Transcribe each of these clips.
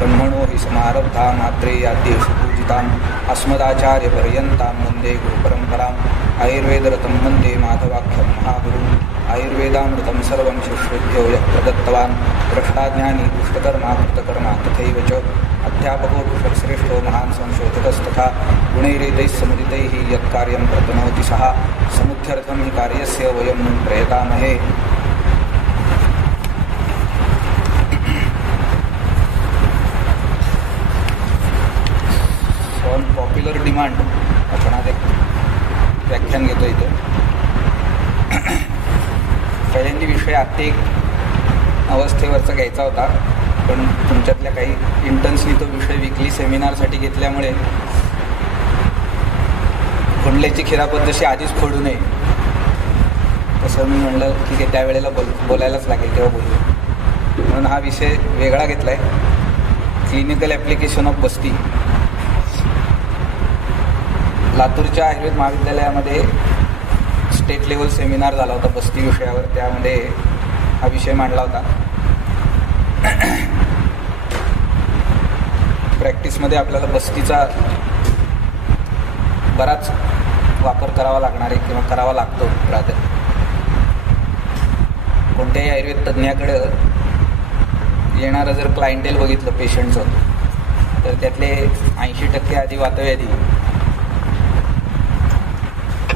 ब्रह्मणो हि समारब्धा मात्रेयाद्येषु पूजिताम् अस्मदाचार्यपर्यन्तां वन्दे गुरुपरम्पराम् आयुर्वेदरतं वन्दे माधवाख्यं महागुरुम् आयुर्वेदामृतं सर्वं शिष्येभ्यो यः प्रदत्तवान् द्रष्टाज्ञानी पुष्टकर्मा कृतकर्मा तथैव च अध्यापको कुशलश्रेष्ठो महान् संशोधकस्तथा गुणैरेतैः समुदितैः यत्कार्यं प्रतनोति सः समुद्ध्यर्थं हि कार्यस्य वयं प्रयतामहे. ऑन पॉप्युलर डिमांड आपण आज एक व्याख्यान घेतो इथं. पहिल्यांदा विषय आत्तिक अवस्थेवरचा घ्यायचा होता, पण तुमच्यातल्या काही इंटर्न्सनी तो विषय वीकली सेमिनारसाठी घेतल्यामुळे फोडल्याची खिरापत जशी आधीच फोडू नये तसं मी म्हणलं की त्यावेळेला बोलायलाच लागेल, तेव्हा बोलू. म्हणून हा विषय वेगळा घेतला आहे, क्लिनिकल ॲप्लिकेशन ऑफ बस्ती. लातूरच्या आयुर्वेद महाविद्यालयामध्ये स्टेट लेवल सेमिनार झाला होता बस्ती विषयावर. त्यामध्ये हा विषय मांडला होता. प्रॅक्टिसमध्ये आपल्याला बस्तीचा बराच वापर करावा लागणार आहे किंवा करावा लागतो. रादर कोणत्याही आयुर्वेद तज्ज्ञाकडं येणारं जर क्लायंटेल बघितलं पेशंटचं, तर त्यातले 80% आधी वातव्याधी,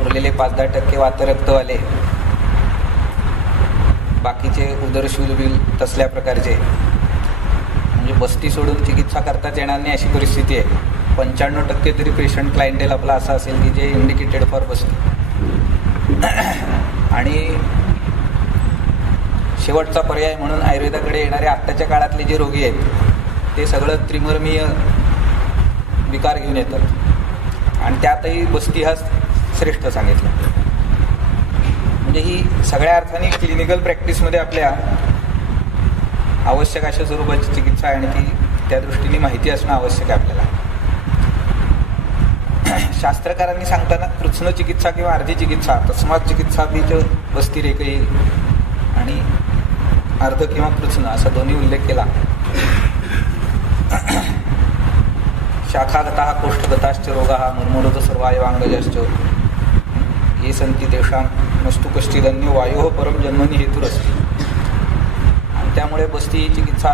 उरलेले 5-10% वातरक्तवाले, बाकीचे उदरशूलबिल तसल्या प्रकारचे. म्हणजे बस्ती सोडून चिकित्सा करताच येणार नाही अशी परिस्थिती आहे. 95% तरी पेशंट क्लायंटेल आपला असा असेल की जे इंडिकेटेड फॉर बस्ती. आणि शेवटचा पर्याय म्हणून आयुर्वेदाकडे येणारे आत्ताच्या काळातले जे रोगी आहेत ते सगळं त्रिमर्मीय विकार घेऊन येतात, आणि त्यातही बस्ती हा श्रेष्ठ सांगितलं. म्हणजे ही सगळ्या अर्थाने क्लिनिकल प्रॅक्टिसमध्ये आपल्या आवश्यक अशा स्वरूपाची चिकित्सा आहे, आणि ती त्या दृष्टीने माहिती असणं आवश्यक आहे आपल्याला. शास्त्रकारांनी सांगताना कृत्स्न चिकित्सा किंवा अर्धी चिकित्सा, तस्मात चिकित्सा बीज बस्ती रेकई, आणि अर्ध किंवा कृत्स्न असा दोन्ही उल्लेख केला. शाखागता कोष्ठगताश्च रोगाः मर्मरोध सर्वायवांगजाश्च ये संती तेषां नस्तु कश्चिदन्यो वायोः परम जन्मनी हेतुरस्ति. आणि त्यामुळे बस्ती ही चिकित्सा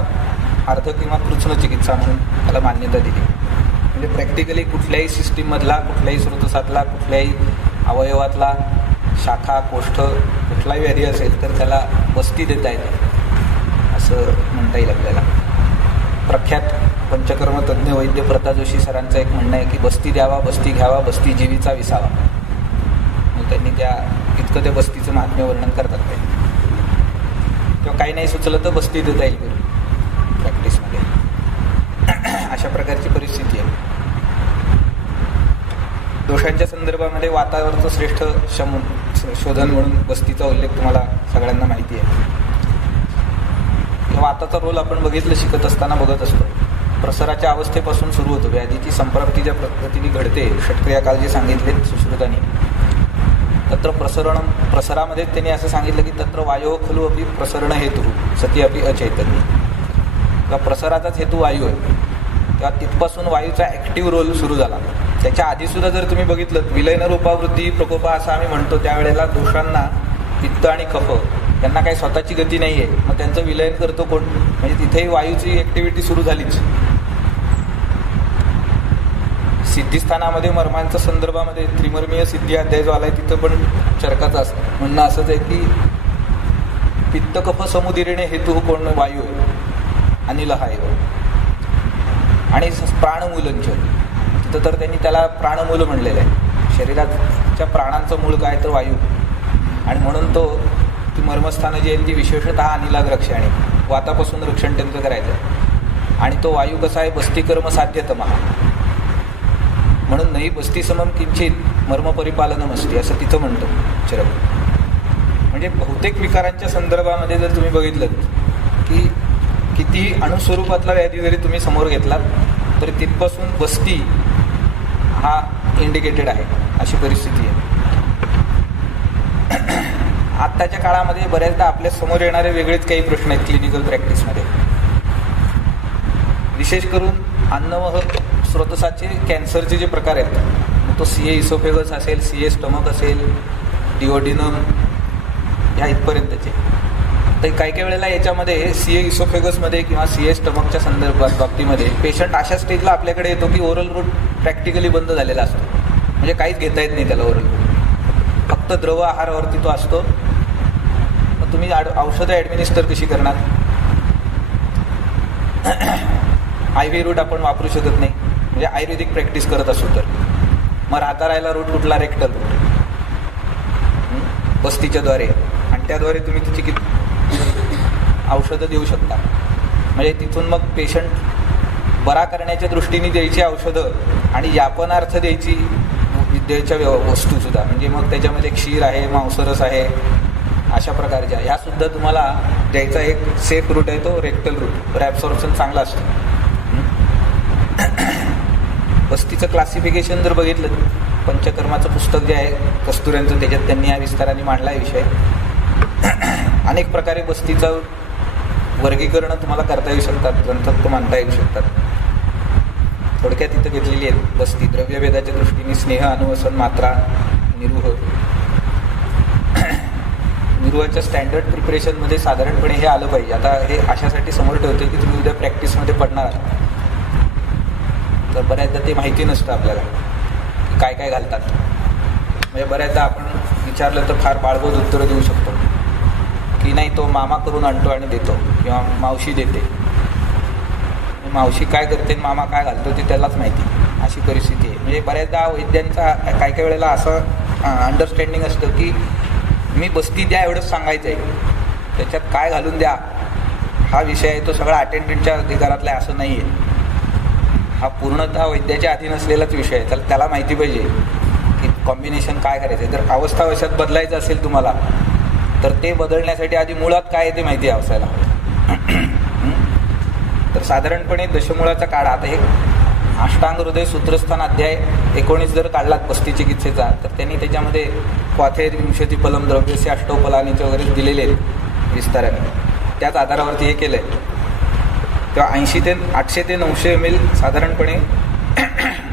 अर्ध किंवा कृत्स्न चिकित्सा म्हणून त्याला मान्यता दिली. म्हणजे प्रॅक्टिकली कुठल्याही सिस्टीममधला, कुठल्याही स्रोतसातला, कुठल्याही अवयवातला शाखा कोष्ठ कुठलाही व्याधी असेल तर त्याला बस्ती देता येते असं म्हणता येईल आपल्याला. प्रख्यात पंचकर्म तज्ज्ञ वैद्य प्रता जोशी सरांचं एक म्हणणं आहे की बस्ती द्यावा, बस्ती घ्यावा, बस्ती जीवीचा विसावा. मग त्यांनी इतकं त्या बस्तीचं महात्म्य वर्णन करतात ते. किंवा काही नाही सुचलं तर बस्ती देता येईल प्रॅक्टिसमध्ये. अशा प्रकारची परिस्थिती आहे. दोषांच्या संदर्भामध्ये वातावरणाचं श्रेष्ठ शोधन म्हणून बस्तीचा उल्लेख तुम्हाला सगळ्यांना माहिती आहे. वाताचा रोल आपण बघितलं, शिकत असताना बघत असतो. प्रसराच्या अवस्थेपासून सुरू होतो. व्याधीची संप्राप्ती ज्या पद्धतीने घडते, षटक्रियाकाल जे सांगितले सुश्रुतांनी, तत्र प्रसरामध्ये त्यांनी असं सांगितलं की तत्र वायो खलु अपि प्रसरण हेतू सती अपि अचैतन्य. किंवा प्रसाराचाच हेतू वायू आहे, तेव्हा तिथपासून वायूचा ॲक्टिव्ह रोल सुरू झाला. त्याच्या आधीसुद्धा जर तुम्ही बघितलं, विलयन रूपावृत्ती प्रकोपा असं आम्ही म्हणतो, त्यावेळेला दोषांना पित्त आणि कफ यांना काही स्वतःची गती नाही आहे, मग त्यांचं विलयन करतो कोण? म्हणजे तिथेही वायूची ॲक्टिव्हिटी सुरू झालीच. सिद्धिस्थानामध्ये मर्मांच्या संदर्भामध्ये त्रिमर्मीय सिद्धी अध्याय जो आलाय तिथं पण चरकाचं असतं म्हणणं असंच आहे की पित्त कफ समुदिरेने हेतू कोण? वायू आहे, अनिल हा आहे. आणि प्राणमूलंच तिथं तर त्यांनी त्याला प्राणमूल म्हणलेलं आहे. शरीराच्या प्राणांचं मूळ काय तर वायू, आणि म्हणून ती मर्मस्थानं जी आहेत ती विशेषतः अनिलाग रक्ष, आणि वातापासून रक्षण त्यांचं करायचं. आणि तो वायू कसा आहे? बस्तीकर्म साध्यतम, म्हणून नाही बस्ती समम किंचित मर्मपरिपालनम असते असं तिथं म्हणतो चरक. म्हणजे बहुतेक विकारांच्या संदर्भामध्ये जर तुम्ही बघितलं की किती अणुस्वरूपातला व्याधी जरी तुम्ही समोर घेतलात तरी तिथपासून बस्ती हा इंडिकेटेड आहे, अशी परिस्थिती आहे. आत्ताच्या काळामध्ये बऱ्याचदा आपल्या समोर येणारे वेगळेच काही प्रश्न आहेत क्लिनिकल प्रॅक्टिसमध्ये. विशेष करून अन्नवह स्रोतसाचे कॅन्सरचे जे प्रकार आहेत, तो CA इसोफेगस असेल, CA स्टमक असेल, डिओडिनम ह्या इथपर्यंतचे. तर काही वेळेला याच्यामध्ये CA इसोफेगसमध्ये किंवा CA स्टमकच्या संदर्भात बाबतीमध्ये पेशंट अशा स्टेजला आपल्याकडे येतो की ओरल रूट प्रॅक्टिकली बंद झालेला असतो, म्हणजे काहीच घेता येत नाही त्याला ओरल रूट, फक्त द्रव आहारावरती तो असतो. मग तुम्ही औषधं ॲडमिनिस्टर कशी करणार? IV रूट आपण वापरू शकत नाही, म्हणजे आयुर्वेदिक प्रॅक्टिस करत असू तर. मग राहायला रूट कुठला? रेक्टल रूट, बस्तीच्याद्वारे, आणि त्याद्वारे तुम्ही तिची औषधं देऊ शकता. म्हणजे तिथून मग पेशंट बरा करण्याच्या दृष्टीने द्यायची औषधं आणि यापनार्थ द्यायची विद्येच्या वस्तूसुद्धा, म्हणजे मग त्याच्यामध्ये क्षीर आहे, मांसरस आहे, अशा प्रकारच्या ह्यासुद्धा तुम्हाला द्यायचा एक सेफ रूट आहे, तो रेक्टल रूट. रॅब्सॉर्प्शन चांगला असतो. बस्तीचं क्लासिफिकेशन जर बघितलं, पंचकर्माचं पुस्तक जे आहे कस्तुऱ्यांचं, त्याच्यात त्यांनी या विस्ताराने मांडला आहे विषय. अनेक प्रकारे बस्तीचं वर्गीकरण तुम्हाला करता येऊ शकतात, ग्रंथात मांडता येऊ शकतात. थोडक्यात इथं घेतलेली आहेत बस्ती. द्रव्यभेदाच्या दृष्टीने स्नेह, अनुवसन, मात्रा, निरूह. निरूहाच्या स्टँडर्ड प्रिपरेशनमध्ये साधारणपणे हे आलं पाहिजे. आता हे अशासाठी समोर ठेवते की तुम्ही उद्या प्रॅक्टिसमध्ये पडणार आहात, तर बऱ्याचदा ते माहिती नसतं आपल्याला की काय काय घालतात. म्हणजे बऱ्याचदा आपण विचारलं तर फार बाळबोध उत्तरं देऊ शकतो की नाही, तो मामा करून आणतो आणि देतो, किंवा मावशी देते. मावशी काय करते, मामा काय घालतो ते त्यालाच माहिती, अशी परिस्थिती आहे. म्हणजे बऱ्याचदा वैद्यांचा काही काही वेळेला असं अंडरस्टँडिंग असतं की मी बस्ती द्या एवढंच सांगायचं आहे, त्याच्यात काय घालून द्या हा विषय आहे, तो सगळा अटेंडंटच्या अधिकारातला आहे असं नाही आहे. हा पूर्णतः वैद्याच्या अधीन असलेलाच विषय आहे. त्याला माहिती पाहिजे की कॉम्बिनेशन काय करायचं आहे. जर अवस्थावशात बदलायचं असेल तुम्हाला, तर ते बदलण्यासाठी आधी मुळात काय आहे ते माहिती आहे असायला. तर साधारणपणे दशमुळाचा काढा, आता एक अष्टांग हृदय सूत्रस्थान अध्याय 19 जर काढलात बस्ती चिकित्सेचा, तर त्यांनी त्याच्यामध्ये क्वाथे विंशती फलम द्रव्यसे अष्टोपलानीचे वगैरे दिलेले आहेत विस्ताराने. त्याच आधारावरती हे केलं आहे. तेव्हा 800 ते 900 ml साधारणपणे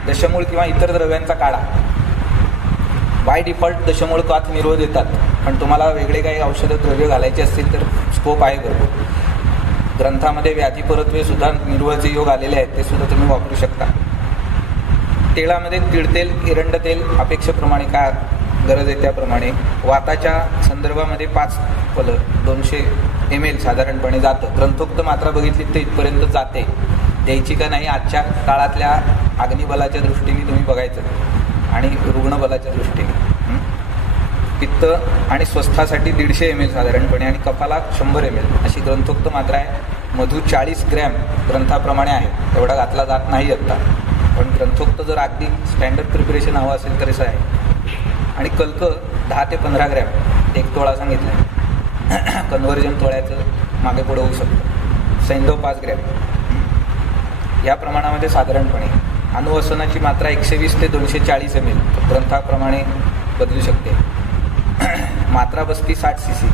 दशमूळ किंवा इतर द्रव्यांचा काढा. बाय डिफॉल्ट दशमूळ क्वाथ निरोध देतात, पण तुम्हाला वेगळे काही औषधं द्रव्य घालायचे असतील तर स्कोप आहे बरोबर. ग्रंथामध्ये व्याधी परत्वे सुद्धा निर्वाहाचे योग आलेले आहेत, ते सुद्धा तुम्ही वापरू शकता. तेलामध्ये तिळतेल, एरंड तेल अपेक्षेप्रमाणे काय गरज आहे त्याप्रमाणे. वाताच्या संदर्भामध्ये 5 फलं 200 ml साधारणपणे जातं. ग्रंथोक्त मात्रा बघितली तर इथपर्यंत जाते. द्यायची का नाही आजच्या काळातल्या अग्निबलाच्या दृष्टीने तुम्ही बघायचं आणि रुग्णबलाच्या दृष्टीने. पित्त आणि स्वस्थासाठी 150 ml साधारणपणे, आणि कफाला 100 ml अशी ग्रंथोक्त मात्रा आहे. मधू 40 ग्रॅम ग्रंथाप्रमाणे आहे, एवढा घातला जात नाही आत्ता, पण ग्रंथोक्त जर अगदी स्टँडर्ड प्रिपरेशन हवं असेल तर असं आहे. आणि कल्क 10 ते 15 ग्रॅम, 1 तोळा सांगितलं आहे. कन्व्हर्जन तोळ्याचं मागे पुढं होऊ शकतं. सैंधव 5 ग्रॅम या प्रमाणामध्ये साधारणपणे. अनुवसनाची मात्रा 120 ते 240 ml ग्रंथाप्रमाणे बदलू शकते. मात्रा बसती 60 cc.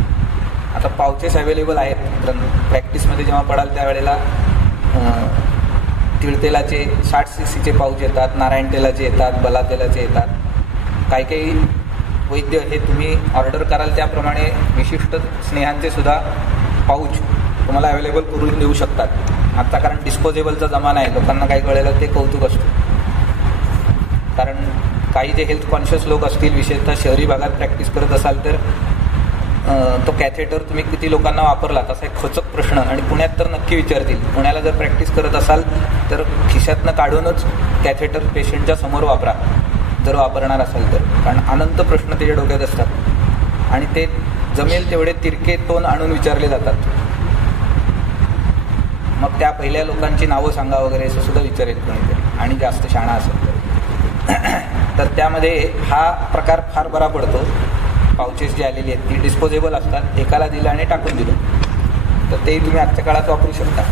आता पाउचेस अवेलेबल आहेत प्रॅक्टिसमध्ये जेव्हा पडाल त्यावेळेला. तिळतेलाचे 60 cc पाऊच येतात, नारायण तेलाचे येतात, बला तेलाचे येतात. काही काही वैद्य हे तुम्ही ऑर्डर कराल त्याप्रमाणे विशिष्ट स्नेहांचे सुद्धा पाऊच तुम्हाला अवेलेबल करून देऊ शकतात. आत्ता कारण डिस्पोजेबलचा जमाना आहे, लोकांना काही वेळेला ते कौतुक असतं. कारण काही जे हेल्थ कॉन्शियस लोक असतील, विशेषतः शहरी भागात प्रॅक्टिस करत असाल तर तो कॅथेटर तुम्ही किती लोकांना वापरला असा एक खोचक प्रश्न, आणि पुण्यात तर नक्की विचारतील. पुण्याला जर प्रॅक्टिस करत असाल तर खिशातनं काढूनच कॅथेटर पेशंटच्या समोर वापरा जर वापरणार असाल तर, कारण अनंत प्रश्न त्याच्या डोक्यात असतात आणि ते जमेल तेवढे तिरके तोंड आणून विचारले जातात. मग त्या पहिल्या लोकांची नावं सांगा वगैरे असं सुद्धा विचारेल कोणीतरी, आणि जास्त शाणा असेल तर त्यामध्ये हा प्रकार फार बरा पडतो. पाउचेस जी आलेली आहेत ती डिस्पोजेबल असतात, एकाला दिलं आणि टाकून दिलं, तर तेही तुम्ही आजच्या काळात वापरू शकता.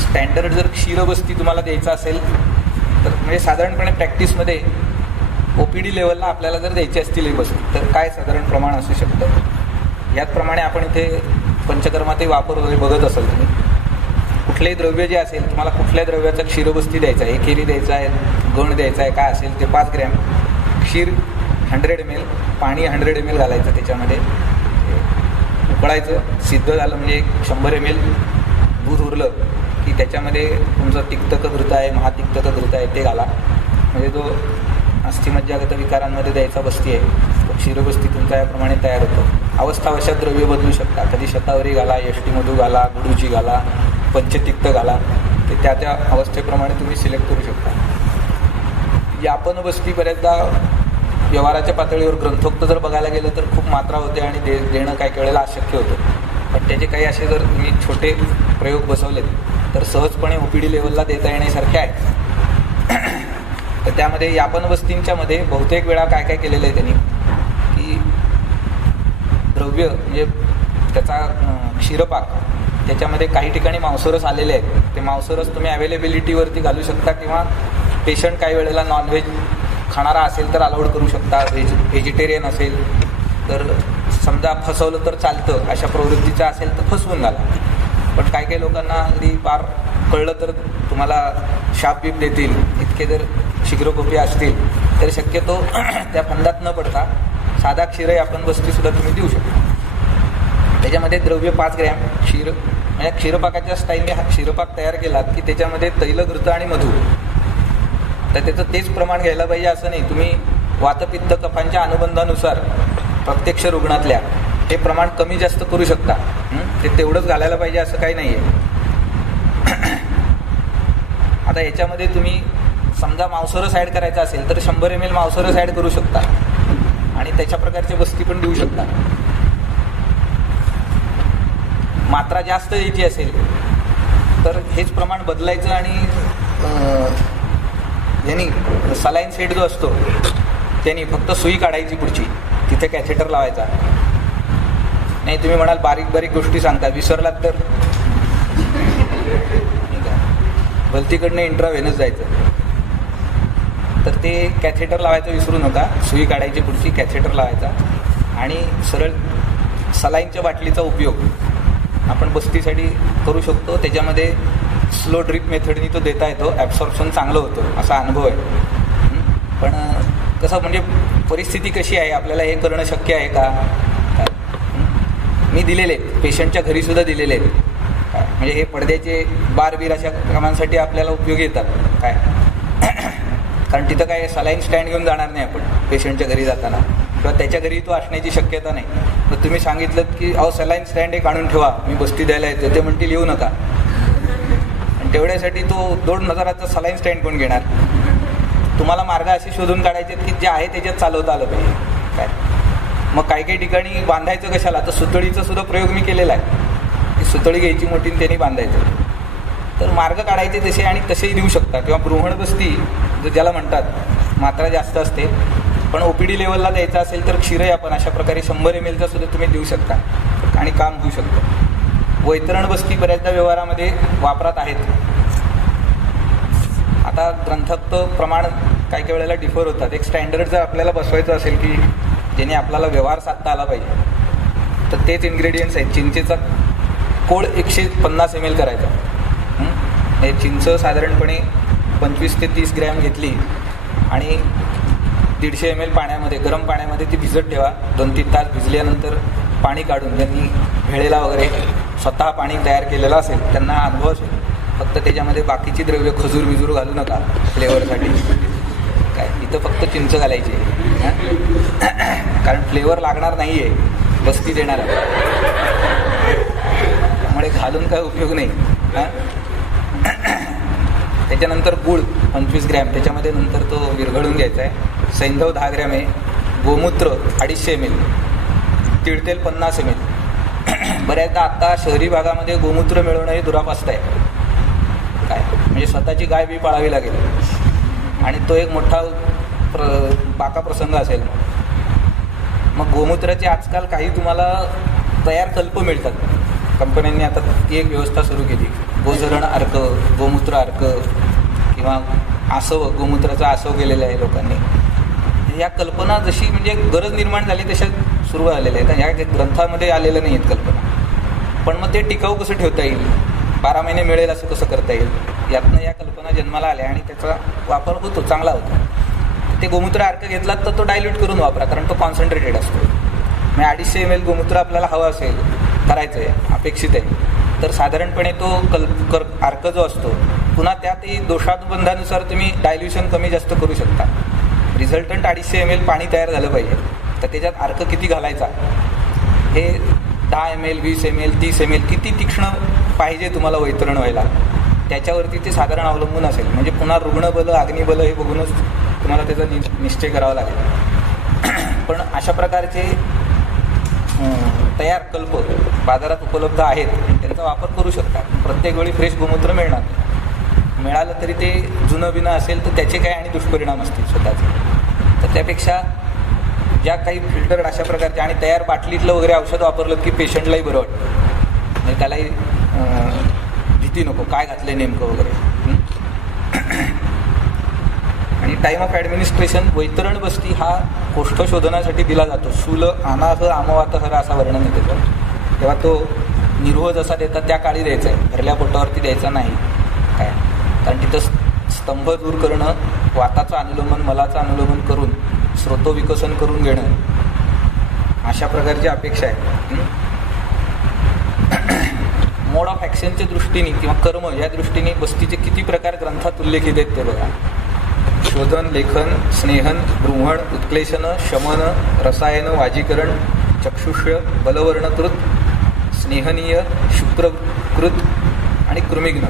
स्टँडर्ड जर क्षीरबस्ती तुम्हाला द्यायचा असेल तर म्हणजे साधारणपणे प्रॅक्टिसमध्ये OPD लेवलला आपल्याला जर द्यायची असतील ही बस्ती तर काय साधारण प्रमाण असू शकतं. याचप्रमाणे आपण इथे पंचकर्मातही वापर वगैरे बघत असाल तुम्ही. कुठलंही द्रव्य जे असेल, तुम्हाला कुठल्याही द्रव्याचा क्षीरबस्ती द्यायचा आहे, एकेरी द्यायचा आहे, गण द्यायचा आहे, काय असेल ते 5 ग्रॅम, क्षीर 100 ml, पाणी 100 ml घालायचं, त्याच्यामध्ये उकळायचं, सिद्ध झालं म्हणजे 100 ml दूध उरलं की त्याच्यामध्ये तुमचं तिक्तक घृत आहे, महातिक्तक घृत आहे ते घाला. म्हणजे जो अस्थिमज्जागत विकारांमध्ये द्यायचा बस्ती आहे तो क्षीरबस्ती तुमचा याप्रमाणे तयार होतो. अवस्थावशात द्रव्य बदलू शकता, कधी शतावरी घाला, यष्टीमधू घाला, गुडूची घाला, पंचतिक्त घाला, ते त्या त्या अवस्थेप्रमाणे तुम्ही सिलेक्ट करू शकता. यापन बस्ती बऱ्याचदा व्यवहाराच्या पातळीवर ग्रंथोक्त जर बघायला गेलं तर खूप मात्रा होते आणि देणं काही वेळेला अशक्य होतं. पण त्याचे काही असे जर तुम्ही छोटे प्रयोग बसवलेत तर सहजपणे OPD लेवलला देता येण्यासारखे आहेत. तर त्यामध्ये यापन बस्तींच्यामध्ये बहुतेक वेळा काय काय केलेलं आहे त्यांनी की द्रव्य म्हणजे त्याचा क्षीरपाक, त्याच्यामध्ये काही ठिकाणी मांसरस आलेले आहेत, ते मांसरस तुम्ही अवेलेबिलिटीवरती घालू शकता किंवा पेशंट काही वेळेला नॉनव्हेज खाणारा असेल तर अलाउड करू शकता, व्हेजिटेरियन असेल तर समजा फसवलं तर चालतं अशा प्रवृत्तीचं असेल तर फसवून घाला. पण काही काही लोकांना अगदी फार कळलं तर तुम्हाला शाप बीप देतील इतके जर शीघ्रकोपी असतील तर शक्यतो त्या फंदात न पडता साधा क्षीर यापन बस्तीसुद्धा तुम्ही देऊ शकता. त्याच्यामध्ये द्रव्य 5 ग्रॅम, क्षीर म्हणजे क्षीरपाकाच्या स्टाईलने हा क्षीरपाक तयार केलात की त्याच्यामध्ये तैल, घृत आणि मधू, तर त्याचं तेच प्रमाण घ्यायला पाहिजे असं नाही. तुम्ही वातपित्त कफांच्या अनुबंधानुसार प्रत्यक्ष रुग्णातल्या हे प्रमाण कमी जास्त करू शकता, ते तेवढंच घालायला पाहिजे असं काही नाही आहे. आता याच्यामध्ये तुम्ही समजा मांसरस ॲड करायचा असेल तर 100 ml मांसरस ॲड करू शकता आणि त्याच्या प्रकारची बस्ती पण देऊ शकता. मात्रा जास्त द्यायची असेल तर हेच प्रमाण बदलायचं आणि यांनी सलाईन सेट जो असतो त्यांनी फक्त सुई काढायची पुढची, तिथे कॅथेटर लावायचा नाही. तुम्ही म्हणाल बारीक बारीक गोष्टी सांगता, विसरलात तर भलतीकडनं इंट्राव्हेनस जायचं, तर ते कॅथेटर लावायचं विसरू नका. सुई काढायची पुढची, कॅथेटर लावायचा आणि सरळ सलाईनच्या बाटलीचा उपयोग आपण बस्तीसाठी करू शकतो. त्याच्यामध्ये स्लो ड्रिप मेथडनी तो देता येतो, ॲब्सॉर्प्शन चांगलं होतं असा अनुभव आहे. पण कसं म्हणजे परिस्थिती कशी आहे, आपल्याला हे करणं शक्य आहे का? मी दिलेले आहेत, पेशंटच्या घरीसुद्धा दिलेले आहेत. काय म्हणजे हे पडद्याचे बार अशा कामांसाठी आपल्याला उपयोगी येतात काय, कारण तिथं काय सलाईन स्टँड घेऊन जाणार नाही आपण पेशंटच्या घरी जाताना, किंवा त्याच्या घरी तो असण्याची शक्यता नाही. तर तुम्ही सांगितलं की अहो सलाईन स्टँड एक आणून ठेवा, मी बस्ती द्यायला येतो, ते म्हणतील येऊ नका. आणि तेवढ्यासाठी तो 2,000चा सलाईन स्टँड कोण घेणार? तुम्हाला मार्ग असे शोधून काढायचे की जे आहे त्याच्यात चालवता आलं पाहिजे काय. मग काही काही ठिकाणी बांधायचं कशाला, तर सुतळीचा सुद्धा प्रयोग मी केलेला आहे की सुतळी घ्यायची मोठी त्यांनी बांधायचं. तर मार्ग काढायचे तसे आणि तसेही देऊ शकता. किंवा बृहण बस्ती ज्याला म्हणतात मात्रा जास्त असते पण OPD लेवलला द्यायचं असेल तर क्षीर आपण अशा प्रकारे 100 ml सुद्धा तुम्ही देऊ शकता आणि काम होऊ शकतं. वैतरण बस्ती बऱ्याचदा व्यवहारामध्ये वापरात आहेत. आता ग्रंथोक्त प्रमाण काही काही वेळेला डिफर होतात. एक स्टँडर्ड जर आपल्याला बसवायचं असेल की ज्याने आपल्याला व्यवहार साधता आला पाहिजे तर तेच इन्ग्रेडियंट्स आहेत. चिंचेचा कोळ 150 ml करायचा. हे चिंच साधारणपणे 25 ते 30 ग्रॅम घेतली आणि 150 ml पाण्यामध्ये, गरम पाण्यामध्ये ती भिजत ठेवा. 2-3 तास भिजल्यानंतर पाणी काढून, ज्यांनी भेळेला वगैरे स्वतः पाणी तयार केलेलं असेल त्यांना अनुभव असेल. फक्त त्याच्यामध्ये बाकीची द्रव्य खजूर बिजूर घालू नका फ्लेवरसाठी काय, इथं फक्त चिंच घालायची कारण फ्लेवर लागणार नाही आहे, बस्ती देणार आहे, त्यामुळे घालून काय उपयोग नाही. त्याच्यानंतर गूळ 25 ग्रॅम, त्याच्यामध्ये नंतर तो विरघळून घ्यायचा आहे. सैंधव 10 ग्रॅम आहे. गोमूत्र 250 ml, तिळतेल 50 ml. बऱ्याचदा आता शहरी भागामध्ये गोमूत्र मिळवणं हे दुरापास्त आहे काय, म्हणजे स्वतःची गाय बी पाळावी लागेल आणि तो एक मोठा बाका प्रसंग असेल. मग गोमूत्राचे आजकाल काही तुम्हाला तयार कल्प मिळतात. कंपन्यांनी आता ती एक व्यवस्था सुरू केली, गोचरण अर्क, गोमूत्र अर्क किंवा आसव, गोमूत्राचा आसव केलेला आहे लोकांनी. या कल्पना जशी म्हणजे गरज निर्माण झाली तशा सुरू झालेल्या आहेत. ह्या ग्रंथामध्ये आलेल्या नाही आहेत कल्पना. पण मग ते टिकाऊ कसं ठेवता येईल 12 महिने मिळेल असं कसं करता येईल. यातनं या कल्पना जन्माला आल्या आणि त्याचा वापर होतो, चांगला होतो. ते गोमूत्र अर्क घेतलात तर तो डायल्यूट करून वापरा, कारण तो कॉन्सन्ट्रेटेड असतो. म्हणजे 250 ml गोमूत्र आपल्याला हवं असेल, करायचं आहे, अपेक्षित आहे, तर साधारणपणे तो अर्क जो असतो पुन्हा त्यातही दोषानुबंधानुसार तुम्ही डायल्युशन कमी जास्त करू शकता. रिझल्टंट 250 ml पाणी तयार झालं पाहिजे, तर त्याच्यात अर्क किती घालायचा हे 10 ml 20 ml 30 ml किती तीक्ष्ण पाहिजे तुम्हाला वैतरण व्हायला त्याच्यावरती ते साधारण अवलंबून असेल. म्हणजे पुन्हा रुग्णबल अग्निबल हे बघूनच तुम्हाला त्याचा निश्चय करावा लागेल. पण अशा प्रकारचे तयार कल्प बाजारात उपलब्ध आहेत, त्यांचा वापर करू शकता. प्रत्येक वेळी फ्रेश गोमूत्र मिळणार, मिळालं तरी ते जुनं बिनं असेल तर त्याचे काय आणि दुष्परिणाम असतील स्वतःचे. तर त्यापेक्षा ज्या काही फिल्टर्ड अशा प्रकारचे आणि तयार बाटलीतलं वगैरे औषध वापरलं की पेशंटलाही बरं वाटतं, म्हणजे त्यालाही भीती नको काय घातलं नेमकं वगैरे. आणि टाईम ऑफ ॲडमिनिस्ट्रेशन वैतरण बस्ती हा कोष्ठ शोधनासाठी दिला जातो. शूल अनाह आमवातहर असा वर्णन आहे त्याचं. तेव्हा तो निरोह जसा देतात त्या काळी द्यायचा आहे, भरल्या पोटावरती द्यायचा नाही. काय, कारण तिथं स्तंभ दूर करणं, वाताचं अनुलोमन मलाचं अनुलोमन करून स्रोतो विकसन करून घेणं, अशा प्रकारची अपेक्षा आहे. मोड ऑफ ॲक्शनच्या दृष्टीने किंवा कर्म या दृष्टीने बस्तीचे किती प्रकार ग्रंथात उल्लेखित आहेत ते बघा. शोधन, लेखन, स्नेहन, बृहण, उत्क्लेशन, शमन, रसायन, वाजीकरण, चक्षुष्य, बलवर्णकृत, स्नेहनीय, शुक्रकृत आणि कृमिघ्न.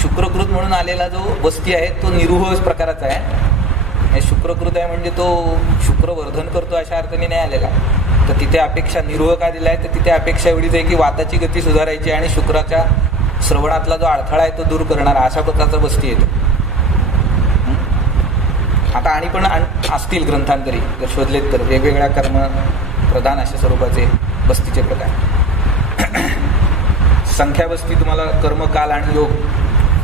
शुक्रकृत म्हणून आलेला जो बस्ती आहे तो निरूह प्रकाराचा आहे. शुक्रकृत आहे म्हणजे तो शुक्रवर्धन करतो अशा अर्थाने नाही आलेला. तर तिथे अपेक्षा निरूह का दिला आहे, तर तिथे अपेक्षा एवढीच आहे की वाताची गती सुधारायची आणि शुक्राच्या श्रवणातला जो अडथळा आहे तो दूर करणारा अशा प्रकारचा बस्ती येतो. आता आणि पण असतील ग्रंथांतरी जर शोधलेत तर वेगवेगळ्या कर्म प्रधान अशा स्वरूपाचे बस्तीचे प्रकार. संख्या बस्ती तुम्हाला कर्म, काल आणि योग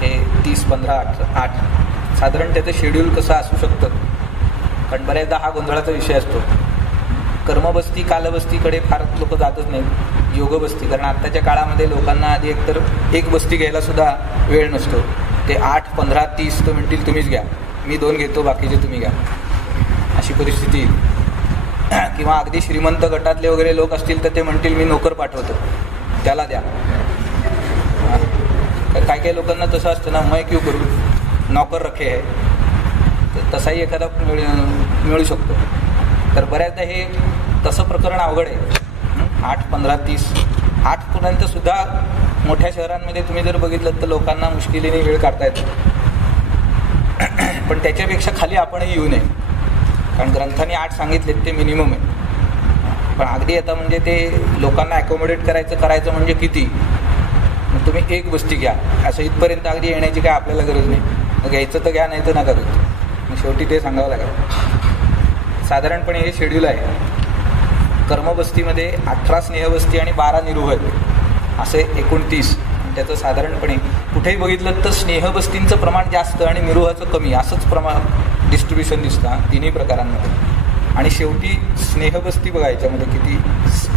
हे 30, 15, 8 साधारण त्याचं शेड्यूल कसं असू शकतं, कारण बऱ्याचदा हा गोंधळाचा विषय असतो. कर्मबस्ती कालबस्तीकडे फार लोक जातच नाहीत. योगबस्ती, कारण आत्ताच्या काळामध्ये लोकांना आधी एकतर एक बस्ती घ्यायला सुद्धा वेळ नसतो. ते 8, 15, 30 तो म्हणतील तुम्हीच घ्या, मी 2 घेतो बाकीचे तुम्ही घ्या, अशी परिस्थिती. किंवा अगदी श्रीमंत गटातले वगैरे लोक असतील तर ते म्हणतील मी नोकर पाठवतो त्याला द्या. काही काही लोकांना तसं असतं ना, मैं क्यों करू, नौकर रखे आहे, तर तसाही एखादा मिळू शकतो. तर बऱ्याचदा हे तसं प्रकरण अवघड आहे. 8, 15, 30 8पर्यंत सुद्धा मोठ्या शहरांमध्ये तुम्ही जर बघितलं तर लोकांना मुश्किलीने वेळ काढता येतो. पण त्याच्यापेक्षा खाली आपणही येऊ नये, कारण ग्रंथांनी 8 सांगितलेत ते मिनिमम आहे. पण अगदी आता म्हणजे ते लोकांना ॲकोमोडेट करायचं म्हणजे किती, मग तुम्ही एक बस्ती घ्या असं इथपर्यंत अगदी येण्याची काय आपल्याला गरज नाही. मग घ्यायचं तर घ्या, नाही तर नका घेऊ. मग शेवटी ते सांगावं लागेल. साधारणपणे हे शेड्यूल आहे. कर्मबस्तीमध्ये 18 स्नेहबस्ती आणि 12 निरूह आहेत, असे 29. त्याचं साधारणपणे कुठेही बघितलं तर स्नेहबस्तींचं प्रमाण जास्त आणि निरूहाचं कमी असंच प्रमाण डिस्ट्रीब्युशन दिसतं तिन्ही प्रकारांमध्ये. आणि शेवटी स्नेहबस्ती बघा, याच्यामध्ये किती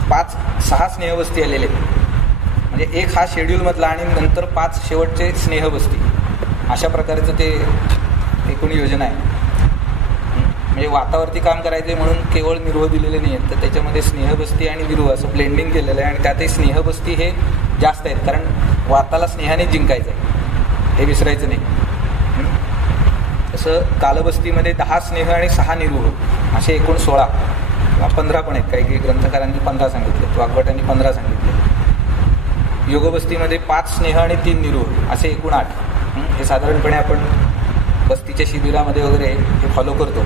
5-6 स्नेहबस्ती आलेले आहेत. म्हणजे एक हा शेड्यूलमधला आणि नंतर 5 शेवटचे स्नेहबस्ती, अशा प्रकारचं ते एकूण योजना आहे. म्हणजे वातावरती काम करायचे म्हणून केवळ निरूह दिलेले नाही आहेत, तर त्याच्यामध्ये स्नेहबस्ती आणि निरूह असं ब्लेंडिंग केलेलं आहे. आणि त्यातही स्नेहबस्ती हे जास्त आहेत, कारण वाताला स्नेहाने जिंकायचं आहे, हे विसरायचं नाही. तसं कालबस्तीमध्ये 10 स्नेह आणि 6 निरूह असे एकूण 16 किंवा 15 पण आहेत. काही ग्रंथकारांनी 15 सांगितले, वाग्भटांनी 15 सांगितले. योगबस्तीमध्ये 5 स्नेह आणि 3 निरूह असे एकूण 8. हे साधारणपणे आपण बस्तीच्या शिबिरामध्ये वगैरे हे फॉलो करतो.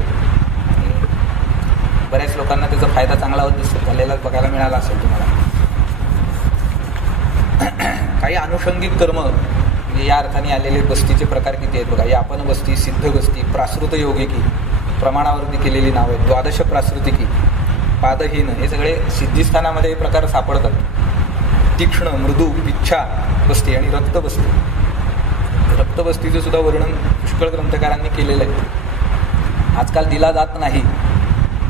बऱ्याच लोकांना त्याचा फायदा चांगला होत दिसतो, झालेला बघायला मिळाला असेल तुम्हाला. काही अनुषंगिक कर्म या अर्थाने आलेले बस्तीचे प्रकार किती आहेत बघा. यापन बस्ती, सिद्ध बस्ती, प्रासृत योगिकी, प्रमाणावरती केलेली नावं आहेत, द्वादश प्रासृतिकी, पादहीन, हे सगळे सिद्धिस्थानामध्ये हे प्रकार सापडतात. तीक्ष्ण, मृदू, पिच्छा बस्ती आणि रक्तबस्ती. रक्तबस्तीचं सुद्धा वर्णन पुष्कळ ग्रंथकारांनी केलेलं आहे. आजकाल दिला जात नाही,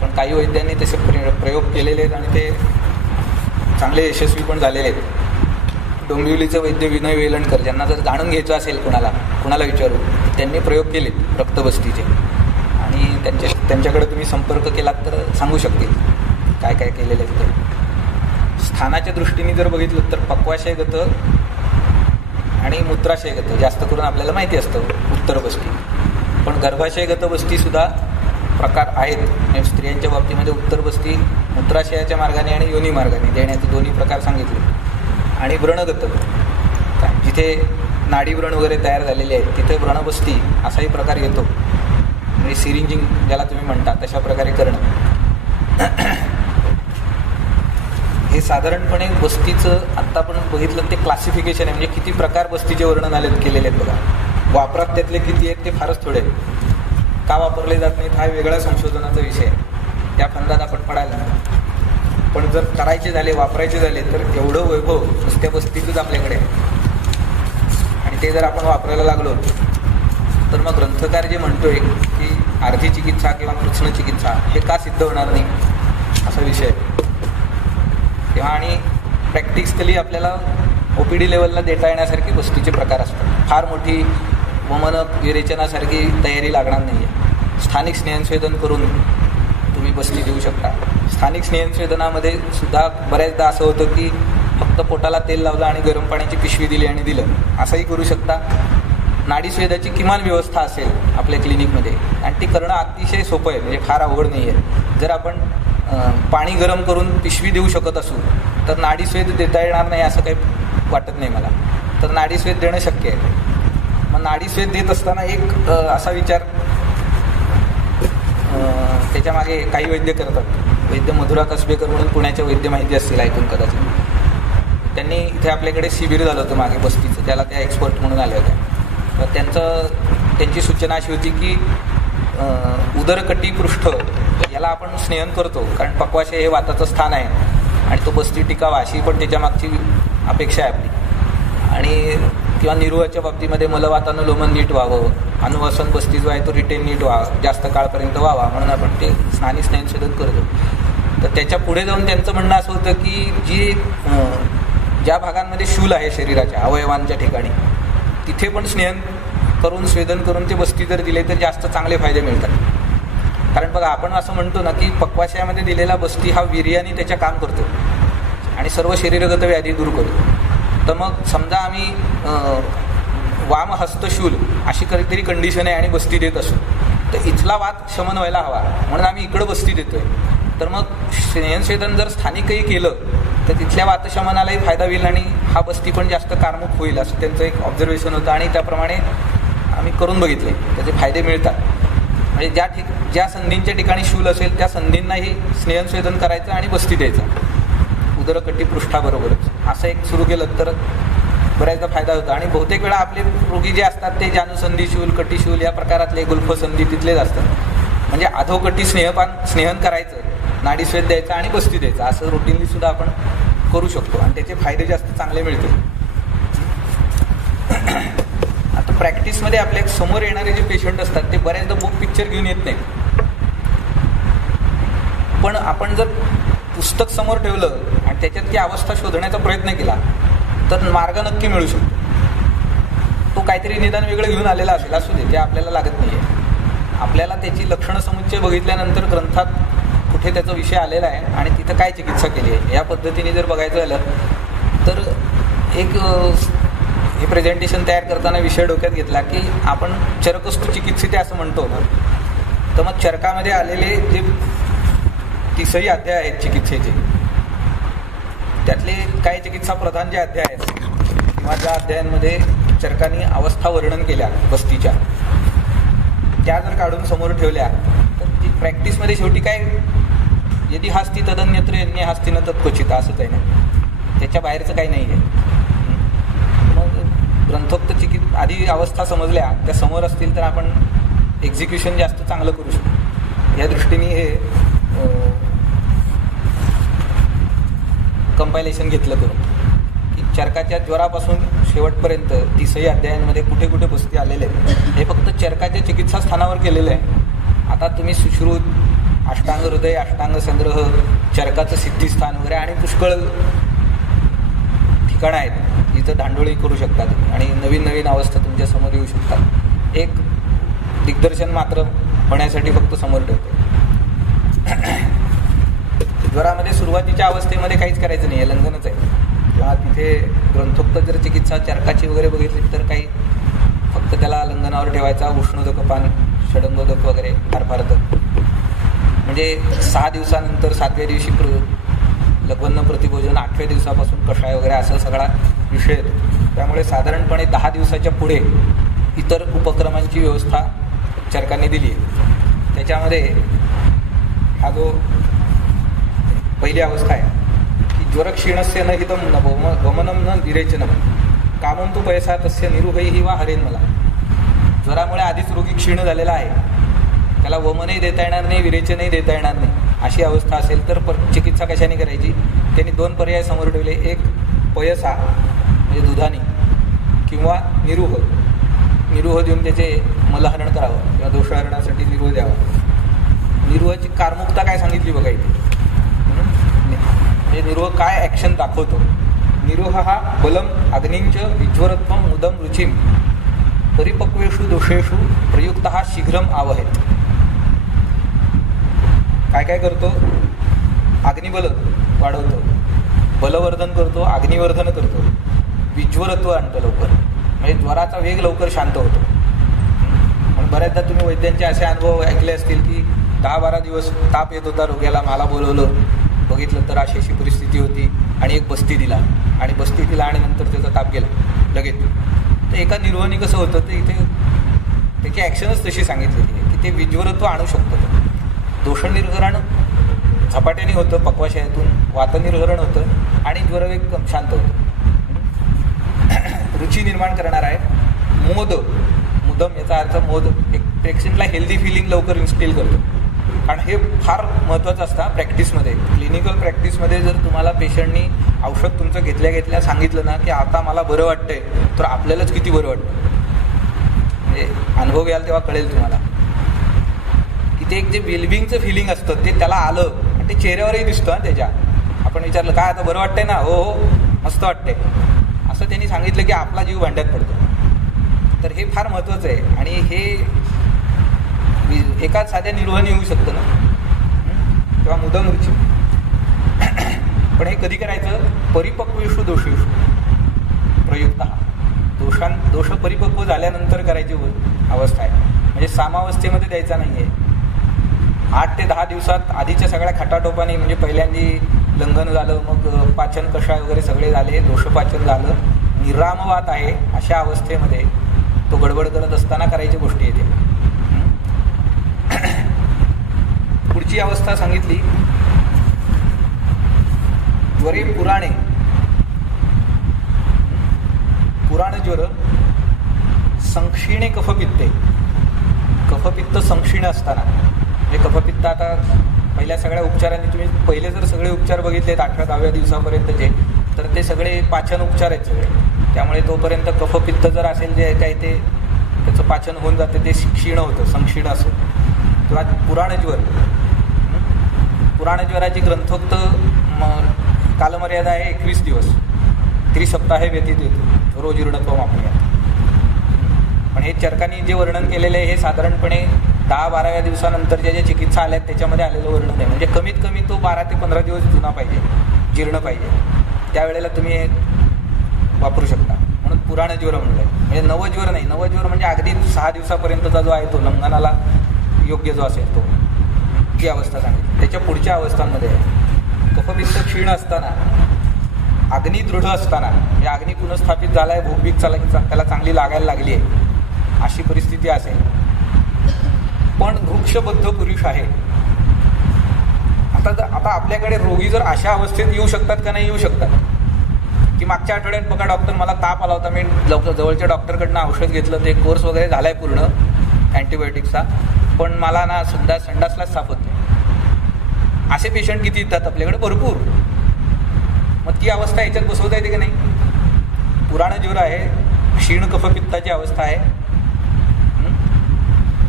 पण काही वैद्यांनी तसे प्रयोग केलेले आहेत आणि ते चांगले यशस्वी पण झालेले आहेत. डोंबिवलीचं वैद्य विनय वेलणकर, ज्यांना जर जाणून घ्यायचं असेल कुणाला विचारू, त्यांनी प्रयोग केले रक्तबस्तीचे, आणि त्यांच्याकडे तुम्ही संपर्क केलात तर सांगू शकतील काय काय केलेलं आहे. तर स्थानाच्या दृष्टीने जर बघितलं तर पक्वाशयगत आणि मूत्राशयगत जास्त करून आपल्याला माहिती असतं उत्तर बस्ती, पण गर्भाशयगत बस्तीसुद्धा प्रकार आहेत. म्हणजे स्त्रियांच्या बाबतीमध्ये उत्तर बस्ती मूत्राशयाच्या मार्गाने आणि योनी मार्गाने देण्याचे दोन्ही प्रकार सांगितले. आणि व्रणगत, जिथे नाडी व्रण वगैरे तयार झालेले आहेत तिथे व्रणबस्ती असाही प्रकार येतो, म्हणजे सिरिंजिंग ज्याला तुम्ही म्हणता तशा प्रकारे करणं. हे साधारणपणे बस्तीचं आत्ता आपण बघितलं ते क्लासिफिकेशन आहे, म्हणजे किती प्रकार बस्तीचे वर्णन केलेले आहेत बघा. वापरात त्यातले किती आहेत ते फारच थोडे आहेत. का वापरले जात नाहीत हा वेगळा संशोधनाचा विषय आहे, त्या फंदात आपण पडायला नाही. पण जर करायचे झाले, वापरायचे झाले तर एवढं वैभव नुसत्या बस्तीतच आपल्याकडे आहे, आणि ते जर आपण वापरायला लागलो तर मग ग्रंथकार जे म्हणतोय की अर्धी चिकित्सा किंवा कृष्ण चिकित्सा हे का सिद्ध होणार नाही असा विषय आहे. तेव्हा आणि प्रॅक्टिकली आपल्याला OPD लेवलला देता येण्यासारखी बस्तीचे प्रकार असतात. फार मोठी वमनक विरेचनासारखी तयारी लागणार नाही आहे. स्थानिक स्नेहसंवेदन करून तुम्ही बस्ती देऊ शकता. स्थानिक स्नेहसंवेदनामध्ये सुद्धा बऱ्याचदा असं होतं की फक्त पोटाला तेल लावलं आणि गरम पाण्याची पिशवी दिली आणि दिलं, असंही करू शकता. नाडीस्वेदाची किमान व्यवस्था असेल आपल्या क्लिनिकमध्ये आणि ती करणं अतिशय सोपं आहे, म्हणजे फार अवघड नाही आहे. जर आपण पाणी गरम करून पिशवी देऊ शकत असू तर नाडीस्वेद देता येणार नाही असं काही वाटत नाही मला. तर नाडीस्वेद देणं शक्य आहे. मग नाडीस्वेद देत असताना एक असा विचार त्याच्यामागे काही वैद्य करतात. वैद्य मधुरा कसबेकर म्हणून पुण्याच्या वैद्य माहिती असतील ऐकून कदाचित. त्यांनी इथे आपल्याकडे शिबिर झालं होतं मागे बस्तीचं, त्याला त्या एक्सपर्ट म्हणून आल्या होत्या. तर त्यांची सूचना अशी होती की उदरकटी पृष्ठ याला आपण स्नेहन करतो, कारण पक्वाशय हे वाताचं स्थान आहे आणि तो बस्ती टिकावा अशी पण त्याच्या मागची अपेक्षा आहे आपली. आणि किंवा निरुवाच्या बाबतीमध्ये मलवातानं लोमन नीट व्हावं, अनुवासन बस्ती जो आहे तो रिटेन नीट व्हावा, जास्त काळपर्यंत व्हावा, म्हणून आपण ते स्थानिक स्नेहसंवेदन करतो. तर त्याच्या पुढे जाऊन त्यांचं म्हणणं असं होतं की ज्या भागांमध्ये शूल आहे शरीराच्या अवयवांच्या ठिकाणी तिथे पण स्नेहन करून स्वेदन करून ते बस्ती जर दिले तर जास्त चांगले फायदे मिळतात. कारण बघा आपण असं म्हणतो ना की पक्वाशयामध्ये दिलेला बस्ती हा वीर्याने त्याच्या काम करतो आणि सर्व शरीरगत व्याधी दूर करतो. तर मग समजा आम्ही वामहस्तशूल अशी काहीतरी कंडिशन आहे आणि बस्ती देत असू तर इथला वात शमन व्हायला हवा म्हणून आम्ही इकडं बस्ती देतोय. तर मग स्नेहसंवेदन जर स्थानिकही केलं तर तिथल्या वातशमनालाही फायदा होईल आणि हा बस्ती पण जास्त कारमुक होईल असं त्यांचं एक ऑब्झर्वेशन होतं आणि त्याप्रमाणे आम्ही करून बघितले, त्याचे फायदे मिळतात. म्हणजे ज्या संधींच्या ठिकाणी शूल असेल त्या संधींनाही स्नेहसंवेदन करायचं आणि बस्ती द्यायचं उदरकटी पृष्ठाबरोबरच. असं एक सुरू केलं तर बऱ्याचदा फायदा होतो. आणि बहुतेक वेळा आपले रोगी जे असतात ते जानुसंधी शूल, कटीशूल या प्रकारातले गुल्फसंधी तिथलेच असतात. म्हणजे अधोकटी स्नेहन करायचं, नाडीस्वेद द्यायचा आणि बस्ती द्यायचा असं रुटीनली सुद्धा आपण करू शकतो आणि त्याचे फायदे जास्त चांगले मिळतील. आता प्रॅक्टिसमध्ये आपल्या समोर येणारे जे पेशंट असतात ते बऱ्याचदा बुक पिक्चर घेऊन येत नाहीत, पण आपण जर पुस्तक समोर ठेवलं आणि त्याच्यात ती अवस्था शोधण्याचा प्रयत्न केला तर मार्ग नक्की मिळू शकतो. तो काहीतरी निदान वेगळं घेऊन आलेला असेल, असू दे, ते आपल्याला लागत नाही आहे. आपल्याला त्याची लक्षणं समुच्चय बघितल्यानंतर ग्रंथात कुठे त्याचा विषय आलेला आहे आणि तिथं काय चिकित्सा केली आहे या पद्धतीने जर बघायचं झालं तर एक हे प्रेझेंटेशन तयार करताना विषय डोक्यात घेतला की आपण चरकस्तु चिकित्सिते असं म्हणतो ना, तर मग चरकामध्ये आलेले जे 30 अध्याय आहेत चिकित्सेचे त्यातले काही चिकित्सा प्रधान जे अध्याय आहेत किंवा ज्या अध्यायांमध्ये चरकांनी अवस्था वर्णन केल्या बस्तीच्या त्या जर काढून समोर ठेवल्या तर ती प्रॅक्टिसमध्ये शेवटी काय यदि हास्ती तदन्यत्र यज्ञ हास्ती न तत्क्वचित असंच आहे ना, त्याच्या बाहेरचं काही नाही आहे. मग ग्रंथोक्त आधी अवस्था समजल्या त्या समोर असतील तर आपण एक्झिक्युशन जास्त चांगलं करू शकतो. या दृष्टीने हे कंपायलेशन घेतलं करून की चरकाच्या ज्वरापासून शेवटपर्यंत 30 अध्यायांमध्ये कुठे कुठे बस्ती आलेले आहेत हे फक्त चरकाच्या चिकित्सा स्थानावर केलेलं आहे. आता तुम्ही सुश्रुत, अष्टांग हृदय, अष्टांग संग्रह, चरकाचं सिद्धिस्थान वगैरे आणि पुष्कळ ठिकाणं आहेत तिथं धांडोळी करू शकता तुम्ही आणि नवीन नवीन अवस्था तुमच्या समोर येऊ शकतात. एक दिग्दर्शन मात्र होण्यासाठी फक्त समोर ठेवतो. ज्वरामध्ये सुरुवातीच्या अवस्थेमध्ये काहीच करायचं नाही आहे, लंघनच आहे. किंवा तिथे ग्रंथोक्त जर चिकित्सा चरकाची वगैरे बघितली तर काही फक्त त्याला लंघनावर ठेवायचा. उष्णोदकपान, षडंगोदक वगैरे फार फार तर म्हणजे 6 दिवसानंतर 7व्या दिवशी लघवन्न प्रतिभोजन, 8व्या दिवसापासून कषाय वगैरे असा सगळा विषय येतो. त्यामुळे साधारणपणे 10 दिवसाच्या पुढे इतर उपक्रमांची व्यवस्था चरकांनी दिली आहे. त्याच्यामध्ये हा जो पहिली अवस्था आहे की ज्वरक्षीणस्य न हितम न वमनम न विरेचनम कामम तू पैसा तस्य निरुहैहि वा हरेन मला. ज्वरामुळे आधीच रोगी क्षीण झालेला आहे, त्याला वमनही देता येणार नाही, विरेचनही देता येणार नाही, अशी अवस्था असेल तर चिकित्सा कशाने करायची? त्यांनी 2 पर्याय समोर ठेवले. एक पयसा म्हणजे दुधाने, किंवा निरुह देऊन त्याचे मलहरण करावं किंवा दोषहरणासाठी निरुह द्यावा. निरुहाची कारमुक्ता काय सांगितली बघा इथे. म्हणजे निरुह काय ॲक्शन दाखवतो. निरुह हा बलम अग्निंच विज्वरत्व मुदम रुचिम परिपक्वेषु दोषेषु प्रयुक्त हा शीघ्रम आवहेत. काय काय करतो? अग्निबल वाढवतो, बलवर्धन करतो, अग्निवर्धन करतो, विज्वरत्व आणतो लवकर, म्हणजे ज्वराचा वेग लवकर शांत होतो. म्हणून बऱ्याचदा तुम्ही वैद्यांचे असे अनुभव ऐकले असतील की 10-12 दिवस ताप येत होता रोग्याला, मला बोलवलं, बघितलं तर अशी परिस्थिती होती आणि एक बस्ती दिला आणि नंतर त्याचा ताप गेला लगेच. तर एका निरोहाने कसं होतं ते इथे त्याची ॲक्शनच तशी सांगितलेली आहे की ते विज्वरत्व आणू शकतं. दोषनिर्हरण झपाट्याने होतं पक्वाशयातून, वातनिर्हरण होतं आणि ज्वरवेग शांत होतं. रुची निर्माण करणार आहे. मुदम याचा अर्थ मोद, एक पेशंटला हेल्दी फिलिंग लवकर इन्स्टिल करतो. कारण हे फार महत्त्वाचं असतं प्रॅक्टिसमध्ये. क्लिनिकल प्रॅक्टिसमध्ये जर तुम्हाला पेशंटनी औषध तुमचं घेतल्या सांगितलं ना की आता मला बरं वाटतंय, तर आपल्यालाच किती बरं वाटतं. म्हणजे अनुभव घ्याल तेव्हा कळेल तुम्हाला की ते एक जे वेलबिंगचं फिलिंग असतं ते त्याला आलं आणि ते चेहऱ्यावरही दिसतं. त्याच्या आपण विचारलं काय आता बरं वाटतंय ना, हो मस्त वाटतंय, असं त्यांनी सांगितलं की आपला जीव भांड्यात पडतो. तर हे फार महत्त्वाचं आहे आणि हे एकाच साध्या निर्वहनी होऊ शकतं ना, किंवा मुदम रुची. पण हे कधी करायचं? परिपक्वेषु दोषेषु प्रयुक्त. दोष परिपक्व झाल्यानंतर करायची अवस्था आहे. म्हणजे सामावस्थेमध्ये द्यायचा नाही आहे. 8 ते 10 दिवसात आधीच्या सगळ्या खटाटोपाने, म्हणजे पहिल्यांदी लंघन झालं, मग पाचन कषाय वगैरे सगळे झाले, दोषपाचन झालं, निरामवात आहे, अशा अवस्थेमध्ये तो गडबड करत असताना करायची गोष्टी येते. पुढची अवस्था सांगितली ज्वरे पुराणे. पुराण ज्वर संक्षीणे कफपित्ते. कफपित्त संक्षीण असताना, म्हणजे कफपित्त आता पहिल्या सगळ्या उपचारांनी तुम्ही पहिले जर सगळे उपचार बघितलेत 8व्या-10व्या दिवसापर्यंतचे, तर ते सगळे पाचन उपचार आहेत सगळे. त्यामुळे तोपर्यंत कफपित्त जर असेल जे काही ते त्याचं पाचन होऊन जातं, ते क्षीण होतं, संक्षीण असं. किंवा पुराणज्वराची ग्रंथोक्त कालमर्यादा आहे 21 दिवस. त्रिसप्ताहे व्यतीत येतो रोज जीर्णत्व आपल्या. पण हे चरकांनी जे वर्णन केलेलं आहे हे साधारणपणे 10-12व्या दिवसानंतरच्या ज्या चिकित्सा आल्यात त्याच्यामध्ये आलेलं वर्णन आहे. म्हणजे कमीत कमी तो 12 ते 15 दिवस जुना पाहिजे, जीर्ण पाहिजे, त्यावेळेला तुम्ही वापरू शकता. म्हणून पुराणज्वर म्हणलं आहे. म्हणजे नवज्वर नाही. नवज्वर म्हणजे अगदी 6 दिवसापर्यंतचा जो आहे तो लंघनाला योग्य जो असेल तो, ती अवस्था सांगितली. त्याच्या पुढच्या अवस्थांमध्ये कफपित्त क्षीण असताना, अग्नी दृढ असताना, म्हणजे अग्नी पुनस्थापित झाला आहे, भूकबीक त्याला चांगली लागायला लागली आहे, अशी परिस्थिती असेल. पण वृक्षबद्ध पुरुष आहे. आता आपल्याकडे रोगी जर अशा अवस्थेत येऊ शकतात का नाही येऊ शकतात? की मागच्या आठवड्यात बघा डॉक्टर मला ताप आला होता, मी जवळच्या डॉक्टरकडनं औषध घेतलं, ते कोर्स वगैरे झाला आहे पूर्ण अँटीबायोटिक्सचा, पण मला ना संडासलाच साफ होत नाही. असे पेशंट किती येतात आपल्याकडे? भरपूर. मग ती अवस्था याच्यात बसवता येते की नाही? पुराणज्वर आहे, क्षीण कफपित्ताची अवस्था आहे,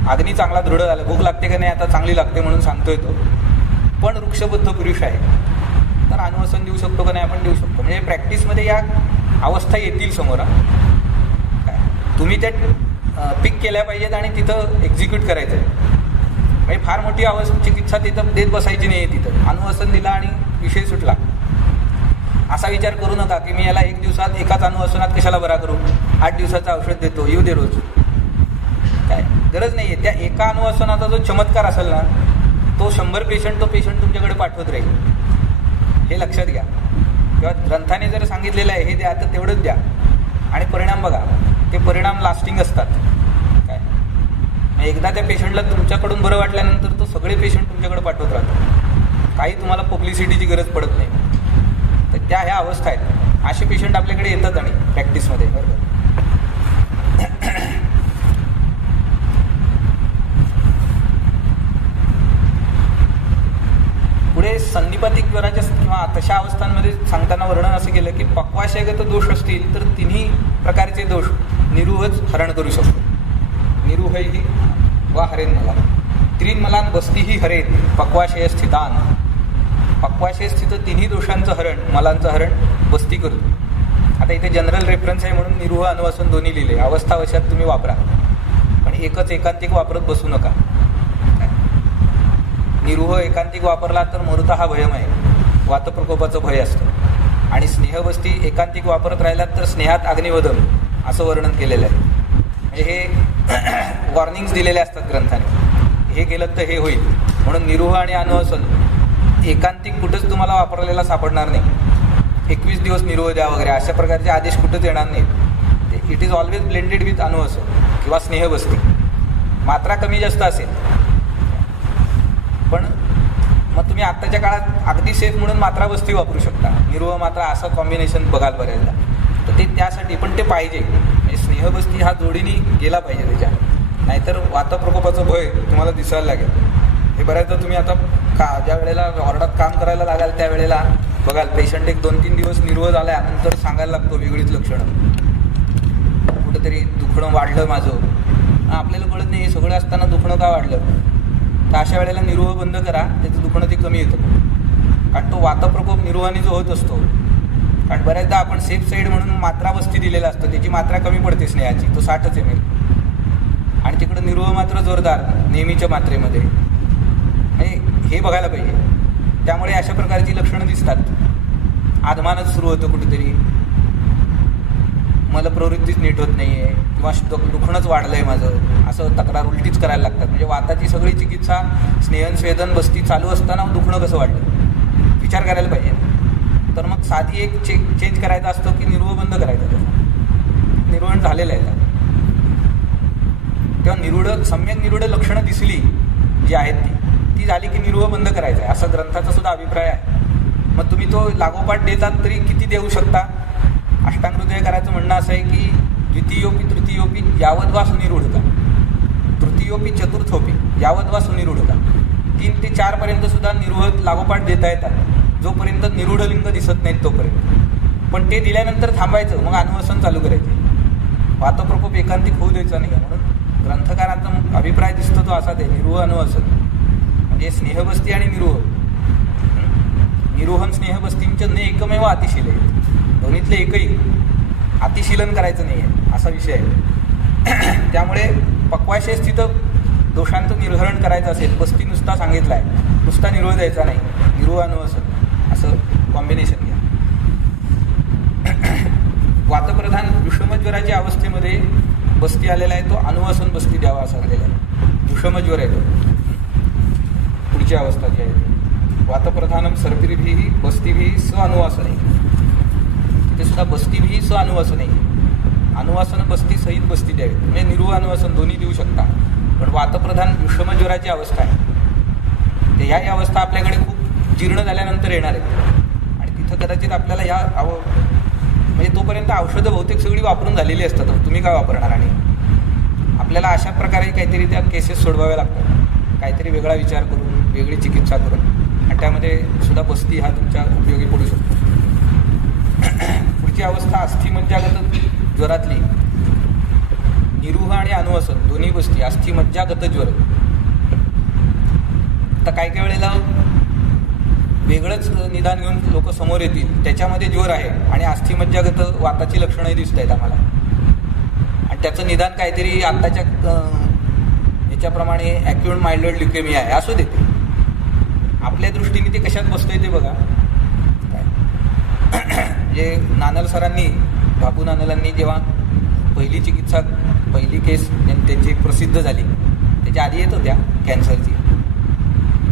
अग्नी चांगला दृढ झाला, भूक लागते का नाही आता चांगली लागते म्हणून सांगतोय तो, पण वृक्षबद्ध पुरुष आहे, तर अनुवसन देऊ शकतो का नाही? आपण देऊ शकतो. म्हणजे प्रॅक्टिसमध्ये या अवस्था येतील समोर. काय तुम्ही त्या पिक केल्या पाहिजेत आणि तिथं एक्झिक्यूट करायचं आहे. म्हणजे फार मोठी चिकित्सा तिथं देत बसायची नाही आहे. तिथं अनुवासन दिला आणि विषय सुटला असा विचार करू नका की मी याला 1 दिवसात एकाच अनुवासनात कशाला बरा करू, 8 दिवसाचं औषध देतो, येऊ दे रोज. काय गरज नाही आहे. त्या एका अनुवासनाचा जो चमत्कार असेल ना, तो 100 पेशंट तुमच्याकडे पाठवत राहील. हे लक्षात घ्या. किंवा ग्रंथाने जर सांगितलेलं आहे हे द्या तर तेवढंच द्या आणि परिणाम बघा. ते परिणाम लास्टिंग असतात. काय एकदा त्या पेशंटला तुमच्याकडून बरं वाटल्यानंतर तो सगळे पेशंट तुमच्याकडे पाठवत राहतो. काही तुम्हाला पब्लिसिटीची गरज पडत नाही. तर त्या ह्या अवस्था आहेत. असे पेशंट आपल्याकडे येतात आणि प्रॅक्टिसमध्ये. बरोबर. पुढे संनिपातिक ज्वराच्या किंवा तशा अवस्थांमध्ये सांगताना वर्णन असं केलं की पक्वाशयगत दोष असतील तर तिन्ही प्रकारचे दोष निरुहच हरण करू शकतो. निरुहही वा हरेन मला त्रीन मलान बस्तीही हरेन पक्वाशय स्थितान. पक्वाशय स्थित तिन्ही दोषांचं हरण, मलांचं हरण बस्ती करतो. आता इथे जनरल रेफरन्स आहे म्हणून निरुह अनुवासन दोन्ही लिहिले. अवस्थावशात तुम्ही वापरा, पण एकच एकांतिक वापरत बसू नका. निरुह एकांतिक वापरला तर मरुता हा भयम आहे, वातप्रकोपाचं भय असतं. आणि स्नेहबस्ती एकांतिक वापरत राहिलात तर स्नेहात अग्निवदम असं वर्णन केलेलं आहे. म्हणजे हे वॉर्निंग्स दिलेले असतात ग्रंथाने. हे केलं तर हे होईल म्हणून निरुह आणि अनुवासन एकांतिक कुठंच तुम्हाला वापरलेला सापडणार नाही. 21 दिवस निरुह द्या वगैरे अशा प्रकारचे आदेश कुठंच येणार नाहीत. It is always blended with अनुवासन किंवा स्नेहबस्ती. मात्रा कमी जास्त असेल पण मग तुम्ही आत्ताच्या काळात अगदी सेफ म्हणून मात्रा बस्ती वापरू शकता. निरुह मात्रा असं कॉम्बिनेशन बघाल बऱ्याचदा. तर ते त्यासाठी पण ते पाहिजे. म्हणजे स्नेहबस्ती हा जोडीने गेला पाहिजे त्याच्या. नाहीतर वातप्रकोपाचं भय तुम्हाला दिसायला लागेल. हे बऱ्याचदा तुम्ही आता ज्या वेळेला वॉर्डात काम करायला लागाल त्यावेळेला बघाल पेशंट 1-2-3 दिवस निरुह झाल्यानंतर सांगायला लागतो वेगळीच लक्षणं. कुठंतरी दुखणं वाढलं माझं. आपल्याला कळत नाही हे सगळं असताना दुखणं का वाढलं. तर अशा वेळेला निरुह बंद करा, त्याचं दुखणं ते कमी येतं. कारण तो वातप्रकोप निरुहाने जो होत असतो. कारण बऱ्याचदा आपण सेफ साईड म्हणून मात्रा बस्ती दिलेला असतो, त्याची मात्रा कमी पडते स्नेहाची, तो 60च ml. आणि तिकडं निरुह मात्र जोरदार नेहमीच्या मात्रेमध्ये. हे बघायला पाहिजे. त्यामुळे अशा प्रकारची लक्षणं दिसतात. आदमानच सुरू होतं कुठेतरी, मला प्रवृत्तीच नीट होत नाही आहे किंवा दुखणंच वाढलं आहे माझं असं तक्रार उलटीच करायला लागतात. म्हणजे वाताची सगळी चिकित्सा स्नेहन स्वेदन बस्ती चालू असताना दुखणं कसं वाढलं विचार करायला पाहिजे. तर मग साधी एक चेंज करायचा असतो की निरुह बंद करायचा. त्याचा निरुहण झालेलं आहे तेव्हा सम्यक निरूढ लक्षणं दिसली जी आहेत ती झाली की निरुह बंद करायचं आहे असं ग्रंथाचा सुद्धा अभिप्राय आहे. मग तुम्ही तो लागोपाठ देतात तरी किती देऊ शकता. अष्टांग हृदयकाराचं म्हणणं असं आहे की द्वितीयोपी तृतीयोपी यावद्वा सुनिरूढता, तृतीयोपी चतुर्थोपी यावद्वा सुनिरूढता. 3 ते 4 पर्यंत सुद्धा निरुह लागोपाठ देता येतात जोपर्यंत निरूढ लिंग दिसत नाहीत तोपर्यंत. पण ते दिल्यानंतर थांबायचं, मग अनुवासन चालू करायचे. वातप्रकोप एकांतिक होऊ द्यायचा नाही. म्हणून ग्रंथकारांचा अभिप्राय दिसतो तो असा ते निरुह अनुवासन म्हणजे स्नेहबस्ती आणि निरुह. निरुहन स्नेहबस्तींचं ने एकमेव अतिशील आहे. दोन्हीतले एकही अतिशीलन करायचं नाही आहे असा विषय आहे. त्यामुळे पक्वाशय स्थित दोषांचं निर्हरण करायचं असेल बस्ती नुसता सांगितला आहे, नुसता निरुह द्यायचा नाही. निरुह अनुवासन असं कॉम्बिनेशन घ्या. वातप्रधान विषमज्वराच्या अवस्थेमध्ये बस्ती आलेला आहे तो अनुवासन बस्ती द्यावा असा आलेला आहे. विषमज्वर आहे तो. पुढची अवस्था जी आहे वातप्रधानम सर्पिरीभिही बस्तीभिही स अनुवासने. तिथे सुद्धा बस्तीभिही स अनुवासने. अनुवासन बस्ती सहित बस्ती द्यावी. म्हणजे निरुह अनुवासन दोन्ही देऊ शकता. पण वातप्रधान विषमज्वराची अवस्था आहे ते ह्या अवस्था आपल्याकडे खूप जीर्ण झाल्यानंतर येणार आहेत. आणि तिथं कदाचित आपल्याला म्हणजे तोपर्यंत औषधं बहुतेक सगळी वापरून झालेली असतात. तुम्ही काय वापरणार. आणि आपल्याला अशा प्रकारे काहीतरी त्या केसेस सोडवाव्या लागतात. काहीतरी वेगळा विचार करून वेगळी चिकित्सा करून. आणि त्यामध्ये सुद्धा बस्ती हा तुमच्या उपयोगी पडू शकतो. पुढची अवस्था अस्थिमज्जागत ज्वरातली निरुह आणि अनुवासन दोन्ही बस्ती अस्थिमज्जागत ज्वर. आता काही काही वेळेला वेगळंच निदान घेऊन लोक समोर येतील, त्याच्यामध्ये ज्वर आहे आणि अस्थिमज्जागत वाताची लक्षणंही दिसत आहेत आम्हाला, आणि त्याचं निदान काहीतरी आत्ताच्या याच्याप्रमाणे ॲक्यूट माइल्ड ल्युकेमिया आहे असू देते. आपल्या दृष्टीने ते कशात बसतंय ते बघा. म्हणजे नानल सरांनी, बापू नानलांनी जेव्हा पहिली केस त्यांची प्रसिद्ध झाली, त्याच्या आधी येत होत्या कॅन्सरची,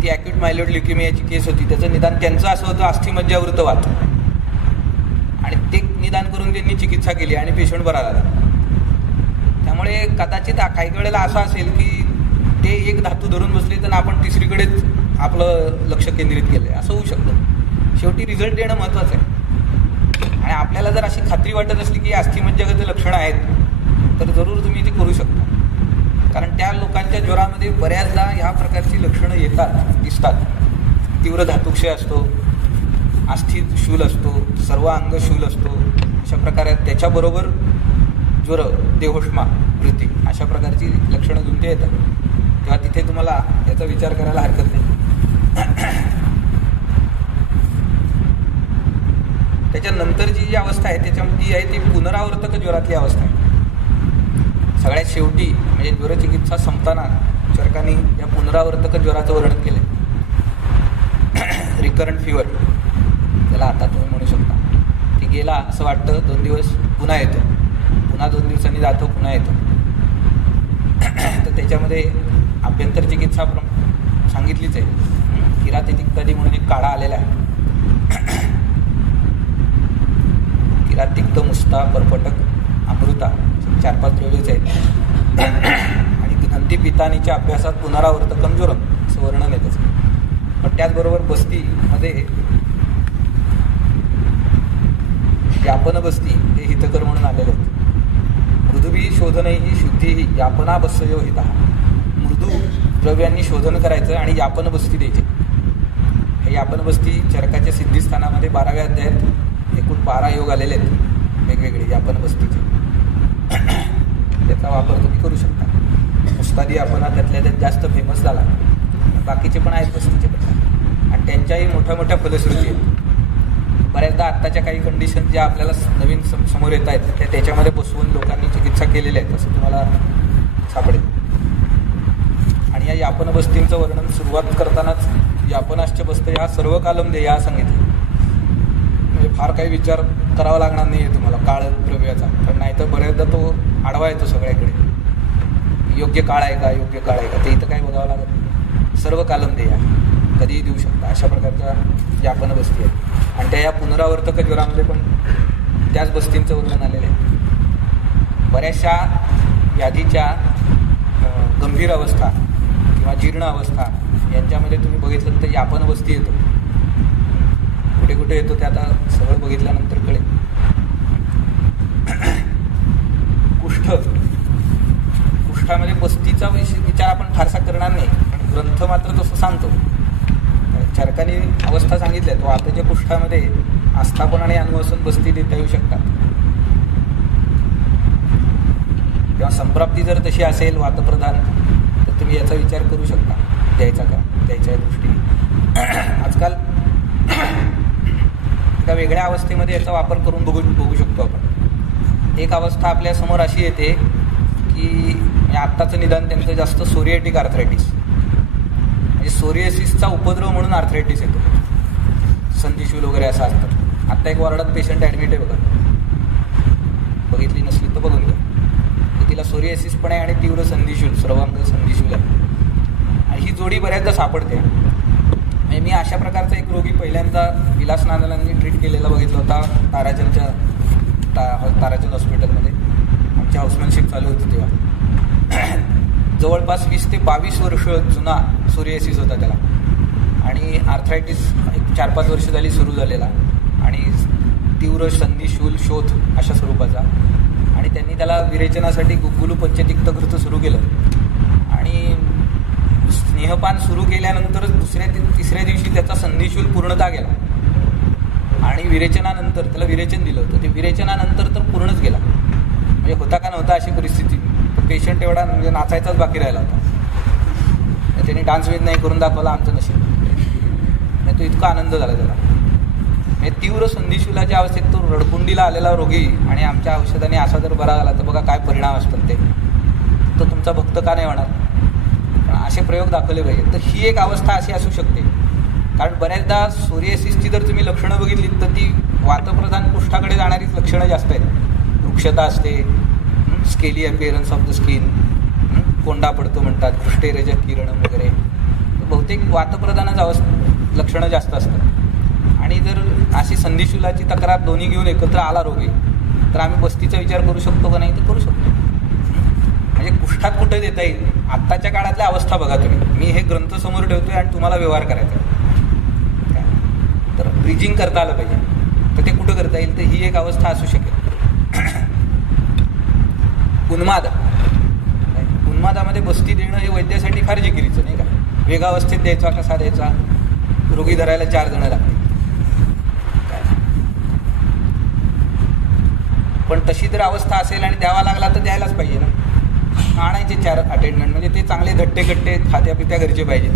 ती ॲक्यूट माइल्ड ल्युकेमियाची केस होती. त्याचं निदान त्यांचं असं होतं अस्थिमज्जावृतवात, आणि ते निदान करून त्यांनी चिकित्सा केली आणि पेशंट बरा झाला. त्यामुळे कदाचित काही वेळेला असं असेल की ते एक धातू धरून बसले तर आपण तिसरीकडेच आपलं लक्ष केंद्रित केलं आहे, असं होऊ शकतं. शेवटी रिझल्ट देणं महत्त्वाचं आहे. आणि आपल्याला जर अशी खात्री वाटत असली की अस्थिमज्जागत लक्षणं आहेत तर जरूर तुम्ही ते करू शकता. कारण त्या लोकांच्या ज्वरामध्ये बऱ्याचदा ह्या प्रकारची लक्षणं दिसतात. तीव्र धातुक्षय असतो, अस्थि शूल असतो, सर्व अंग शूल असतो, अशा प्रकारे त्याच्याबरोबर ज्वर, देहोष्मा, वृत्ती अशा प्रकारची लक्षणं घेऊन ते येतात. तेव्हा तिथे तुम्हाला याचा विचार करायला हरकत नाही. त्याच्यानंतरची जी अवस्था आहे त्याच्यामध्ये आहे ती पुनरावर्तक ज्वरातली अवस्था आहे. सगळ्यात शेवटी म्हणजे ज्वरचिकित्सा संपताना चरकांनी या पुनरावर्तक ज्वराचं वर्णन केलं. रिकरंट फिवर त्याला आता तुम्ही म्हणू शकता. की गेला असं वाटतं, 2 दिवस पुन्हा येतो, पुन्हा 2 दिवसांनी जातो, पुन्हा येतो. तर त्याच्यामध्ये अभ्यंतर चिकित्सा सांगितलीच आहे. किरातिक्तादी म्हणून एक काढा आलेला आहे. किरातिक्त, मुस्ता, परपटक, अमृता 4-5 द्रव्यच आहेत. आणि ग्रंथी पितानीच्या अभ्यासात पुनरावर्तकम ज्वरम असं वर्णन येतच. पण त्याचबरोबर बस्तीमध्ये यापन बस्ती हे हितकर म्हणून आलेले आहेत. मृदुभी शोधनही शुद्धीही यापना बस्सयो हिता. मृदू द्रव्यांनी शोधन करायचं आणि यापन बस्ती द्यायची. हे यापन बस्ती चरकाच्या सिद्धिस्थानामध्ये 12व्या अध्यायात एकूण 12 योग आलेले आहेत वेगवेगळे यापन बस्तीचे. त्याचा वापर तुम्ही करू शकता. उस्तादी आपण त्यातल्या त्यात जास्त फेमस झाला. बाकीचे पण आहेत बस्तीचे प्रकार, आणि त्यांच्याही मोठ्या मोठ्या फलश्रुती आहेत. बऱ्याचदा आत्ताच्या काही कंडिशन ज्या आपल्याला नवीन समोर येत आहेत त्याच्यामध्ये बसवून लोकांनी चिकित्सा केलेल्या आहेत असं तुम्हाला सापडेल. आणि या यापन बस्तींचं वर्णन सुरुवात करतानाच यापनाश्च बस्त या सर्व कालम दे या सांगितलं. म्हणजे फार काही विचार करावा लागणार नाही आहे तुम्हाला काळ द्रव्याचा, पण नाहीतर बऱ्याचदा तो आडवा येतो सगळ्याकडे. योग्य काळ आहे का, योग्य काळ आहे का, ते इथं काही बघावं लागत नाही. सर्व कालम दे या कधीही देऊ शकता. अशा प्रकारच्या यापन बस्ती आहेत. आणि त्या या पुनरावर्तक ज्वरामध्ये पण त्याच बस्तींचं वर्णन आलेलं आहे. बऱ्याचशा व्याधीच्या गंभीर अवस्था किंवा जीर्ण अवस्था यांच्यामध्ये तुम्ही बघितलं तर यापन बस्ती येतो. कुठे कुठे येतो ते आता सगळं बघितल्यानंतर कळेल. कुष्ठामध्ये बस्तीचा विचार आपण फारसा करणार नाही, पण ग्रंथ मात्र तसं सांगतो. चरकाने अवस्था सांगितल्या तो आताच्या कुष्ठामध्ये आस्थापन आणि अनुवसन बस्ती देता येऊ शकतात. किंवा संप्राप्ती जर तशी असेल वातप्रधान तर तुम्ही याचा विचार करू शकता द्यायचा का द्यायच्या दृष्टीने. आजकाल एका वेगळ्या अवस्थेमध्ये याचा वापर करून बघू शकतो आपण. एक अवस्था आपल्या समोर अशी येते की आत्ताचं निदान त्यांचं जास्त सोरिएटिक आर्थरायटिस, म्हणजे सोरिएसिसचा उपद्रव म्हणून आर्थरायटिस येतो. संधिशूल वगैरे असं असतात. आत्ता एक वॉर्डात पेशंट ॲडमिट आहे बघा, बघितली नसली तर बघून घ्या. तिला सोरिएसिस पण आहे आणि तीव्र संधिशूल, सर्वांग संधिशूल आहे. आणि ही जोडी बऱ्याचदा सापडते. म्हणजे मी अशा प्रकारचा एक रोगी पहिल्यांदा विलास नानलांनी ट्रीट केलेला बघितला होता ताराचंदच्या ताराचंद हॉस्पिटलमध्ये. आमची हाऊसमॅनशिप चालू होती तेव्हा. जवळपास 20 ते 22 वर्ष जुना सोरिएसिस होता त्याला, आणि आर्थरायटिस एक 4-5 वर्ष झाली सुरू झालेला, आणि तीव्र संधिशूल शोथ अशा स्वरूपाचा. आणि त्यांनी त्याला विरेचनासाठी गुग्गुलू पंचतिक्तकृत सुरू केलं. आणि स्नेहपान सुरू केल्यानंतरच 2-3 दिवशी त्याचा संधिशूल पूर्णतः गेला. आणि विरेचनानंतर त्याला विरेचन दिलं होतं, ते विरेचनानंतर तर पूर्णच गेला. म्हणजे होता का नव्हता अशी परिस्थिती. तो पेशंट एवढा म्हणजे नाचायचाच बाकी राहिला होता. त्यांनी डान्स वेद नाही करून दाखवला, आमचं नशीब. तो इतका आनंद झाला त्याला. म्हणजे तीव्र संधिशूलाच्या अवस्थेत तो रडकुंडीला आलेला रोगी आणि आमच्या औषधाने असा जर बरा झाला तर बघा काय परिणाम असतात ते. तो तुमचा भक्त का नाही होणार? पण असे प्रयोग दाखवले पाहिजे. तर ही एक अवस्था अशी असू शकते. कारण बऱ्याचदा सोरियासिसची जर तुम्ही लक्षणं बघितली तर ती वातप्रधान कुष्ठाकडे जाणारीच लक्षणं जास्त आहेत. वृक्षता असते, scaly appearance of the skin, कोंडा पडतो म्हणतात, कुष्ठेरजक किरण वगैरे. तर बहुतेक वातप्रधानच लक्षणं जास्त असतात. आणि जर अशी संधिशूलाची तक्रार दोन्ही घेऊन एकत्र आला रोगी तर आम्ही बस्तीचा विचार करू शकतो का नाही? तर करू शकतो. म्हणजे कुष्ठात कुठे देता येईल आत्ताच्या काळातल्या अवस्था बघा तुम्ही. मी हे ग्रंथ समोर ठेवतोय आणि तुम्हाला व्यवहार करायचा आहे. तर ब्रिजिंग करता आलं पाहिजे. तर ते कुठं करता येईल? तर ही एक अवस्था असू शकेल. उन्मादामध्ये बस्ती देणं हे वैद्यासाठी फार जिकिरीचं नाही का? वेगावस्थेत द्यायचा, कसा द्यायचा? रोगी धरायला 4 जण लागतील. पण तशी जर अवस्था असेल आणि द्यावा लागला तर द्यायलाच पाहिजे ना. आणायचे 4 अटेंडमेंट, म्हणजे ते चांगले धट्टे खात्या पित्या घरचे पाहिजे.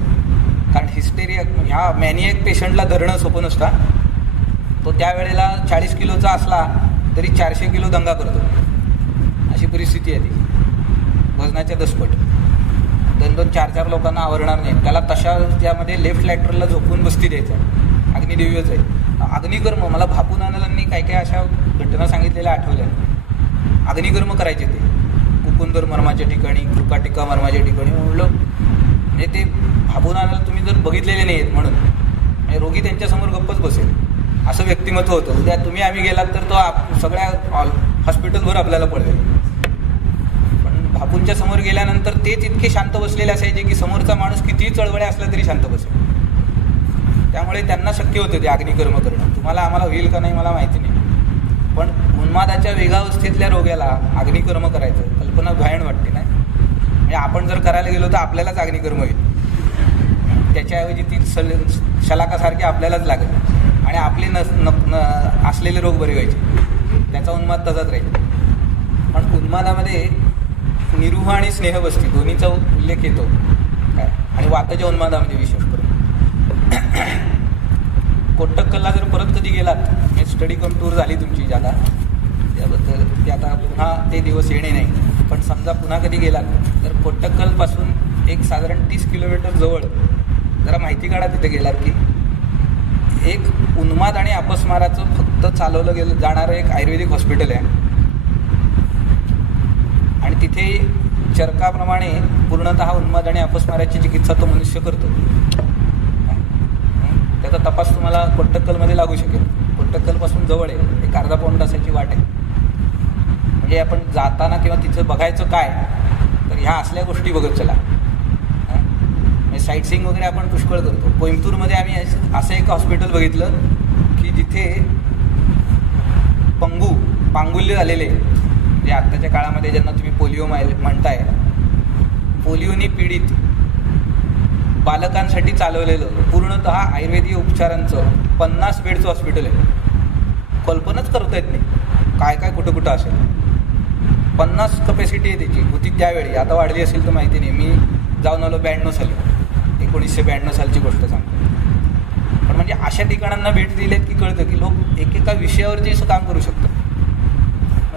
कारण हिस्टेरिया ह्या मॅनिएक पेशंटला धरणं सोपं नसतं. तो त्यावेळेला 40 किलोचा असला तरी 400 किलो दंगा करतो. अशी परिस्थिती आहे ती. वजनाच्या 10 पट. 2-2, 4-4 लोकांना आवरणार नाही. त्याला तशा त्यामध्ये लेफ्ट लॅटरलला झोपून बस्ती द्यायचा. अग्निदिव्यच आहे. अग्निकर्म मला भापून आनंदांनी काही काही अशा घटना सांगितलेल्या आठवल्या. अग्निकर्म करायचे ते कुकुंदर मर्माच्या ठिकाणी, कृकाटिका मर्माच्या ठिकाणी. म्हणलं म्हणजे ते भापून आणायला तुम्ही जर बघितलेले नाही आहेत म्हणून म्हणजे रोगी त्यांच्यासमोर गप्पच बसेल असं व्यक्तिमत्व होतं. उद्या तुम्ही आम्ही गेलात तर तो सगळ्या हॉस्पिटलवर आपल्याला पळवेल. पण भापूंच्या समोर गेल्यानंतर तेच इतके शांत बसलेले असायचे की समोरचा माणूस कितीही चळवळ्या असला तरी शांत बसेल. त्यामुळे त्यांना शक्य होतं ते अग्निकर्म करणं. तुम्हाला आम्हाला होईल का नाही मला माहिती नाही. पण उन्मादाच्या वेगावस्थेतल्या रोग्याला अग्निकर्म करायचं कल्पना भयान वाटते नाही. म्हणजे आपण जर करायला गेलो तर आपल्यालाच अग्निकर्म होईल. त्याच्याऐवजी ती शलाकासारखी आपल्यालाच लागेल आणि आपले असलेले रोग बरे व्हायचे. त्याचा उन्माद तसाच राहील. पण उन्मादामध्ये निरूह आणि स्नेहबस्ती दोन्हीचा उल्लेख येतो काय. आणि वाताच्या उन्मादामध्ये विशेष करून कोट्टक्कलला जर परत कधी गेलात, स्टडी कम टूर झाली तुमची जागा त्याबद्दल, ते आता पुन्हा ते दिवस येणे नाही. पण समजा पुन्हा कधी गेलात तर कोट्टक्कलपासून एक साधारण 30 किलोमीटर जवळ जरा माहिती काढा. तिथे गेलात की एक उन्माद आणि अपस्माराचं फक्त चालवलं जाणारं एक आयुर्वेदिक हॉस्पिटल आहे. आणि तिथे चरकाप्रमाणे पूर्णतः उन्माद आणि अपस्माराची चिकित्सा तो मनुष्य करतो. त्याचा तपास तुम्हाला कोट्टक्कलमध्ये लागू शकेल. कोट्टक्कलपासून जवळ आहे, एक अर्धा पाऊण तासाची वाट आहे. म्हणजे आपण जाताना किंवा तिथं बघायचं काय तर ह्या असल्या गोष्टी बघत चला. म्हणजे साईट सीइंग वगैरे आपण पुष्कळ करतो. कोइंबतूरमध्ये आम्ही असं एक हॉस्पिटल बघितलं की जिथे पांगुल्य झालेले, म्हणजे आत्ताच्या काळामध्ये ज्यांना तुम्ही पोलिओ म्हणताय, पोलिओनी पीडित बालकांसाठी चालवलेलं पूर्णतः आयुर्वेदीय उपचारांचं 50 बेडचं हॉस्पिटल आहे. कल्पनाच करता येत नाही काय काय कुठं कुठं असेल. 50 कपॅसिटी आहे त्याची. होती त्यावेळी, आता वाढली असेल तर माहिती नाही. मी जाऊन आलो 92 साली, 1992 सालची गोष्ट सांगतो. पण म्हणजे अशा ठिकाणांना भेट दिलेत की कळतं की लोक एकेका विषयावरती असं काम करू शकतात.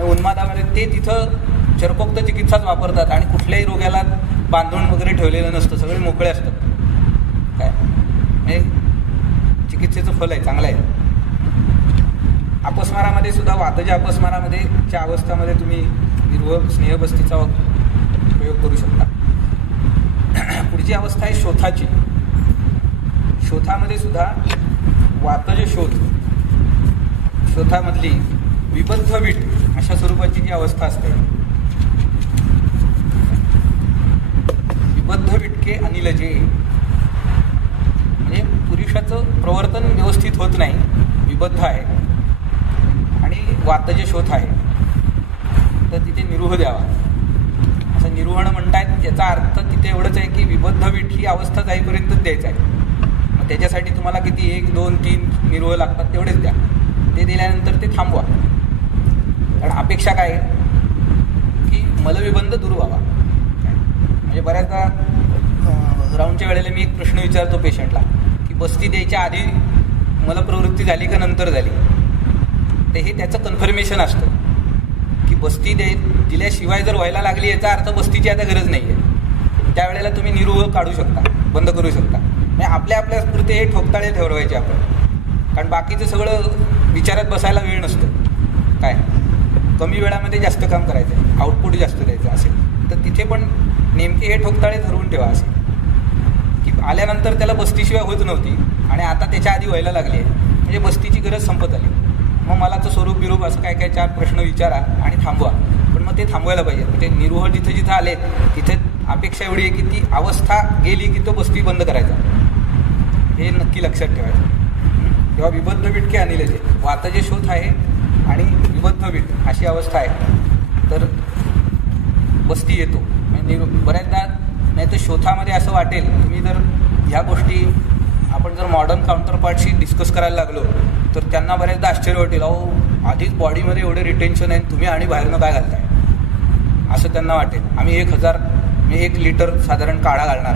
उन्मादामध्ये ते तिथं चरकोक्त चिकित्साच वापरतात आणि कुठल्याही रोग्याला बांधून वगैरे ठेवलेलं नसतं. सगळे मोकळे असतात. काय म्हणजे चिकित्सेचं फल आहे, चांगलं आहे. अपस्मारामध्ये सुद्धा वातच्या अपस्मारामध्ये च्या अवस्थामध्ये तुम्ही निरूह स्नेहबस्तीचा प्रयोग करू शकता. पुढची अवस्था आहे शोथाची. शोथामध्ये सुद्धा वातज शोथामधली विबद्ध वीट अशा स्वरूपाची जी अवस्था असते, विबद्ध विटके अनिलजे, म्हणजे पुरुषाचं प्रवर्तन व्यवस्थित होत नाही, विबद्ध आहे आणि वातजे शोथ आहे, तर तिथे निरूह द्यावा असं निरूहण म्हणतायत. याचा अर्थ तिथे एवढंच आहे की विबद्ध वीट ही अवस्था जाईपर्यंतच द्यायचं आहे. मग त्याच्यासाठी तुम्हाला किती 1, 2, 3 निरूह लागतात तेवढेच द्या. ते दिल्यानंतर ते थांबवा. कारण अपेक्षा काय की मलविबंध दूर व्हावा. म्हणजे बऱ्याचदा राऊंडच्या वेळेला मी एक प्रश्न विचारतो पेशंटला की बस्ती द्यायच्या आधी मला प्रवृत्ती झाली का नंतर झाली, तर हे त्याचं कन्फर्मेशन असतं की बस्ती दिल्याशिवाय जर व्हायला लागली याचा अर्थ बस्तीची आता गरज नाही आहे. त्यावेळेला तुम्ही निरुह काढू शकता, बंद करू शकता. म्हणजे आपल्या पुरते हे ठोकताळे ठरवायचे आपण, कारण बाकीचं सगळं विचारात बसायला वेळ नसतो. काय कमी वेळामध्ये जास्त काम करायचं, आउटपुट जास्त द्यायचं असेल तर तिथे पण नेमके हे ठोकताळे ठरवून ठेवा असे की आल्यानंतर त्याला बस्तीशिवाय होत नव्हती आणि आता त्याच्या आधी व्हायला लागली आहे, म्हणजे बस्तीची गरज संपत आली. मग मला तर स्वरूप बिरूप असं काय 4 प्रश्न विचारा आणि थांबवा, पण मग ते थांबवायला पाहिजे. ते निरुह जिथं आले तिथे अपेक्षा एवढी आहे की ती अवस्था गेली की तो बस्ती बंद करायचा, हे नक्की लक्षात ठेवायचं. तेव्हा विबद्ध बिटके अनिलेचे वाताचे शोध आहे आणि विबद्ध बीट अशी अवस्था आहे तर बस्ती येतो. म्हणजे बऱ्याचदा नाही तर शोधामध्ये असं वाटेल, तुम्ही जर ह्या गोष्टी आपण जर मॉडर्न काउंटर पार्टशी डिस्कस करायला लागलो तर त्यांना बऱ्याचदा आश्चर्य वाटेल, अहो आधीच बॉडीमध्ये एवढे रिटेन्शन आहे तुम्ही आणि बाहेरनं काय घालताय, असं त्यांना वाटेल. आम्ही 1 लिटर साधारण काढा घालणार,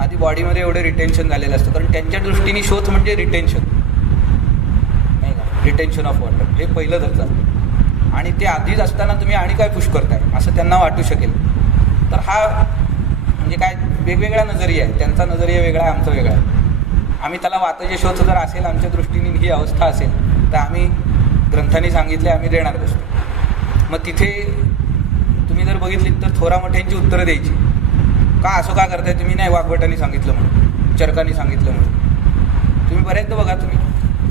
आधी बॉडीमध्ये एवढे रिटेन्शन झालेलं असतं, कारण त्यांच्या दृष्टीने शोध म्हणजे रिटेन्शन नाही का, रिटेन्शन ऑफ वॉटर हे पहिलं धरतात आणि ते आधीच असताना तुम्ही आणि काय पुश करताय असं त्यांना वाटू शकेल. तर हा म्हणजे काय वेगवेगळा नजरिया आहे, त्यांचा नजरिया वेगळा आहे, आमचा वेगळा आहे. आम्ही त्याला वाताचे शोध जर असेल आमच्या दृष्टीने ही अवस्था असेल तर आम्ही ग्रंथांनी सांगितले आम्ही देणार असतो. मग तिथे तुम्ही जर बघितलीत तर थोरा मोठ्यांची उत्तरं द्यायची, का असं का करताय तुम्ही, नाही वाघभटांनी सांगितलं म्हणून, चरकांनी सांगितलं म्हणून. तुम्ही बऱ्याचदा बघा, तुम्ही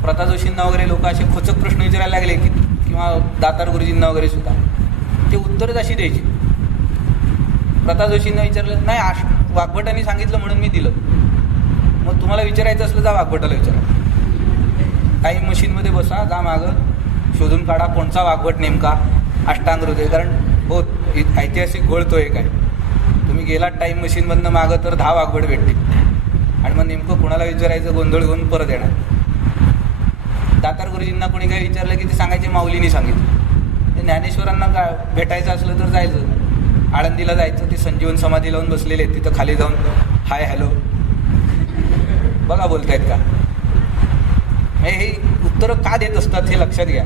प्रता जोशींना वगैरे लोक असे खोचक प्रश्न विचारायला लागले की किंवा दातार गुरुजींना वगैरे सुद्धा ते उत्तरच अशी द्यायची. प्रता जोशींना विचारलं नाही वाघभटांनी सांगितलं म्हणून मी दिलं. मग तुम्हाला विचारायचं असलं जा वाघभटाला विचारा, टाईम मशीनमध्ये बसा, जा मागं शोधून काढा कोणचा वाघभट नेमका अष्टांग हृदय, कारण हो ऐतिहासिक घोळ तो एक आहे. तुम्ही गेलात टाईम मशीनमधनं मागं तर 10 वाघभट भेटतील आणि मग नेमकं कुणाला विचारायचं गोंधळ घेऊन परत येणार. दातार गुरुजींना कोणी काही विचारलं की ते सांगायचे माऊलीनी सांगितलं. ते ज्ञानेश्वरांना भेटायचं असलं तर जायचं, आळंदीला जायचं, ते संजीवन समाधी लावून बसलेले आहेत तिथं खाली जाऊन हाय हॅलो बघा बोलतायत का. हे उत्तरं का देत असतात हे लक्षात घ्या,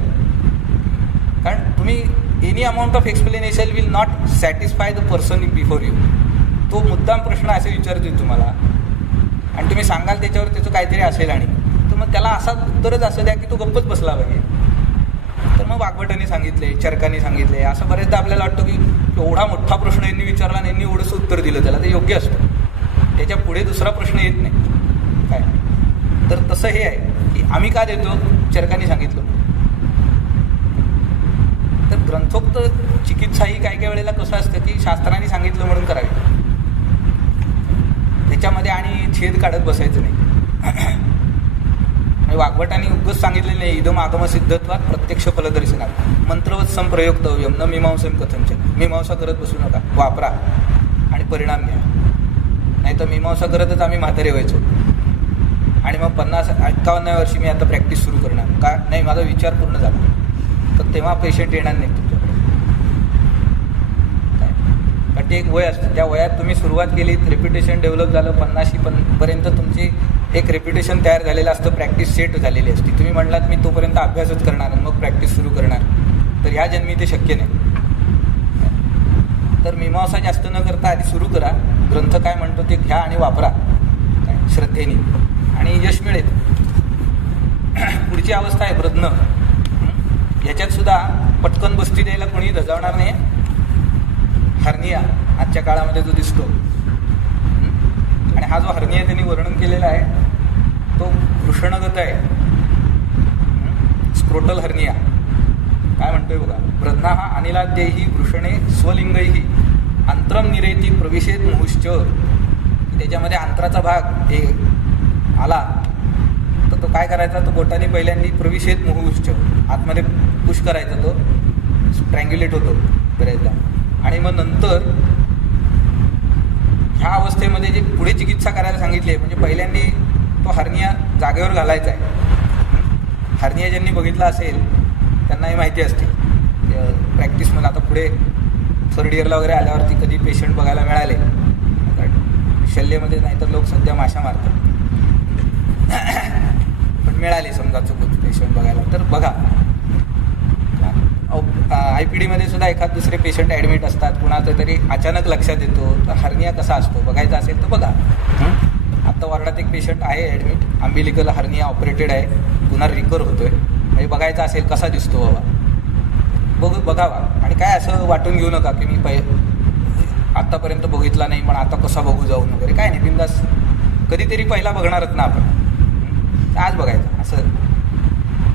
कारण तुम्ही any amount of explanation will not satisfy the person before you. तो मुद्दाम प्रश्न असे विचारतोय तुम्हाला आणि तुम्ही सांगाल त्याच्यावर त्याचं काहीतरी असेल आणि तर मग त्याला असा उत्तरच असं द्या की तो गप्पच बसला पाहिजे. तर मग वाघभटांनी सांगितले, चरकांनी सांगितले, असं बरेचदा आपल्याला वाटतं की एवढा मोठा प्रश्न यांनी विचारला आणि यांनी एवढंसं उत्तर दिलं त्याला, ते योग्य असतं, त्याच्या पुढे दुसरा प्रश्न येत नाही काय. तर तसं हे आहे की आम्ही का देतो, चरकांनी सांगितलं. तर ग्रंथोक्त चिकित्सा ही काय वेळेला कसं असतं की शास्त्रांनी सांगितलं म्हणून करावी, त्याच्यामध्ये आणि छेद काढत बसायचं नाही. वाघभटांनी उद्गत सांगितलेलं नाही, इदम आगम सिद्धत्वात प्रत्यक्ष फलदर्शनात मंत्रवत संप्रयोक्तव्यम न मीमांसम कथंचन. मीमांसा करत बसू नका, वापरा आणि परिणाम घ्या. नाही तर मीमांसा करतच आम्ही म्हातारे व्हायचो आणि मग 50-51 वर्षी मी आता प्रॅक्टिस सुरू करणार का, नाही माझा विचार पूर्ण झाला, तर तेव्हा पेशंट येणार नाही तुमच्याकडे. कारण ते एक वय असतं, त्या वयात तुम्ही सुरुवात केली, रेप्युटेशन डेव्हलप झालं, 50 पर्यंत तुमची एक रेप्युटेशन तयार झालेलं असतं, प्रॅक्टिस सेट झालेली असते. तुम्ही म्हटलात मी तोपर्यंत अभ्यासच करणार आणि मग प्रॅक्टिस सुरू करणार, तर ह्या जन्मी ते शक्य नाही. तर मीमांसा जास्त न करता आधी सुरू करा, ग्रंथ काय म्हणतो ते घ्या आणि वापरा काय श्रद्धेने आणि यश मिळेल. पुढची अवस्था आहे प्रज्ञ. याच्यात सुद्धा पटकन बस्ती द्यायला कोणी धजावणार नाही. हर्निया आजच्या काळामध्ये जो दिसतो आणि हा जो हर्निया त्यांनी वर्णन केलेला आहे तो वृषणगत आहे. स्क्रोटल हर्निया काय म्हणतोय बघा, प्रज्ञा हा अनिलाद्यैहि वृषणे स्वलिंगैहि अंतरम निरेती प्रविशेत मुहुश्च. त्याच्यामध्ये अंतराचा भाग हे आला तर तो काय करायचा, तो बोटाने पहिल्यांदा प्रविशेत मुहुश्च आतमध्ये पुश करायचा, तो स्ट्रँग्युलेट होतो बऱ्याचदा. आणि मग नंतर ह्या अवस्थेमध्ये जे पुढे चिकित्सा करायला सांगितली, म्हणजे पहिल्यांदा तो हर्निया जागेवर घालायचा आहे. हर्निया ज्यांनी बघितला असेल त्यांनाही माहिती असते प्रॅक्टिसमध्ये. आता पुढे 3rd इयरला वगैरे आल्यावरती कधी पेशंट बघायला मिळाले, शल्यमध्ये नाही तर लोक सध्या माशा मारतात, पण मिळाले समजा चुकून पेशंट बघायला, तर बघा IPDमध्ये सुद्धा एखाद दुसरे पेशंट ॲडमिट असतात, कुणाचं तरी अचानक लक्षात येतो, तर हर्निया कसा असतो बघायचा असेल तर बघा. आत्ता वॉर्डात एक पेशंट आहे ॲडमिट, अम्बिलिकल हर्निया ऑपरेटेड आहे, पुन्हा रिकवर होतोय, म्हणजे बघायचा असेल कसा दिसतो बाबा, बघावा. आणि काय असं वाटून घेऊ नका की मी आत्तापर्यंत बघितला नाही पण आता कसा बघू जाऊन वगैरे, काय नाही, बिंदास कधीतरी पहिला बघणारच ना आपण, आज बघायचं असं.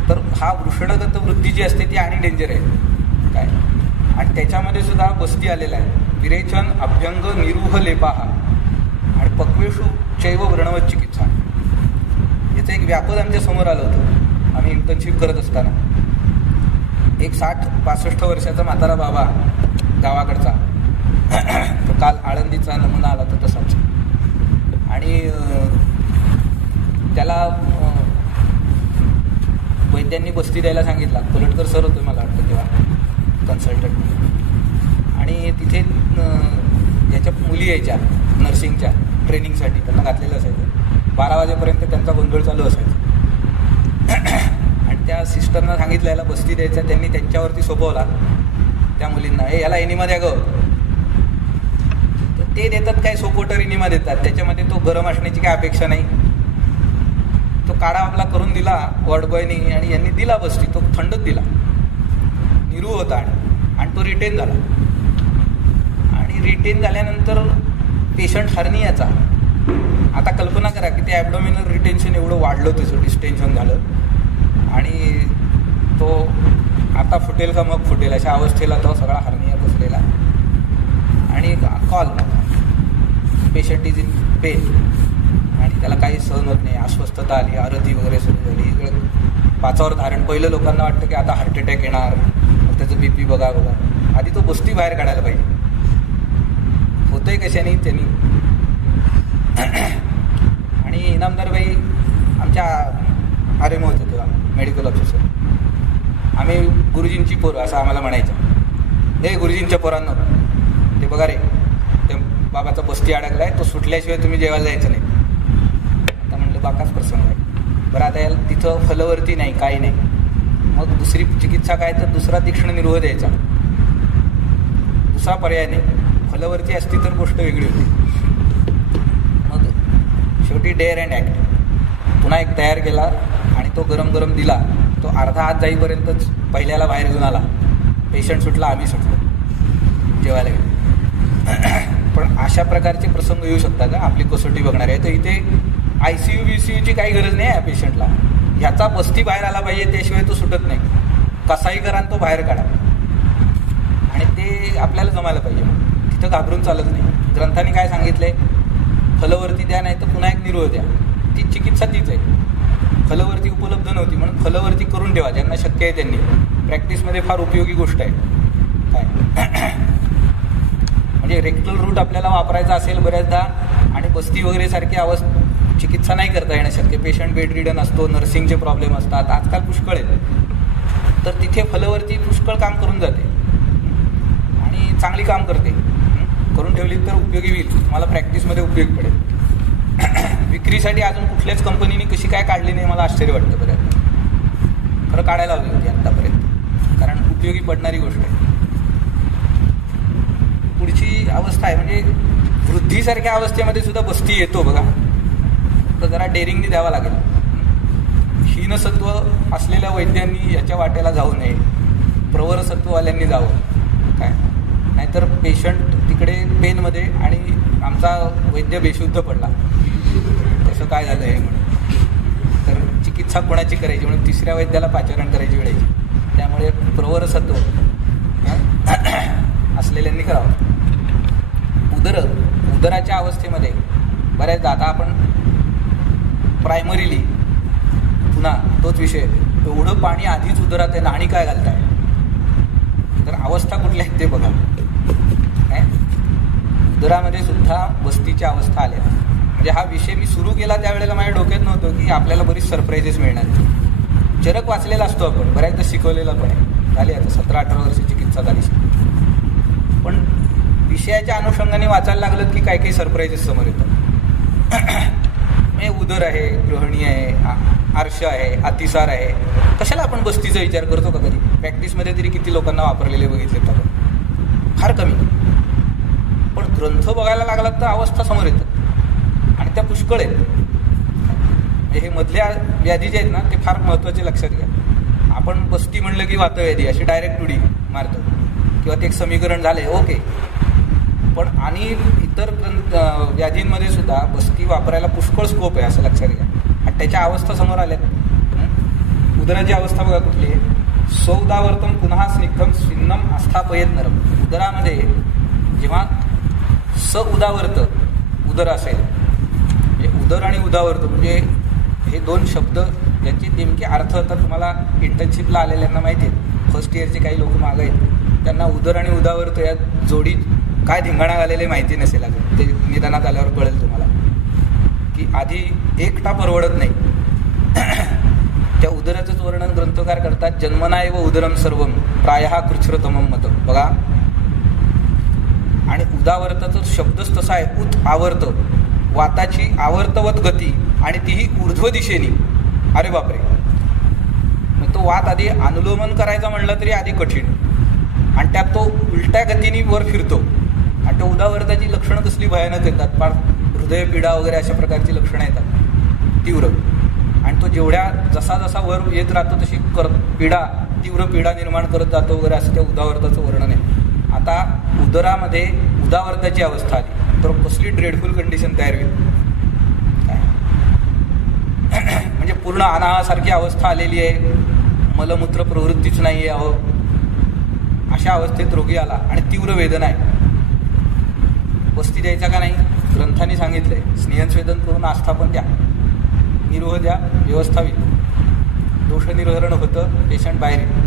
तर हा वृषणदत्त वृद्धी जी असते ती आणि डेंजर आहे काय, आणि त्याच्यामध्ये सुद्धा बस्ती आलेला आहे, विरेचन अभ्यंग निरूह लेपाहा आणि पक्वेशु चैव व्रणवत चिकित्सा. याचं एक व्यापक आमच्या समोर आलं होतं आम्ही इंटर्नशिप करत असताना. एक 60-65 वर्षाचा म्हातारा बाबा गावाकडचा, तो काल आळंदीचा नमुना आला तर तसाच, आणि त्याला वैद्यांनी बस्ती द्यायला सांगितला. कोलटकर सर होते मला वाटतं तेव्हा कन्सल्टंट, आणि तिथे ज्याच्या मुली यायच्या नर्सिंगच्या ट्रेनिंगसाठी त्यांना घातलेलं असायचं. 12 वाजेपर्यंत त्यांचा गोंधळ चालू असायचा, आणि त्या सिस्टरना सांगितलं याला बस्ती द्यायचा, त्यांनी त्यांच्यावरती सोपवला त्या मुलींना, याला एनिमा द्या गं. तर ते देतात काय, सोपोटर एनिमा देतात, त्याच्यामध्ये तो गरम असण्याची काय अपेक्षा नाही. तो काढा आपला करून दिला वॉर्डबॉयनी, आणि यांनी दिला बस्ती, तो थंडच दिला, निरू होता, आणि तो रिटेन झाला. आणि रिटेन झाल्यानंतर पेशंट हर्नियाचा, आता कल्पना करा की ते ॲबडोमिनल रिटेन्शन एवढं वाढलं, त्याचं डिस्टेन्शन झालं, आणि तो आता फुटेल का मग फुटेल अशा अवस्थेला तो सगळा हर्निया बसलेला. आणि call, patient is in pen, आणि त्याला काही सहन होत नाही, अस्वस्थता आली, आरती वगैरे सुरू झाली, इकडं पाचावर धारण. पहिलं लोकांना वाटतं की आता हार्ट अटॅक येणार, मग त्याचं BP बघा. आधी तो बस्ती बाहेर काढायला पाहिजे, होतंय कशाने त्यांनी. आणि इनामदारबाई आमच्या RMO होते तेव्हा, मेडिकल ऑफिसर. आम्ही गुरुजींची पोरं असं आम्हाला म्हणायचं, हे गुरुजींच्या पोरांनो ते बघा रे, ते बाबाचा बस्ती अडकला आहे, तो सुटल्याशिवाय तुम्ही जेवायला जायचं नाही. आता म्हणलं बाकाच प्रसंग आहे. बरं आता याला तिथं फलवरती नाही, काही नाही, मग दुसरी चिकित्सा काय, तर दुसरा तीक्ष्ण निरोह द्यायचा, दुसरा पर्याय नाही. फलवरती असती तर गोष्ट वेगळी होती. मग शेवटी डेअर अँड ॲक्ट पुन्हा एक तयार केला, आणि तो गरम गरम दिला. तो अर्धा हात जाईपर्यंतच पहिल्याला बाहेर घेऊन आला, पेशंट सुटला, आम्ही सुटलो, जेवायला गेलो. पण अशा प्रकारचे प्रसंग येऊ शकतात का, आपली कसोटी बघणार आहे. तर इथे ICU BCUची काही गरज नाही आहे पेशंटला, ह्याचा बस्ती बाहेर आला पाहिजे, त्याशिवाय तो सुटत नाही. कसाही करा तो बाहेर काढा, आणि ते आपल्याला जमायला पाहिजे. तिथं घाबरून चालत नाही. ग्रंथांनी काय सांगितलंय, फलवरती द्या, नाही तर पुन्हा एक निरोह द्या. ती चिकित्सा तीच आहे. फलवरती उपलब्ध नव्हती म्हणून फलवरती करून ठेवा, ज्यांना शक्य आहे त्यांनी. प्रॅक्टिसमध्ये फार उपयोगी गोष्ट आहे काय. म्हणजे रेक्टल रूट आपल्याला वापरायचा असेल बऱ्याचदा, आणि बस्ती वगैरे सारखी चिकित्सा नाही करता येणं शक्य, पेशंट बेड रिडन असतो, नर्सिंगचे प्रॉब्लेम असतात, आजकाल पुष्कळ आहेत. तर तिथे फलवरती पुष्कळ काम करून जाते, आणि चांगली काम करते. करून ठेवली तर उपयोगी होईल, तुम्हाला प्रॅक्टिसमध्ये उपयोगी पडेल. विक्रीसाठी अजून कुठल्याच कंपनीने कशी काय काढली नाही, मला आश्चर्य वाटतं. बऱ्याच खरं काढायला हवी होती आत्तापर्यंत, कारण उपयोगी पडणारी गोष्ट आहे. पुढची अवस्था आहे म्हणजे वृद्धीसारख्या अवस्थेमध्ये सुद्धा बस्ती येतो बघा, तर जरा डेअरिंगनी द्यावा लागेल. हीनसत्व असलेल्या वैद्यांनी याच्या वाटेला जाऊ नये, प्रवरसत्ववाल्यांनी जावं काय, नाहीतर पेशंट तिकडे पेनमध्ये आणि आमचा वैद्य बेशुद्ध पडला, तसं काय झालं आहे म्हणून. तर चिकित्सा कोणाची करायची म्हणून तिसऱ्या वैद्याला पाचारण करायची वेळ यायची. त्यामुळे प्रवरसत्व असलेल्यांनी करावं. उदराच्या अवस्थेमध्ये बऱ्याचदा, आता आपण प्रायमरीली पुन्हा तोच विषय, एवढं पाणी आधीच उदरात आहे ना, आणि काय घालताय, तर अवस्था कुठल्या आहेत ते बघा. उदरामध्ये सुद्धा बस्तीच्या अवस्था आल्या. म्हणजे हा विषय मी सुरू केला त्यावेळेला माझ्या डोक्यात नव्हतं की आपल्याला बरीच सरप्राईजेस मिळणार. चरक वाचलेला असतो आपण, बऱ्याचदा शिकवलेला पण आहे, झाली आता 17-18 वर्ष चिकित्सा झाली, पण विषयाच्या अनुषंगाने वाचायला लागलं की काही काही सरप्राईजेस समोर येतात. म्हणजे उदर आहे, गृहिणी आहे, आरश आहे, अतिसार आहे. कशाला आपण बस्तीचा विचार करतो का कधी? प्रॅक्टिसमध्ये तरी किती लोकांना वापरलेले बघितलेत आपण? फार कमी. पण ग्रंथ बघायला लागलात तर अवस्था समोर येतात आणि त्या पुष्कळ आहेत. हे मधल्या व्याधी जे आहेत ना, ते फार महत्त्वाचे लक्षात घ्या. आपण बस्ती म्हणलं की वातव्याधी अशी डायरेक्ट उडी मारतो किंवा ते एक समीकरण झाले ओके. पण आणि इतर व्याधींमध्ये सुद्धा बस्ती वापरायला पुष्कळ स्कोप आहे असं लक्षात घ्या. आणि त्याच्या अवस्था समोर आल्यात. उदराची अवस्था बघा कुठली आहे? सौदावर्तम पुन्हा स्निग्धम स्विन्नम आस्थापयत नरम. उदरामध्ये जेव्हा स उदावर्त उदर असेल, म्हणजे उदर आणि उदावर्त म्हणजे हे दोन शब्द याचे नेमके अर्थ आता तुम्हाला इंटर्नशिपला आलेल्यांना माहिती आहेत. फर्स्ट इयरचे काही लोक मागं आहेत, त्यांना उदर आणि उदावर्त या जोडी काय धिंगाणा घालेले माहिती नसेल. अजून ते निदानात आल्यावर कळेल तुम्हाला की आधी एकटा परवडत नाही. त्या उदराचंच वर्णन ग्रंथकार करतात. जन्मना एव उदरम सर्वम प्रायः कृच्छ्रतमम मत. बघा, आणि उदावर्ताचा शब्दच तसा आहे, उत आवर्त, वाताची आवर्तवत गती आणि तीही ऊर्ध्व दिशेनी. अरे बापरे, मग तो वात आधी अनुलोमन करायचा म्हणलं तरी आधी कठीण, आणि त्यात तो उलट्या गतीने वर फिरतो. आणि तो उदावर्ताची लक्षणं कसली भयानक येतात, फार हृदयपीडा वगैरे अशा प्रकारची लक्षणं येतात तीव्र. आणि तो जेवढ्या जसा जसा वर येत राहतो तशी तीव्र पीडा निर्माण करत जातो वगैरे, असं त्या उदावर्ताचं वर्णन आहे. आता उदरामध्ये उदावर्ताची अवस्था आली तर कसली ड्रेडफुल कंडिशन तयार होईल. म्हणजे पूर्ण अनाहासारखी अवस्था आलेली आहे, मलमूत्र प्रवृत्तीच नाही आहे. अशा अवस्थेत रोगी आला आणि तीव्र वेदना आहे. बस्ती द्यायचा का नाही? ग्रंथांनी सांगितलंय, स्नेहस्वेदन करून आस्थापन द्या, निरोह द्या, व्यवस्था होईल, दोषनिर्हरण होतं, पेशंट बाहेर येईल.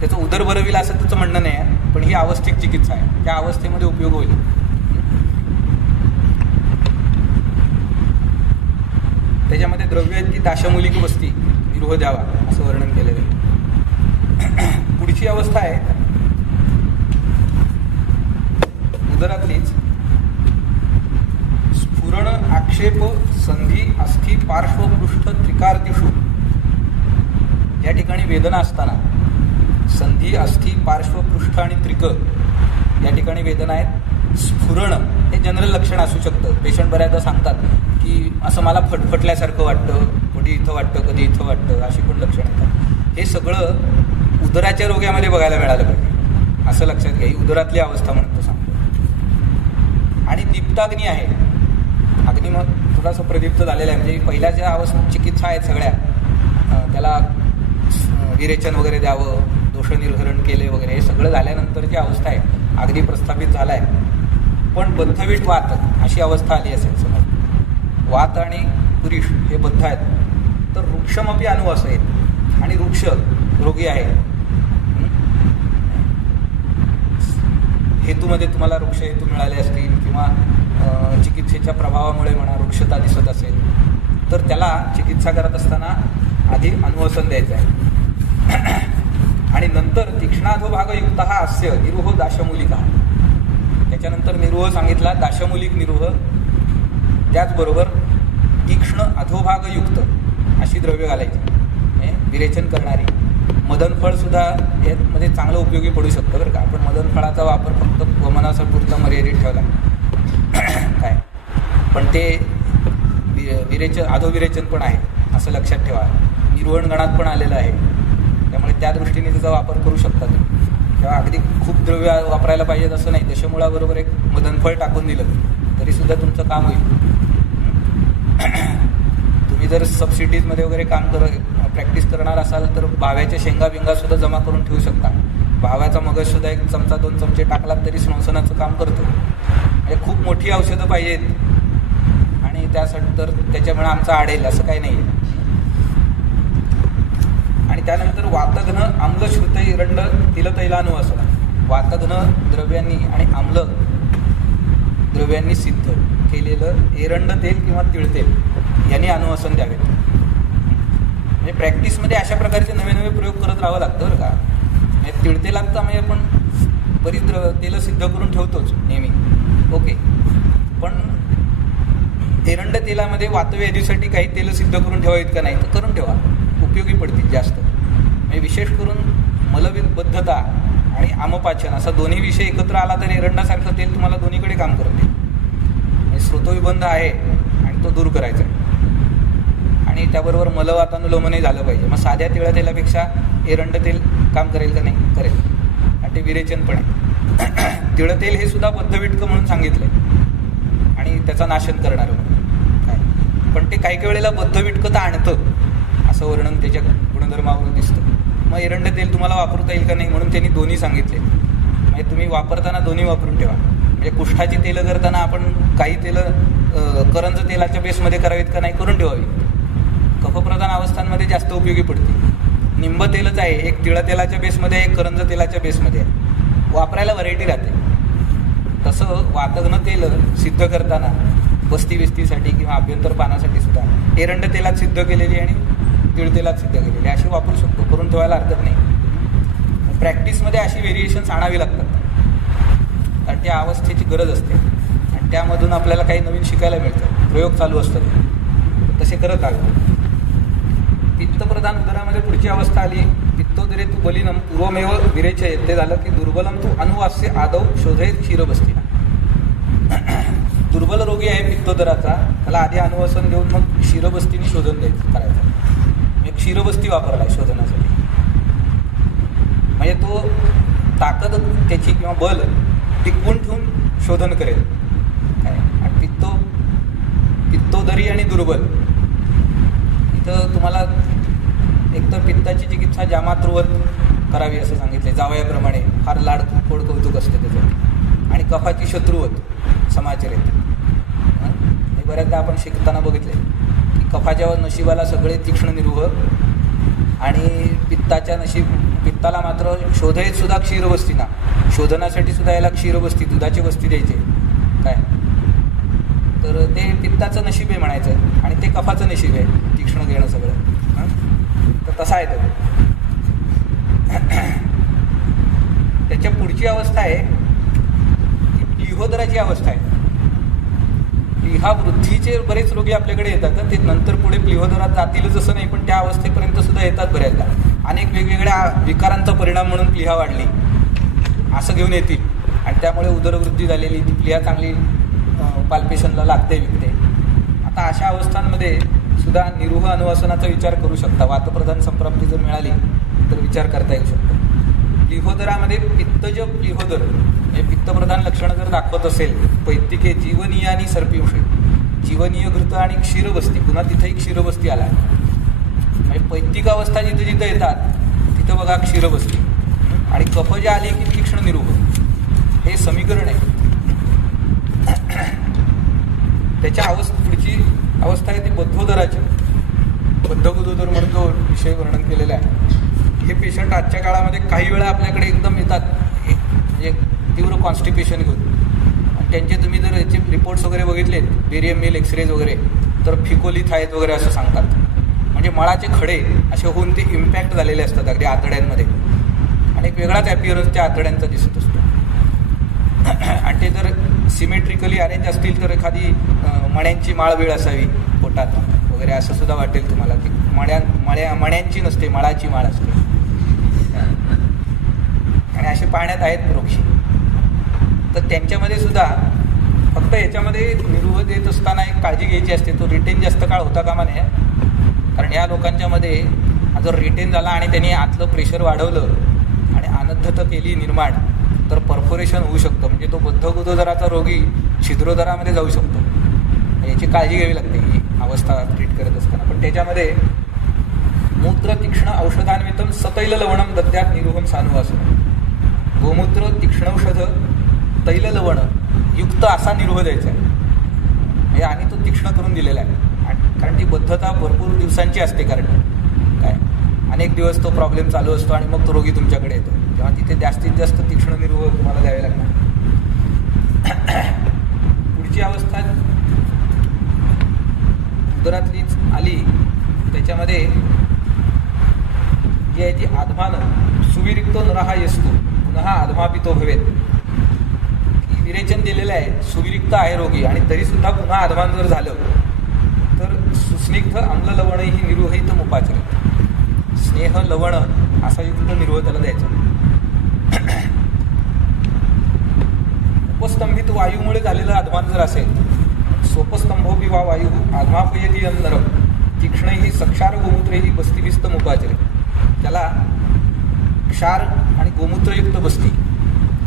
त्याचं उदर बरं होईल असं त्याचं म्हणणं नाही आहे, पण ही अवस्थिक चिकित्सा आहे, त्या अवस्थेमध्ये उपयोग होईल. त्याच्यामध्ये द्रव्य आहेत ती दाशमूलिक बस्ती, निरोह द्यावा असं वर्णन केलेलं आहे. पुढची अवस्था आहे उदरातलीच स्फुरण आक्षेप संधी अस्थि पार्श्व पृष्ठ त्रिकार्तिषु. या ठिकाणी वेदना असताना संधी, अस्थि, पार्श्व, पृष्ठ आणि त्रिक या ठिकाणी वेदना आहेत. स्फुरण हे जनरल लक्षण असू शकतं. पेशंट बऱ्याचदा सांगतात की असं मला फटफटल्यासारखं वाटतं, कधी इथं वाटतं, कधी इथं वाटतं, अशी पण लक्षणं येतात. हे सगळं उदराच्या रोग्यामध्ये बघायला मिळालं पाहिजे असं लक्षात घ्या. ही उदरातली अवस्था म्हणून तो सांगतो. आणि दीप्ताग्नी आहे. अग्नी मग थोडासा प्रदीप्त झालेला आहे, म्हणजे पहिल्या ज्या चिकित्सा आहेत सगळ्या, त्याला विरेचन वगैरे द्यावं, दोषनिर्हरण केले वगैरे, हे सगळं झाल्यानंतरची अवस्था आहे. अग्नी प्रस्थापित झाला आहे, पण बद्धवीट वात अशी अवस्था आली असेल समज. वात आणि पुरुष हे बद्ध आहेत, तर वृक्षमपी अनु असेल आणि वृक्ष रोगी आहे. हेतूमध्ये तुम्हाला वृक्ष हेतू मिळाले असतील किंवा चिकित्सेच्या प्रभावामुळे म्हणा वृक्षता दिसत असेल, तर त्याला चिकित्सा करत असताना आधी अनुवसन द्यायचं आहे. आणि नंतर तीक्ष्णाधोभागयुक्त हा अस्य निरोह दाशमूलिका. त्याच्यानंतर निरोह सांगितला, दाशमूलिक निरोह. त्याचबरोबर तीक्ष्ण अधोभागयुक्त अशी द्रव्य घालायची, विरेचन करणारी. मदनफळसुद्धा यामध्ये चांगलं उपयोगी पडू शकतं बरं का. आपण मदनफळाचा वापर फक्त वमनापुरता मर्यादित ठेवला काय, पण ते विरेचन अधोविरेचन पण आहे असं लक्षात ठेवा. निर्वहणगणात पण आलेलं आहे, त्यामुळे त्या दृष्टीने त्याचा वापर करू शकता तुम्ही. किंवा अगदी खूप द्रव्य वापरायला पाहिजेत असं नाही, दशमुळाबरोबर एक मदनफळ टाकून दिलं तरीसुद्धा तुमचं काम होईल. तुम्ही जर सबसिडीजमध्ये वगैरे प्रॅक्टिस करणार असाल तर भाव्याच्या शेंगा बिंगासुद्धा जमा करून ठेवू शकता. भाव्याचा मगजसुद्धा 1 चमचा 2 चमचे टाकलात तरी संवसनाचं काम करतो. म्हणजे खूप मोठी औषधं पाहिजेत आणि त्यासाठी तर त्याच्यामुळे आमचा आडेल असं काही नाही आहे. आणि त्यानंतर वातघ्न आम्ल श्रुत एरंड तिलतैलानु असं. वातघ्न द्रव्यांनी आणि आम्ल द्रव्यांनी सिद्ध केलेलं एरंड तेल किंवा तिळतेल यांनी अनुवसन द्यावे. म्हणजे प्रॅक्टिसमध्ये अशा प्रकारचे नवे नवे प्रयोग करत राहावं लागतं बरं का. म्हणजे तिळतेलात तर म्हणजे आपण बरीच तेलं सिद्ध करून ठेवतोच नेहमी, ओके. पण एरंड तेलामध्ये वातव्याधीसाठी काही तेल सिद्ध करून ठेवावीत का नाही, तर करून ठेवा, उपयोगी पडतील जास्त. म्हणजे विशेष करून मलबद्धता आणि आमपाचन असा दोन्ही विषय एकत्र आला तर एरंडासारखं तेल तुम्हाला दोन्हीकडे काम करत देईल. म्हणजे स्रोतविबंध आहे आणि तो दूर करायचा आहे, आणि त्याबरोबर मलवातानुलोमनही झालं पाहिजे. मग साध्या तिळा तेलापेक्षा एरंड तेल काम करेल का नाही, करेल. आणि ते विरेचन पण आहे. तिळं तेल हे सुद्धा बद्धविटकं म्हणून सांगितलं आहे आणि त्याचा नाशन करणारं म्हणून काय. पण ते काही वेळेला बद्धविटकं तर आणतं असं वर्णन त्याच्या गुणधर्मावरून दिसतं. मग एरंड तेल तुम्हाला वापरता येईल का नाही म्हणून त्यांनी दोन्ही सांगितले. म्हणजे तुम्ही वापरताना दोन्ही वापरून ठेवा. म्हणजे कुष्ठाची तेलं करताना आपण काही तेलं करंज तेलाच्या बेसमध्ये करावीत का नाही, करून ठेवावी. कफप्रधान अवस्थांमध्ये जास्त उपयोगी पडते. निंब तेलच आहे, एक तिळा तेलाच्या बेसमध्ये आहे, एक करंज तेलाच्या बेसमध्ये आहे. वापरायला व्हरायटी राहते. तसं वातघ्न तेल सिद्ध करताना बस्तीसाठी किंवा अभ्यंतर पानासाठी सुद्धा एरंड तेलात सिद्ध केलेली आणि तिळ तेलात सिद्ध केलेली अशी वापरू शकतो, करून ठेवायला हरकत नाही. प्रॅक्टिसमध्ये अशी व्हेरिएशन्स आणावी लागतात, कारण त्या अवस्थेची गरज असते आणि त्यामधून आपल्याला काही नवीन शिकायला मिळतं. प्रयोग चालू असतात, तसे करत आलो. पित्तप्रधान उदरामध्ये पुढची अवस्था आली, पित्तोदरे तू बलिनम पूर्वमेव विरेचय. ते झालं की दुर्बलम तू अनुवास्य आदौ शोधे क्षीरबस्ती. दुर्बल रोगी आहे पित्तोदराचा, त्याला आधी अनुवासन देऊन मग क्षीरबस्तीने शोधन द्यायचं करायचं. म्हणजे क्षीरबस्ती वापरला आहे शोधनासाठी. म्हणजे तो ताकद त्याची किंवा बल टिकवून ठेवून शोधन करेल काय. आणि पित्तोदरी आणि दुर्बल इथं तुम्हाला एकतर पित्ताची चिकित्सा जामातृवत करावी असं सांगितले, जावयाप्रमाणे फार लाड खोड कौतुक असतं त्याचं. आणि कफाची शत्रुवत समाचरित. हे बऱ्याचदा आपण शिकताना बघितले की कफाच्या नशिबाला सगळे तीक्ष्ण निरूह आणि पित्ताला मात्र शोधयत सुद्धा क्षीरबस्तीना. शोधनासाठी सुद्धा याला क्षीरबस्ती, दुधाची बस्ती द्यायची काय. तर ते पित्ताचं नशीब आहे म्हणायचं आणि ते कफाचं नशीब आहे तीक्ष्ण घेणं सगळं. तर तसा आहे तो. त्याच्या पुढची अवस्था आहे ती प्लिहोदराची अवस्था आहे. प्लिहा वृद्धीचे बरेच रोगी आपल्याकडे येतात, तर ते नंतर पुढे प्लिहोदरात जातीलच असं नाही, पण त्या अवस्थेपर्यंत सुद्धा येतात बऱ्याचदा. अनेक वेगवेगळ्या विकारांचा परिणाम म्हणून प्लिहा वाढली असं घेऊन येतील आणि त्यामुळे उदरवृद्धी झालेली ती प्लिहा चांगली पाल्पेशनला लागते विकते. आता अशा अवस्थांमध्ये सुद्धा निरूह अनुवासनाचा विचार करू शकता. वातप्रधान संप्राप्ती जर मिळाली तर विचार करता येऊ शकतो. प्लिहोदरामध्ये पित्तज प्लिहोदर हे पित्तप्रधान लक्षणं जर दाखवत असेल, पैत्तिके जीवनीय आणि सर्पिंशे, जीवनीय घृत आणि क्षीरबस्ती, पुन्हा तिथेही क्षीरबस्ती आला. म्हणजे पैत्तिक अवस्था जिथे जिथे येतात तिथं बघा क्षीरबस्ती आणि कफ जे आले की तीक्ष्ण निरूह, हे समीकरण आहे. त्याच्या पुढची अवस्था आहे ती बद्धोदराची. बद्धगुदोदर म्हणून जो विषय वर्णन केलेला आहे. हे पेशंट आजच्या काळामध्ये काही वेळा आपल्याकडे एकदम येतात म्हणजे तीव्र कॉन्स्टिपेशन घेऊन, आणि त्यांचे तुम्ही जर याचे रिपोर्ट्स वगैरे बघितलेत, बेरियम मिल एक्सरेज वगैरे, तर फिकोलिथ आहेत वगैरे असं सांगतात. म्हणजे मळाचे खडे असे होऊन ते इम्पॅक्ट झालेले असतात अगदी आतड्यांमध्ये आणि एक वेगळाच ॲपिअरन्स त्या आतड्यांचा दिसत असतो. आणि ते जर सिमेट्रिकली अरेंज असतील तर एखादी मण्यांची माळ वेळ असावी पोटात वगैरे असं सुद्धा वाटेल तुम्हाला की मण्यांची नसते, मळाची माळ असते. आणि असे पाण्यात आहेत परोक्षी. तर त्यांच्यामध्ये सुद्धा फक्त याच्यामध्ये निरूह देत असताना एक काळजी घ्यायची असते, तो रिटेन जास्त काळ होता कामा नये. कारण या लोकांच्यामध्ये जर रिटेन झाला आणि त्यांनी आतलं प्रेशर वाढवलं आणि अनद्धता केली निर्माण, तर परफोरेशन होऊ शकतं. म्हणजे तो बद्धगुदोदराचा रोगी छिद्रोदरामध्ये जाऊ शकतो. याची काळजी घ्यावी लागते ही अवस्था ट्रीट करत असताना. पण त्याच्यामध्ये मूत्र तीक्ष्ण औषधान्वितम सतैल लवणम दद्यात निरूहम सानुवासनं. गोमूत्र तीक्ष्णौषध तैल लवण युक्त असा निरूह द्यायचा आहे म्हणजे, आणि तो तीक्ष्ण करून दिलेला आहे. कारण ती बद्धता भरपूर दिवसांची असते. कारण काय अनेक दिवस तो प्रॉब्लेम चालू असतो आणि मग तो रोगी तुमच्याकडे येतो, तेव्हा तिथे जास्तीत जास्त तीक्ष्ण निरूह तुम्हाला द्यावे लागणार. पुढची अवस्था उदरातलीच आली, त्याच्यामध्ये जी आहे ती आधमान सुविरिक्तो नरहा यस्तु पुन्हा आधमापितो भवेत. ही विरेचन दिलेलं आहे, सुविरिक्त आहे रोगी, आणि तरीसुद्धा पुन्हा आधमान जर झालं तर सुस्निग्ध आम्ल लवण ही निरोहित मुपाचरित, स्नेह लवण असा युक्त निरोह त्याला द्यायचा. उपस्तंभित वायूमुळे झालेलं आधमान जर असेल, सोपस्तंभोपी वा वायू आधमापयती नरम तीक्ष्ण ही सक्षार गोमूत्र ही बस्तीभिस्त मुपाचरित, त्याला क्षार आणि गोमूत्रयुक्त बस्ती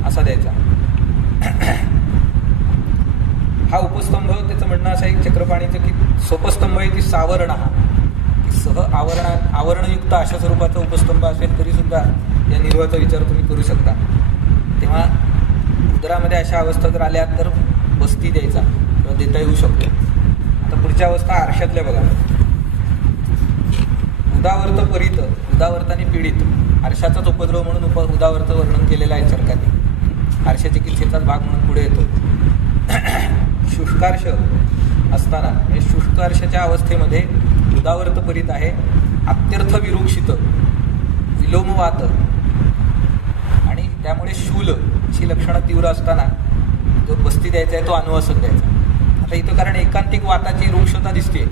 असा द्यायचा. हा उपस्तंभ त्याचं म्हणणं असं आहे चक्रपाणीचं की सोपस्तंभ आहे ती सावरण हा, की सह आवरणयुक्त अशा स्वरूपाचा उपस्तंभ असेल तरीसुद्धा या निर्वाहाचा विचार तुम्ही करू शकता. तेव्हा उदरामध्ये अशा अवस्था जर आल्या तर बस्ती द्यायचा किंवा देता येऊ शकतो. आता पुढच्या अवस्था आरशातल्या बघा. उदावर्त परित, उदावर्ताने पीडित, आरशाचाच उपद्रव म्हणून उदावर्त वर्णन केलेलं आहे चरकाने, आरशा चिकित्सेचाच भाग म्हणून पुढे येतो. शुष्कार्श असताना म्हणजे शुष्कार्शाच्या अवस्थेमध्ये उदावर्त परित आहे, अत्यर्थ विरुक्षित, विलोमवात, आणि त्यामुळे शूल अशी लक्षणं तीव्र असताना जो बस्ती द्यायचा आहे तो अनुवासक द्यायचा. आता इथं कारण एकांतिक वाताची रुक्षता दिसते,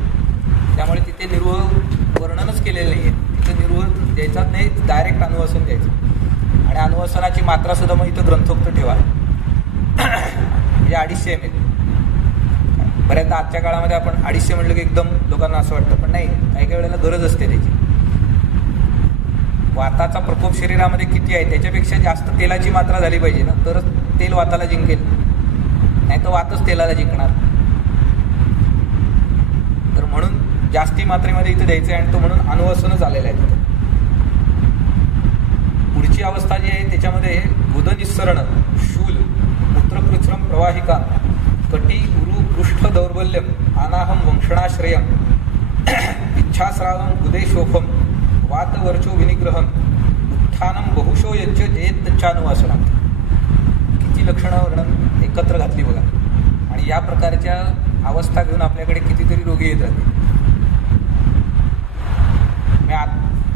त्यामुळे तिथे निर्वह वर्णनच केलेलं नाही आहे, तिथं निर्वह द्यायचाच नाही, डायरेक्ट अनुवासन द्यायचं. आणि अनुवासनाची मात्रासुद्धा मग इथं ग्रंथोक्त ठेवा, म्हणजे 250 ml. बऱ्याचदा आजच्या काळामध्ये आपण 250 म्हटलं की एकदम लोकांना असं वाटतं, पण नाही, काही काही वेळेला गरज असते त्याची. वाताचा प्रकोप शरीरामध्ये किती आहे त्याच्यापेक्षा जास्त तेलाची मात्रा झाली पाहिजे ना, तरच तेल वाताला जिंकेल, नाही तर वातच तेलाला जिंकणार. तर म्हणून जास्ती मात्रेमध्ये इथं द्यायचं आहे, आणि तो म्हणून अनुवसनच आलेलं आहे तिथं. पुढची अवस्था जी आहे त्याच्यामध्ये गुदनिस्सरण, शूल, मूत्रकृच्छ्रम प्रवाहिका, कटी उरु पृष्ठ दौर्बल्यम, अनाहम वंशणाश्रयम, इच्छास्रावम गुदेशोफम, वातवर्चो विनिग्रहम, उत्थानम बहुशो यज्ञ जयेत्तच्चानुवासनात. किती लक्षणं वर्णन एकत्र घातली बघा. आणि या प्रकारच्या अवस्था घेऊन आपल्याकडे कितीतरी रोगी येतात.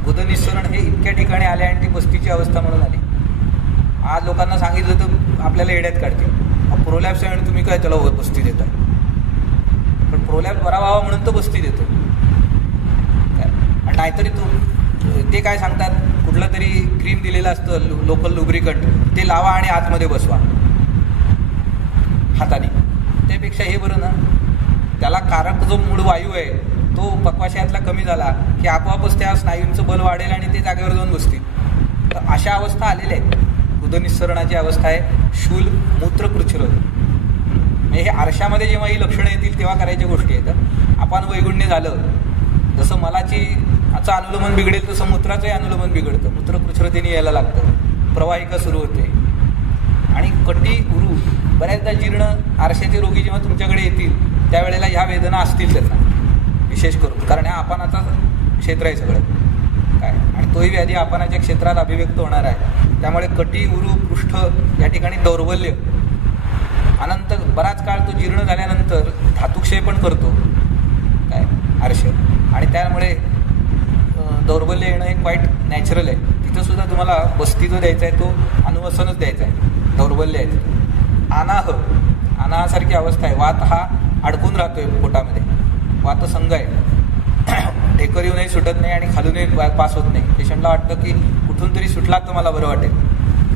गुदनिस्सरण हे इतक्या ठिकाणी आले आणि ती बस्तीची अवस्था म्हणून आली. आज लोकांना सांगितलं तर आपल्याला येड्यात काढतील, प्रोलॅप्स आहे आणि तुम्ही काय त्याला बस्ती देताय. पण प्रोलॅप्स बरा व्हावा म्हणून तो बस्ती देतो. आणि नाहीतरी ते काय सांगतात, कुठलं तरी क्रीम दिलेलं असतं लोकल लुब्रिकंट, ते लावा आणि आतमध्ये बसवा हाताने. त्यापेक्षा हे बरं ना, त्याला कारक जो मूळ वायू आहे तो पक्वाशयातला कमी झाला की आपोआपच त्या स्नायूंचं बल वाढेल आणि ते जागेवर जाऊन बसतील. तर अशा अवस्था आलेल्या आहेत. उदनिस्सरणाची अवस्था आहे शूल, मूत्रकृच्छ्र. म्हणजे हे आरशामध्ये जेव्हा ही लक्षणं येतील तेव्हा करायच्या गोष्टी आहेत. आपण वैगुण्य झालं, जसं मलाचं अनुलोमन बिघडेल तसं मूत्राचंही अनुलोमन बिघडतं, मूत्रकृच्छ्रतेने यायला लागतं, प्रवाहिका सुरू होते. आणि कटी उरू, बऱ्याचदा जीर्ण आरशाचे रोगी जेव्हा तुमच्याकडे येतील त्यावेळेला ह्या वेदना असतील त्यांना विशेष करून, कारण ह्या आपानाचा क्षेत्र आहे सगळं काय, आणि तोही व्याधी आपानाच्या क्षेत्रात अभिव्यक्त होणार आहे. त्यामुळे कटी उरू पृष्ठ या ठिकाणी दौर्बल्य, अनंत बराच काळ तो जीर्ण झाल्यानंतर धातुक्षय पण करतो काय आरश, आणि त्यामुळे दौर्बल्य येणं हे क्वाईट नॅचरल आहे. तिथं सुद्धा तुम्हाला बस्ती जो द्यायचा आहे तो अनुवसनच द्यायचा आहे, दौर्बल्य आहे. अनाह, अनाहासारखी अवस्था आहे. वात हा अडकून राहतोय पोटामध्ये, वातसंग आहे, ढेकर येऊनही सुटत नाही आणि खालूनही पास होत नाही. पेशंटला वाटतं की कुठून तरी सुटला तर मला बरं वाटेल.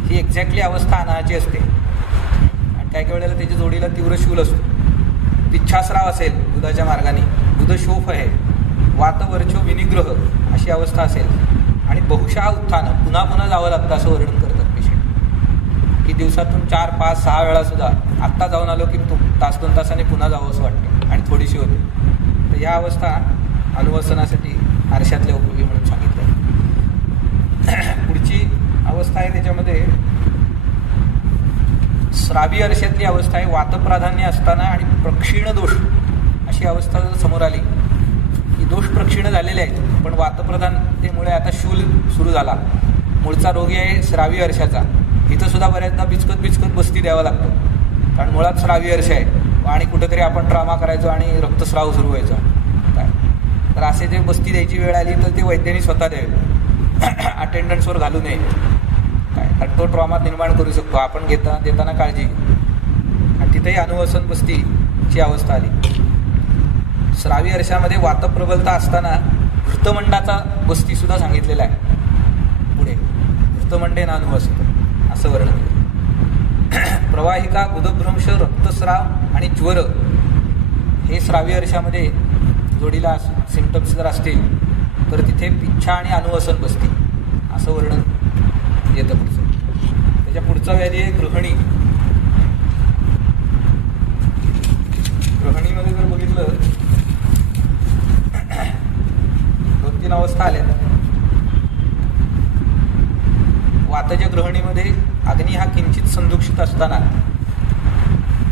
ही एक्झॅक्टली अवस्था अनाहाची असते. आणि काही वेळेला त्याच्या जोडीला तीव्र शूल असतो, इच्छास्राव असेल दुधाच्या मार्गाने, दुधशोफ आहे, वातवर्चो विनिग्रह अशी अवस्था असेल, आणि बहुशः उत्थान, पुन्हा पुन्हा जावं लागतं असं वर्णन करतात पेशंट, की दिवसातून 4, 5, 6 वेळा सुद्धा आत्ता जाऊन आलो की तास 2 तासाने पुन्हा जावं असं वाटतं आणि थोडीशी होते. तर या अवस्था अनुवसनासाठी आरशातल्या उपयोगी म्हणून सांगितलं. पुढची अवस्था आहे त्याच्यामध्ये श्रावी अर्शातली अवस्था आहे. वातप्राधान्य असताना आणि प्रक्षीण दोष अशी अवस्था समोर आली की दोष प्रक्षीण झालेले आहेत, पण वातप्रधानतेमुळे आता शूल सुरू झाला. मूळचा रोगी आहे श्रावी अर्शाचा. इथं सुद्धा बऱ्याचदा बिचकत बस्ती द्यावं लागतं, कारण मुळात श्रावी अर्श आहे आणि कुठेतरी आपण ट्रामा करायचो आणि रक्तस्राव सुरू व्हायचा काय. तर असे जे बस्ती द्यायची वेळ आली तर ते वैद्यांनी स्वतः द्यावे, अटेंडन्सवर घालू नये काय, कारण तो ट्रॉमा निर्माण करू शकतो. आपण देताना काळजी. आणि तिथेही अनुवसन बस्तीची अवस्था आली. श्रावी अर्शामध्ये वातप्रबलता असताना घृतमंडाचा बस्तीसुद्धा सांगितलेला आहे. पुढे घृतमंडे नानुवसन असं वर्णन केलं. प्रवाहिका, गुदभ्रंश, रक्तस्राव आणि ज्वर हे श्रावी अर्शामध्ये जोडीला सिम्टम्स जर असतील तर तिथे पिच्छा आणि अनुवसन बसती असं वर्णन येतं पुढचं. त्याच्या पुढचा व्याधी आहे गृहिणी. गृहिणीमध्ये जर बघितलं 2-3 अवस्था आल्या. वातज गृहिणीमध्ये अग्नी हा किंचित संदुक्षित असताना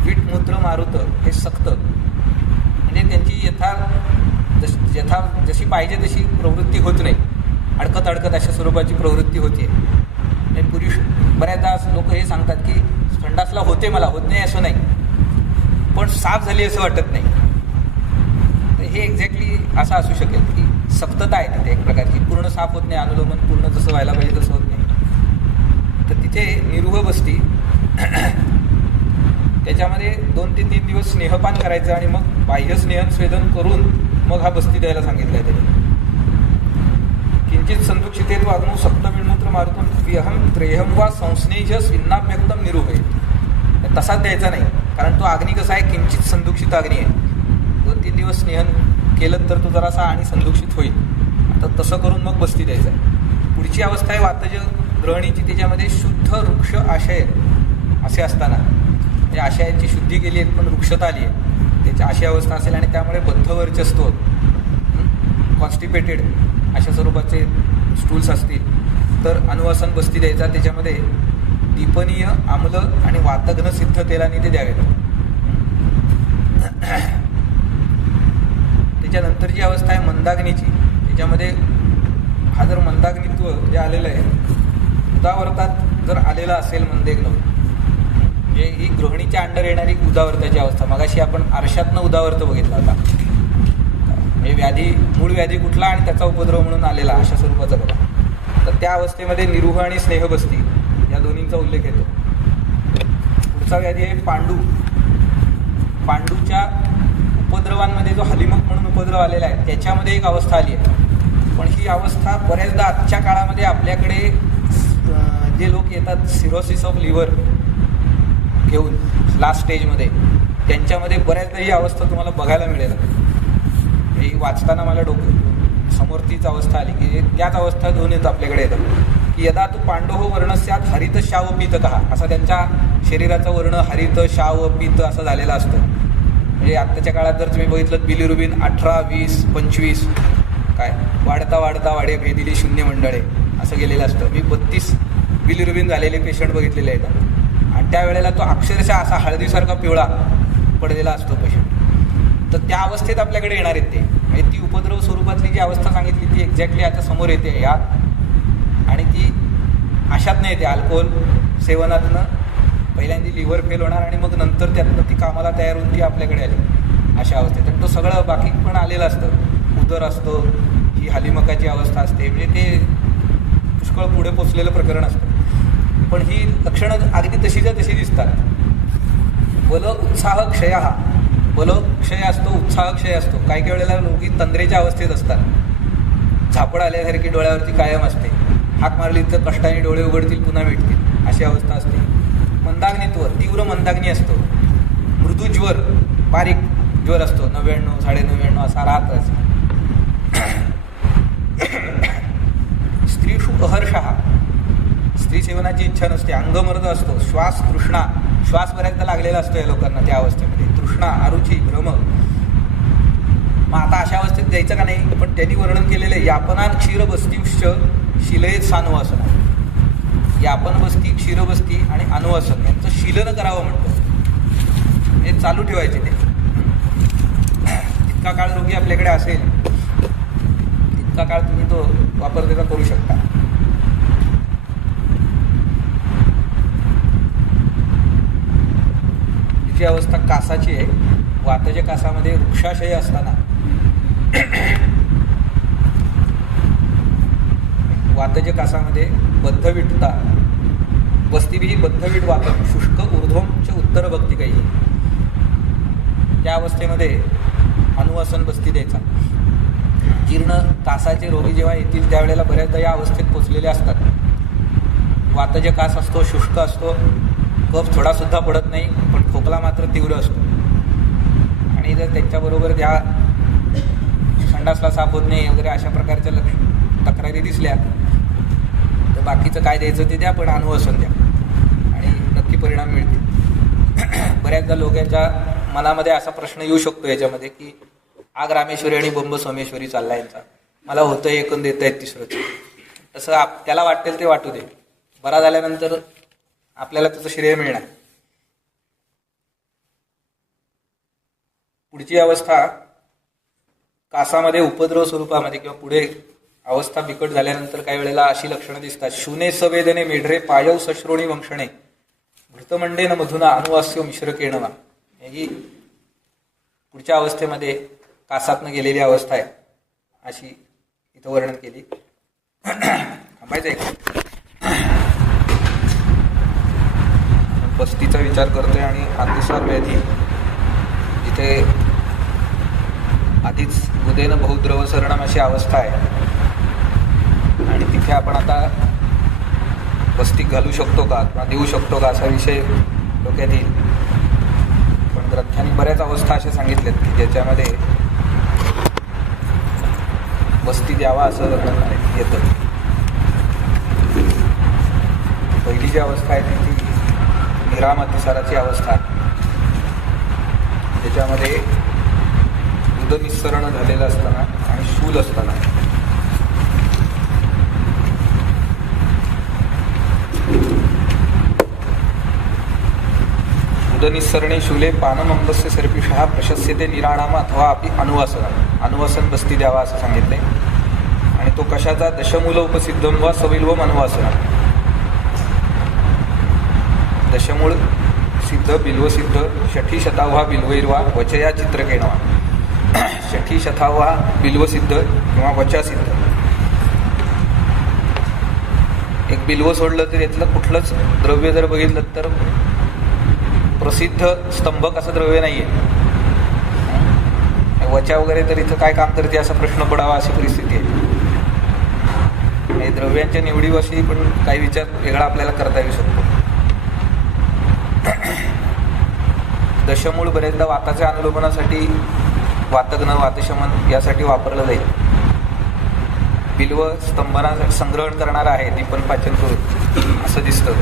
वीट, मूत्र, मारुत हे सक्त म्हणजे त्यांची जशी पाहिजे तशी प्रवृत्ती होत नाही. अडकत अशा स्वरूपाची प्रवृत्ती होते. आणि पुरुष बऱ्याचदा लोक हे सांगतात की संडासला होते, मला होत नाही असं नाही, पण साफ झाली असं वाटत नाही. तर हे एक्झॅक्टली असं असू शकेल की सक्तता आहे तिथे एक प्रकारची. पूर्ण साफ होत नाही, अनुलोमन पूर्ण जसं व्हायला पाहिजे तसं होत नाही. तर तिथे निरुह बसती. त्याच्यामध्ये 2-3 दिवस स्नेहपान करायचं आणि मग बाह्य स्नेहन स्वेदन करून मग हा बस्ती द्यायला सांगितलं आहे त्याने. किंचित संदुक्षितेत वागणू सप्त विणमूत्र मारुतून विहम त्रेहम वा संस्नेज स्विन्नाभ्यक्तम निरुहे. तसाच द्यायचा नाही, कारण तो अग्नी कसा आहे, किंचित संदुक्षित अग्नी आहे. 2-3 दिवस स्नेहन केलं तर तो जरासा आणि संदुक्षित होईल. आता तसं करून मग बस्ती द्यायचा आहे. पुढची अवस्था आहे वातज ग्रहणीची. त्याच्यामध्ये शुद्ध वृक्ष आशय असे असताना म्हणजे आशयाची शुद्धी केली आहे पण वृक्षता आली आहे, त्याची अशी अवस्था असेल आणि त्यामुळे बद्धवर्चस्व, कॉन्स्टिपेटेड अशा स्वरूपाचे स्टूल्स असतील तर अनुवासन बस्ती द्यायचा. त्याच्यामध्ये दीपनीय, आम्ल आणि वातघ्न सिद्ध तेलाने ते द्यावेत. त्याच्यानंतर जी अवस्था आहे मंदाग्नीची. त्याच्यामध्ये हा जर मंदाग्नित्व जे आलेलं आहे उदावर्तात जर आलेलं असेल मंदेग्न, म्हणजे ही गृहिणीच्या अंडर येणारी उदावर्ताची अवस्था. मगाशी आपण आरशातनं उदावर्त बघितला होता. म्हणजे व्याधी, मूळ व्याधी कुठला आणि त्याचा उपद्रव म्हणून आलेला अशा स्वरूपाचा बघा. तर त्या अवस्थेमध्ये निरुह आणि स्नेहबस्ती या दोन्हींचा उल्लेख येतो. पुढचा व्याधी आहे पांडू. पांडूच्या उपद्रवांमध्ये जो हलिमक म्हणून उपद्रव आलेला आहे त्याच्यामध्ये एक अवस्था आली आहे. पण ही अवस्था बऱ्याचदा आजच्या काळामध्ये आपल्याकडे जे लोक येतात सिरोसिस ऑफ लिव्हर घेऊन लास्ट स्टेजमध्ये, त्यांच्यामध्ये बऱ्याचदा ही अवस्था तुम्हाला बघायला मिळेल. ही वाचताना मला समोर तीच अवस्था आली की त्याच अवस्था दोन येत आपल्याकडे येतात की यदा तू पांडव वर्णस्यात हरित शाव पीत कहा, असा त्यांच्या शरीराचा वर्ण हरित शाव पीत असं झालेला असतं. म्हणजे आत्ताच्या काळात जर तुम्ही बघितलं बिलिरुबिन 18, 20, 25 काय वाढता वाढे भेदिली शून्य मंडळे असं गेलेलं असतं. मी 32 बिलिरुबिन झालेले पेशंट बघितलेले आहेत आणि त्यावेळेला तो अक्षरशः असा हळदीसारखा पिवळा पडलेला असतो पेशंट. तर त्या अवस्थेत आपल्याकडे येणार आहेत ते. म्हणजे ती उपद्रव स्वरूपातली जी अवस्था सांगितली ती एक्झॅक्टली आता समोर येते या, आणि ती अशातनं येते. अल्कोहोल सेवनातनं पहिल्यांदा लिव्हर फेल होणार आणि मग नंतर त्यातनं ती कामाला तयार होऊन ती आपल्याकडे आली अशा अवस्थेत. आणि तो सगळं बाकी पण आलेलं असतं. उदर असतो, ही हलिमकाची अवस्था असते, म्हणजे ते पुष्कळ पुढे पोचलेलं प्रकरण असतं. पण ही लक्षणं अगदी तशीच्या तशी दिसतात. बल उत्साह क्षय, हा बल क्षय असतो, उत्साह क्षय असतो. काही काही वेळेला लोकी तंद्रेच्या अवस्थेत असतात, झापड आल्यासारखी डोळ्यावरती कायम असते, हाक मारली तर कष्टाने डोळे उघडतील पुन्हा मिटतील अशी अवस्था असते. मंदाग्नित्व, तीव्र मंदाग्नी असतो. मृदू ज्वर, बारीक ज्वर असतो, 99, 99.5 असा राहतच. स्त्रीषु अहर्ष, स्त्री सेवनाची इच्छा नसते. अंगमर्द असतो. श्वास तृष्णा, श्वास बऱ्याचदा लागलेला असतो या लोकांना त्या अवस्थेमध्ये. तृष्णा, अरुची, भ्रम. मग आता अशा अवस्थेत द्यायचं का नाही, पण त्यांनी वर्णन केलेलं आहे यापना क्षीरबस्तीश्च शिलयेत सानुवासन. यापन बस्ती, क्षीरबस्ती आणि अनुवासन यांचं शीलन करावं म्हणतो. हे चालू ठेवायचे ते. इतका काळ रोगी आपल्याकडे असेल इतका काळ तुम्ही तो वापर त्याचा करू शकता. तिची अवस्था कासाची आहे. वातज कासामध्ये वृक्षाशय असताना वातज कासामध्ये बद्धविटता, बस्तीही बद्धविट वातक शुष्क ऊर्ध्वमच्या उत्तर भक्ती काही त्या अवस्थेमध्ये अनुवासन बस्ती द्यायचा. जीर्ण कासाचे रोगी जेव्हा येतील त्यावेळेला बऱ्याचदा या अवस्थेत पोचलेले असतात. वातज कास असतो, शुष्क असतो, कफ थोडासुद्धा पडत नाही, पण खोकला मात्र तीव्र असतो. आणि जर त्यांच्याबरोबर त्या संडासला साफ होत नाही वगैरे अशा प्रकारच्या तक्रारी दिसल्या तर बाकीचं काय द्यायचं ते द्या, पण अनुवासन द्या आणि नक्की परिणाम मिळतील. बऱ्याचदा लोकांच्या मनामध्ये असा प्रश्न येऊ शकतो याच्यामध्ये की आग रामेश्वरी आणि बंब सोमेश्वरी चालला यांचा, मला होतं एकूण देत आहेत तिसरंच. तसं त्याला वाटेल ते वाटू दे, बरा झाल्यानंतर आपल्याला त्याचं श्रेय मिळणार. पुढची अवस्था कासामध्ये उपद्रव स्वरूपामध्ये किंवा पुढे अवस्था बिकट झाल्यानंतर काही वेळेला अशी लक्षणं दिसतात. शूने सवेदने मेढरे पायव सश्रोणी वंशणे घृतमंडेन मधुना अनुवास्य मिश्रकेणवा. ही पुढच्या अवस्थेमध्ये कासातनं गेलेली अवस्था आहे अशी इथं वर्णन केली. थांबायचं एक बस्तीचा विचार करतोय आणि अतिसार व्याधी जिथे आधीच उदेन बहुद्रव सरणम अशी अवस्था आहे आणि तिथे आपण आता बस्ती घालू शकतो का किंवा देऊ शकतो का असा विषय डोक्यात येईल. पण ग्रंथांनी बऱ्याच अवस्था अशा सांगितल्यात की ज्याच्यामध्ये बस्ती द्यावा असं येतं. पहिली जी अवस्था आहे ती निराम अतिसाराची अवस्था, त्याच्यामध्ये उदनिस्सरण झालेलं असताना आणि शूल असताना उदनिस्सरणे शूले पानमंबस्य सर्पिषः प्रशस्यते निराणाम अथवा अपि अनुवासन. अनुवासन बस्ती द्यावा असं सांगितलंय. आणि तो कशाचा? दशमूल उपसिद्धम वा सविल्वम अनुवासन. दशमूळ सिद्ध बिल्वसिद्ध षठी शतावहा बिल्वैर्वा वचया चित्रकेणवा. षठी शतावहा बिल्वसिद्ध किंवा वचा सिद्ध. एक बिल्व सोडलं तर यातलं कुठलंच द्रव्य जर बघितलं तर प्रसिद्ध स्तंभक असं द्रव्य नाहीये. वचा वगैरे तर इथं काय काम करते असा प्रश्न पडावा अशी परिस्थिती आहे. द्रव्यांच्या निवडीविषयी पण काही विचार वेगळा आपल्याला करता येऊ शकतो. दशमूळ बरेचदा वाताच्या अनुलोमनासाठी, वातग्न वातशमन यासाठी वापरलं जाईल. बिल्व स्तंभना संग्रहण करणारा आहे, ती पण पाचन करून असं दिसतं.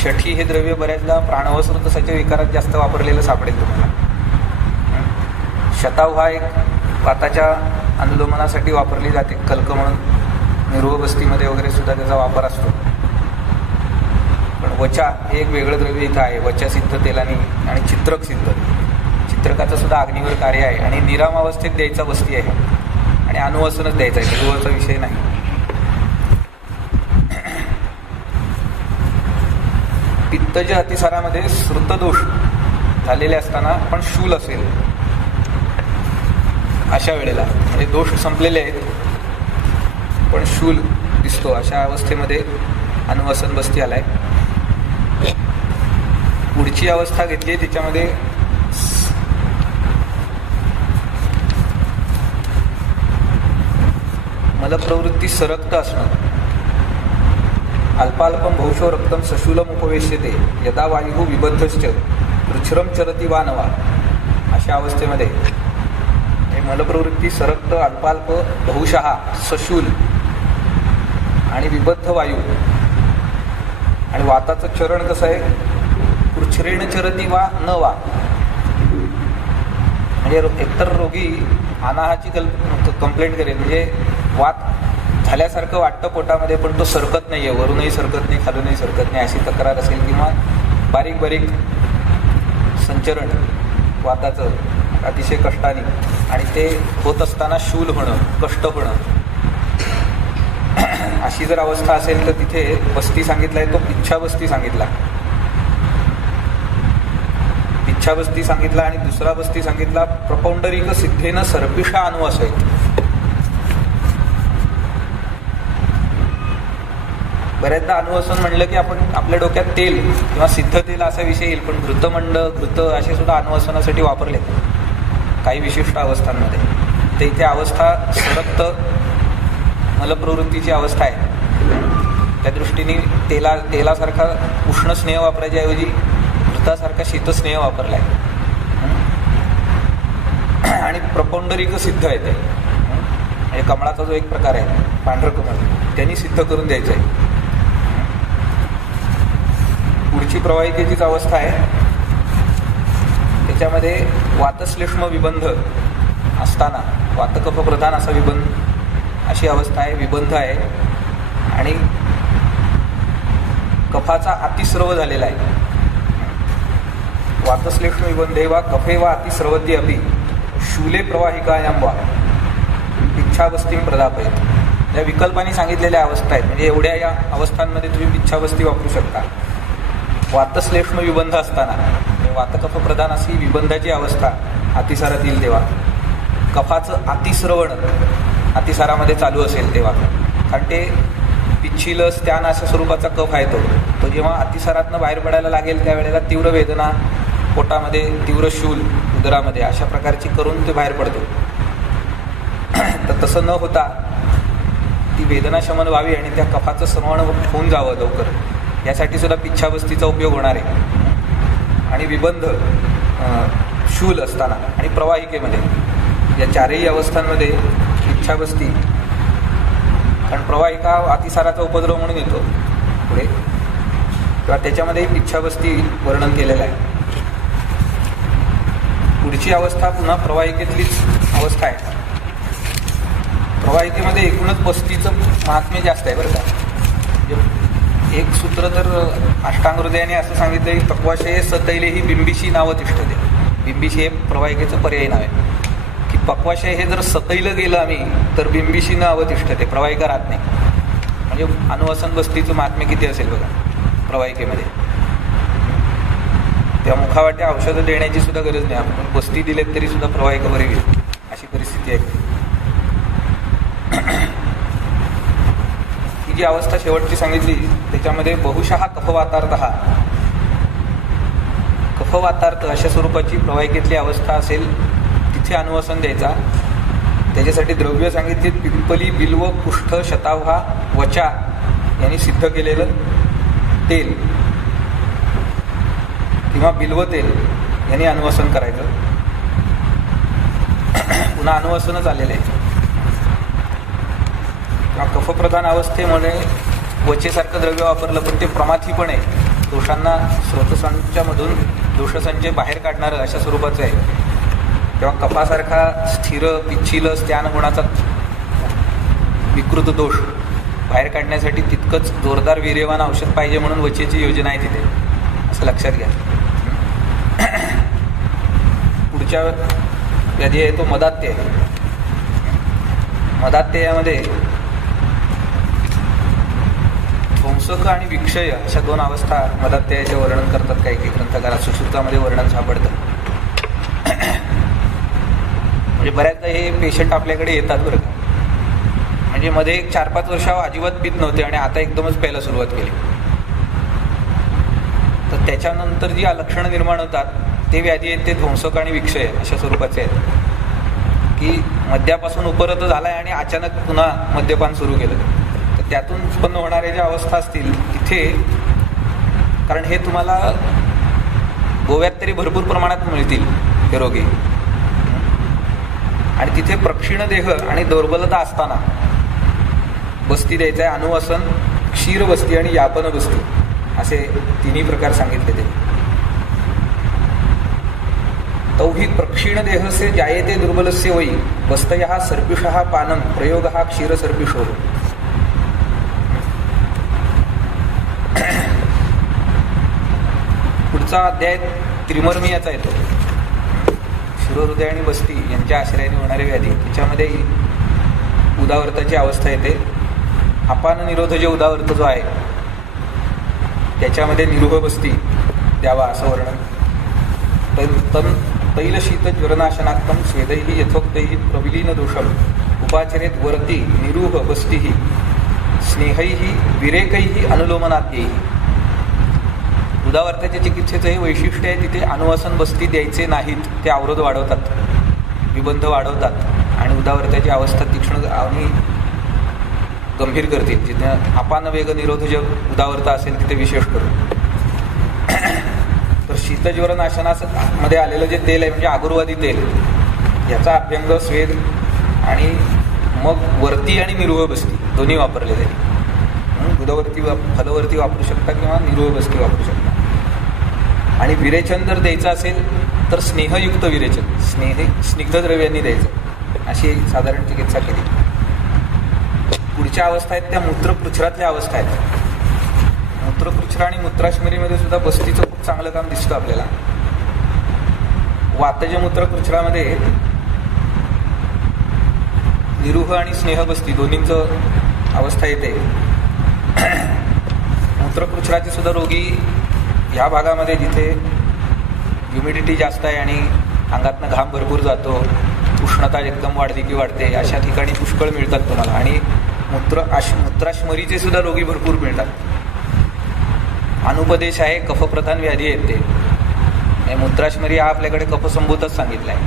षठी हे द्रव्य बऱ्याचदा प्राणवस्त्रतसाच्या विकारात जास्त वापरलेलं सापडेल तुम्हाला. शताव हा एक वाताच्या अनुलोमनासाठी वापरली जाते, कल्क म्हणून निर्व बस्तीमध्ये वगैरे सुद्धा त्याचा वापर असतो. पण वचा हे एक वेगळं द्रव्य इथं आहे. वचा सिद्ध तेलानी आणि चित्रक सिद्ध. चित्रकाचं सुद्धा अग्नीवर कार्य आहे आणि निराम अवस्थेत द्यायचा बस्ती आहे आणि अनुवासनच द्यायचा आहे, गुरुवाचा विषय नाही. पित्तज अतिसारामध्ये श्रुतदोष झालेले असताना पण शूल असेल अशा वेळेला, म्हणजे दोष संपलेले आहेत पण शूल दिसतो, अशा अवस्थेमध्ये अनुवासन बस्ती आलाय. पुढची अवस्था घेतली त्याच्यामध्ये मलप्रवृत्ती सरक्त असणं. अल्पाल्पम भौषो रक्तम सशूलम उपवेश्यते यदा वायू विबद्धश्च रुचिरम चरती वा नवा. अशा अवस्थेमध्ये मलप्रवृत्ती सरक्त, अल्पाल्प, बहुशः, सशूल आणि विबद्ध वायू. आणि वाताचं चरण कसं आहे? कृच्छ्रेण चरती वा न वा. म्हणजे एकतर रोगी अनाहाची कंप्लेंट करेल, म्हणजे वात झाल्यासारखं वाटतं पोटामध्ये पण तो सरकत नाही आहे, वरूनही सरकत नाही, खालूनही सरकत नाही अशी तक्रार असेल, किंवा बारीक बारीक संचरण वाताचं अतिशय कष्टाने आणि ते होत असताना शूल होणं, कष्ट होणं, अशी जर अवस्था असेल तर तिथे बस्ती सांगितला आहे तो इच्छाबस्ती सांगितला. इच्छाबस्ती सांगितला आणि दुसरा बस्ती सांगितला प्रपौंडरिक सिद्धेनं सर्पिषा अनुवासय. बऱ्याचदा अनुवसन म्हणलं की आपण आपल्या डोक्यात तेल किंवा सिद्ध तेल असा विषय येईल, पण घृतमंड घृत असे सुद्धा अनुवसनासाठी वापरले काही विशिष्ट अवस्थांमध्ये. ते इथे अवस्था सरक्त मलप्रवृत्तीची अवस्था आहे. त्या दृष्टीने तेलासारखा उष्ण स्नेह वापरायच्या ऐवजी घृतासारखा शीतस्नेह वापरला आहे. आणि प्रपौंडरिक सिद्ध आहे ते, म्हणजे कमळाचा जो एक प्रकार आहे पांढरं कमळ, त्यांनी सिद्ध करून द्यायचं आहे. पुढची प्रवाहिकेचीच अवस्था आहे. त्याच्यामध्ये वातश्लेष्म विबंध असताना वातकफ प्रधान असा विबंध अशी अवस्था आहे, विबंध आहे. आणि कफाचा अतिस्रव झालेला आहे. वातश्लेष्म विबंधे वा कफे वा अतिस्रवती अपि शूले प्रवाहिकायां वा पिच्छावस्थीं प्रदापयेत्. या विकल्पाने सांगितलेल्या अवस्था आहेत, म्हणजे एवढ्या या अवस्थांमध्ये तुम्ही पिच्छावस्थी वापरू शकता. वातश्लेष्म विबंध असताना, वातकफ प्रधान अशी विबंधाची अवस्था अतिसारात येईल तेव्हा, कफाचं अतिस्रवण अतिसारामध्ये चालू असेल तेव्हा, कारण ते पिच्छील स्त्यान अशा स्वरूपाचा कफ आहे तो जेव्हा अतिसारातनं बाहेर पडायला लागेल त्यावेळेला तीव्र वेदना पोटामध्ये, तीव्र शूल उदरामध्ये अशा प्रकारची करून ते बाहेर पडतो. तर तसं न होता ती वेदना शमन व्हावी आणि त्या कफाचं श्रवण होऊन जावं लवकर, यासाठी सुद्धा पिच्छावस्थीचा उपयोग होणार आहे. आणि विबंध शूल असताना आणि प्रवाहिकेमध्ये या चारही अवस्थांमध्ये पिच्छावस्थी, कारण प्रवाहिका अतिसाराचा उपद्रव म्हणून येतो पुढे, किंवा त्याच्यामध्ये पिच्छावस्थी वर्णन केलेलं आहे. पुढची अवस्था पुन्हा प्रवाहिकेतलीच अवस्था आहे. प्रवाहिकेमध्ये एकूणच बस्तीचं महात्म्य जास्त आहे बरं का. म्हणजे एक सूत्र तर अष्टांग हृदयाने असं सांगितलं की पक्वाशये सतैले ही बिंबिशी नावं तिष्ठते. बिंबिशी हे प्रवाहिकेचं पर्यायी नाव आहे की पक्वाशय हे जर सतैलं गेलं आम्ही तर बिंबिशी न अवतिष्ठते, प्रवाहिका राहत नाही. म्हणजे अनुवसन बस्तीचं महात्म्य किती असेल बघा प्रवाहिकेमध्ये. त्या मुखावाट्या औषधं देण्याची सुद्धा गरज नाही, आपण बस्ती दिलेत तरी सुद्धा प्रवाहिका बरी होईल अशी परिस्थिती आहे. ही जी अवस्था शेवटची सांगितली त्याच्यामध्ये बहुशः कफवातार्थ अशा स्वरूपाची प्रवाहिकेतली अवस्था असेल तिथे अनुवसन द्यायचा. त्याच्यासाठी द्रव्य सांगितली पिंपली, बिल्व, कुष्ठ, शतावहा, वचा यांनी सिद्ध केलेलं तेल किंवा बिल्व तेल यांनी अनुवसन करायचं. पुन्हा अनुवसनच आलेलं आहे. किंवा कफप्रधान अवस्थेमध्ये वचेसारखं द्रव्य वापरलं पण ते प्रमाथी पण आहे, दोषांना स्रोतसंचामधून दोषसंचय बाहेर काढणारं अशा स्वरूपाचं आहे. तेव्हा कफासारखा स्थिर पिच्छील स्त्यान गुणाचा विकृत दोष बाहेर काढण्यासाठी तितकंच जोरदार वीर्यवान औषध पाहिजे म्हणून वचेची योजना आहे तिथे, असं लक्षात घ्या. पुढच्या व्याधी आहे तो मदात्यय. मदात्ययामध्ये ध्वंसक आणि विक्षय अशा दोन अवस्था मदात्ययाचे वर्णन करतात काही ग्रंथकारात. सुश्रुतामध्ये वर्णन सापडतं. म्हणजे बऱ्याचदा हे पेशंट आपल्याकडे येतात बरं का. म्हणजे मध्ये 4-5 वर्ष अजिबात पित नव्हते आणि आता एकदमच प्यायला सुरुवात केली. तर त्याच्यानंतर जी लक्षणं निर्माण होतात ते व्याधी आहेत ते ध्वंसक आणि विक्षय अशा स्वरूपाचे आहेत. की मद्यापासून उपरत झालाय आणि अचानक पुन्हा मद्यपान सुरू केलं, तर त्यातून उत्पन्न होणाऱ्या ज्या अवस्था असतील तिथे, कारण हे तुम्हाला गोव्यात तरी भरपूर प्रमाणात मिळतील हे रोगी, आणि तिथे प्रक्षीण देह आणि दुर्बलता असताना बस्ती द्यायचा आहे. अनुवसन, क्षीर बस्ती आणि यापन बस्ती असे तिन्ही प्रकार सांगितले ते. तौहि प्रक्षीण देहस्य जायते दुर्बलस्य वै बस्तयः सर्पिषः पानं प्रयोगः क्षीरसर्पिषो. पुढचा अध्याय त्रिमर्मियाचा येतो. शिरोहृदय आणि बस्ती यांच्या आश्रयाने होणारे व्याधी. त्याच्यामध्ये उदावर्ताची अवस्था येते. अपान निरोध जे उदावर्त जो आहे त्याच्यामध्ये निरुह बस्ती द्यावा असं वर्णन. तैलशीत ज्वरनाशनात्मक स्वेदैः यथोक्तैः प्रविलीन दोषम उपाचरेत वरती निरुह बस्तीः स्नेहैही विरेकैही अनुलोमनाद्यैही. उदावर्ताच्या चिकित्सेचं हे वैशिष्ट्य आहे, तिथे अनुवासन बस्ती द्यायचे नाहीत. ते अवरोध वाढवतात, विबंध वाढवतात आणि उदावर्ताची अवस्था तीक्ष्ण आणि गंभीर करतील. जिथे अपान वेग निरोध उदावर्त असेल तिथे विशेष करून. तर शीतज्वरनाशनामध्ये आलेलं जे तेल आहे म्हणजे आगुर्वादी तेल, याचा अभ्यंग, स्वेद आणि मग वर्ती आणि निरुह बस्ती दोन्ही वापरले जाईल. गुदवर्ती फलवर्ती वापरू शकता किंवा निरुह बस्ती वापरू शकता. आणि विरेचन जर द्यायचं असेल तर स्नेहयुक्त विरेचन, स्निग्धद्रव्यांनी द्यायचं, अशी साधारण चिकित्सा केली. पुढच्या अवस्था आहेत त्या मूत्रपृच्छरातल्या अवस्था आहेत. मूत्रपृच्छर आणि मूत्राश्मरीमध्ये सुद्धा बस्तीचं खूप चांगलं काम दिसतं आपल्याला. वातज मूत्रपृच्छरामध्ये निरुह आणि स्नेहबस्ती दोन्हींचं अवस्था येते. मूत्रपृच्छराचे सुद्धा रोगी ह्या भागामध्ये जिथे ह्युमिडिटी जास्त आहे आणि अंगातनं घाम भरपूर जातो, उष्णता एकदम वाढली की वाढते, अशा ठिकाणी पुष्कळ मिळतात तुम्हाला. आणि मूत्राश्मरीचे सुद्धा रोगी भरपूर मिळतात. अनुपदेश आहे, कफप्रधान व्याधी येते. मूत्राश्मरी हा आपल्याकडे कफसंभूतच सांगितला आहे.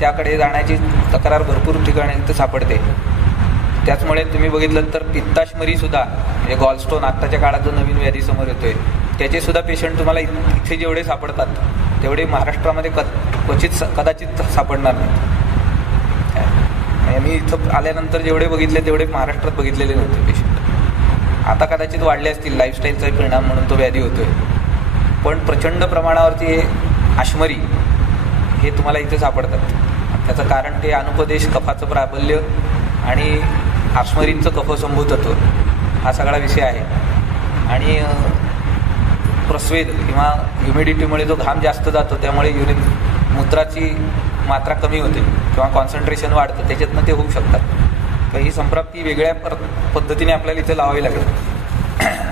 त्याकडे जाण्याची तक्रार भरपूर ठिकाणी इथं सापडते. त्याचमुळे तुम्ही बघितलं तर पित्ताश्मरी सुद्धा, म्हणजे गॉलस्टोन आत्ताच्या काळात जो नवीन व्याधी समोर येतोय, त्याचे सुद्धा पेशंट तुम्हाला इथे जेवढे सापडतात तेवढे महाराष्ट्रामध्ये कदाचित सापडणार नाही. मी इथं आल्यानंतर जेवढे बघितले तेवढे महाराष्ट्रात बघितलेले नव्हते पेशंट. आता कदाचित वाढले असतील, लाईफस्टाईलचा परिणाम म्हणून तो व्याधी होतोय. पण प्रचंड प्रमाणावरती हे आश्मरी हे तुम्हाला इथे सापडतात. त्याचं कारण ते अनुपदेश, कफाचं प्राबल्य आणि आश्मरींचं कफसंभूतत्व हा सगळा विषय आहे. आणि प्रस्वेद किंवा ह्युमिडिटीमुळे जो घाम जास्त जातो त्यामुळे मूत्राची मात्रा कमी होते किंवा कॉन्सन्ट्रेशन वाढतं, त्याच्यातनं ते होऊ शकतात. तर ही संप्राप्ती वेगळ्या पद्धतीने आपल्याला इथे लावावी लागेल.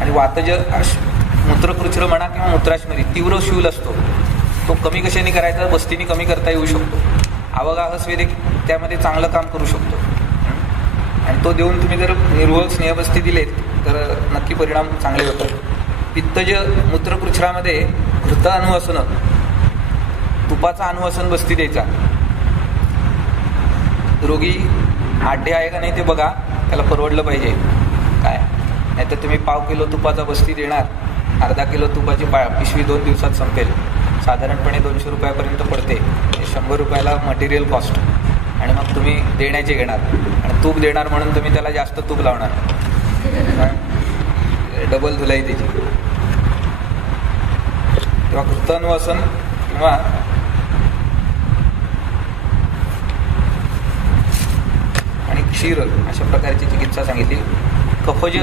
आणि वातज मूत्रपृच्छर म्हणा किंवा मूत्राश्मरी तीव्र शूल असतो, तो कमी कशाने करायचा, बस्तीने कमी करता येऊ शकतो. अवगाह स्वेद त्यामध्ये चांगलं काम करू शकतो. आणि तो देऊन तुम्ही जर निरुह स्नेहबस्ती दिलेत तर नक्की परिणाम चांगले होतात. पित्तज मूत्रपृच्छरामध्ये घृत अनुवासन, तुपाचा अनुवासन बस्ती द्यायचा. रोगी आड्डे आहे का नाही ते बघा, त्याला परवडलं पाहिजे काय. नाही तर तुम्ही पाव किलो तुपाचा बस्ती देणार, अर्धा किलो तुपाची पिशवी 2 दिवसात संपेल. साधारणपणे 200 रुपयापर्यंत पडते. 100 रुपयाला मटेरियल कॉस्ट. आणि मग तुम्ही देण्याचे घेणार आणि तूप देणार म्हणून तुम्ही त्याला जास्त तूप लावणार, डबल धुलाई त्याची. तेव्हा घृत अनुवासन किंवा आणि क्षीर अशा प्रकारची चिकित्सा सांगितली. कफज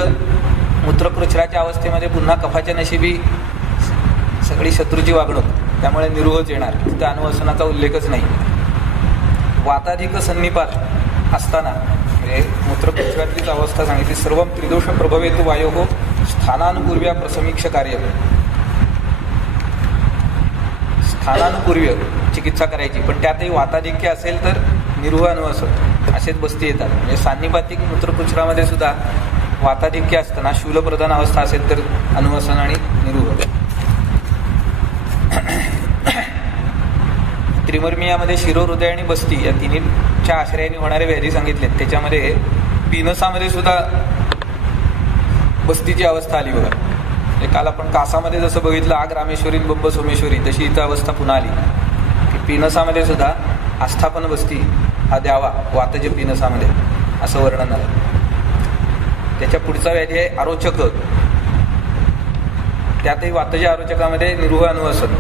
मूत्रपृच्छराच्या अवस्थेमध्ये पुन्हा कफाच्या नशिबी सगळी शत्रूची वागणूक, त्यामुळे निरुहच येणार, तिथं अनुवासनाचा उल्लेखच नाही. वाताधिक सन्निपात असताना म्हणजे मूत्रपृच्छरातलीच अवस्था सांगितली. सर्व त्रिदोष प्रभवेतु वायोः स्थानानुपूर्व्या प्रसमीक्ष कार्य. स्थानानुपूर्व्य चिकित्सा करायची, पण त्यातही वाताधिक्य असेल तर निरुह अनुवासन असेच बस्ती येतात. म्हणजे सान्निपातिक मूत्रपृच्छरामध्ये सुद्धा वाताधिक्य असताना शूलप्रधान अवस्था असेल तर अनुवासन आणि निरुह. त्रिमर्मियामध्ये शिरोहृदय आणि बस्ती या तिन्हीच्या आश्रयाने होणारे व्याधी सांगितले. त्याच्यामध्ये पिनसामध्ये सुद्धा बस्तीची अवस्था आली बघा. काल आपण कासामध्ये जसं बघितलं आग रामेश्वरी बंब सोमेश्वरी, तशी इथं अवस्था पुन्हा आली की पिनसामध्ये सुद्धा आस्थापन बस्ती हा द्यावा वातज पिनसामध्ये, असं वर्णन आलं. त्याच्या पुढचा व्याधी आहे आरोचक. त्यातही वातज आरोचकामध्ये निरुह अनुवासन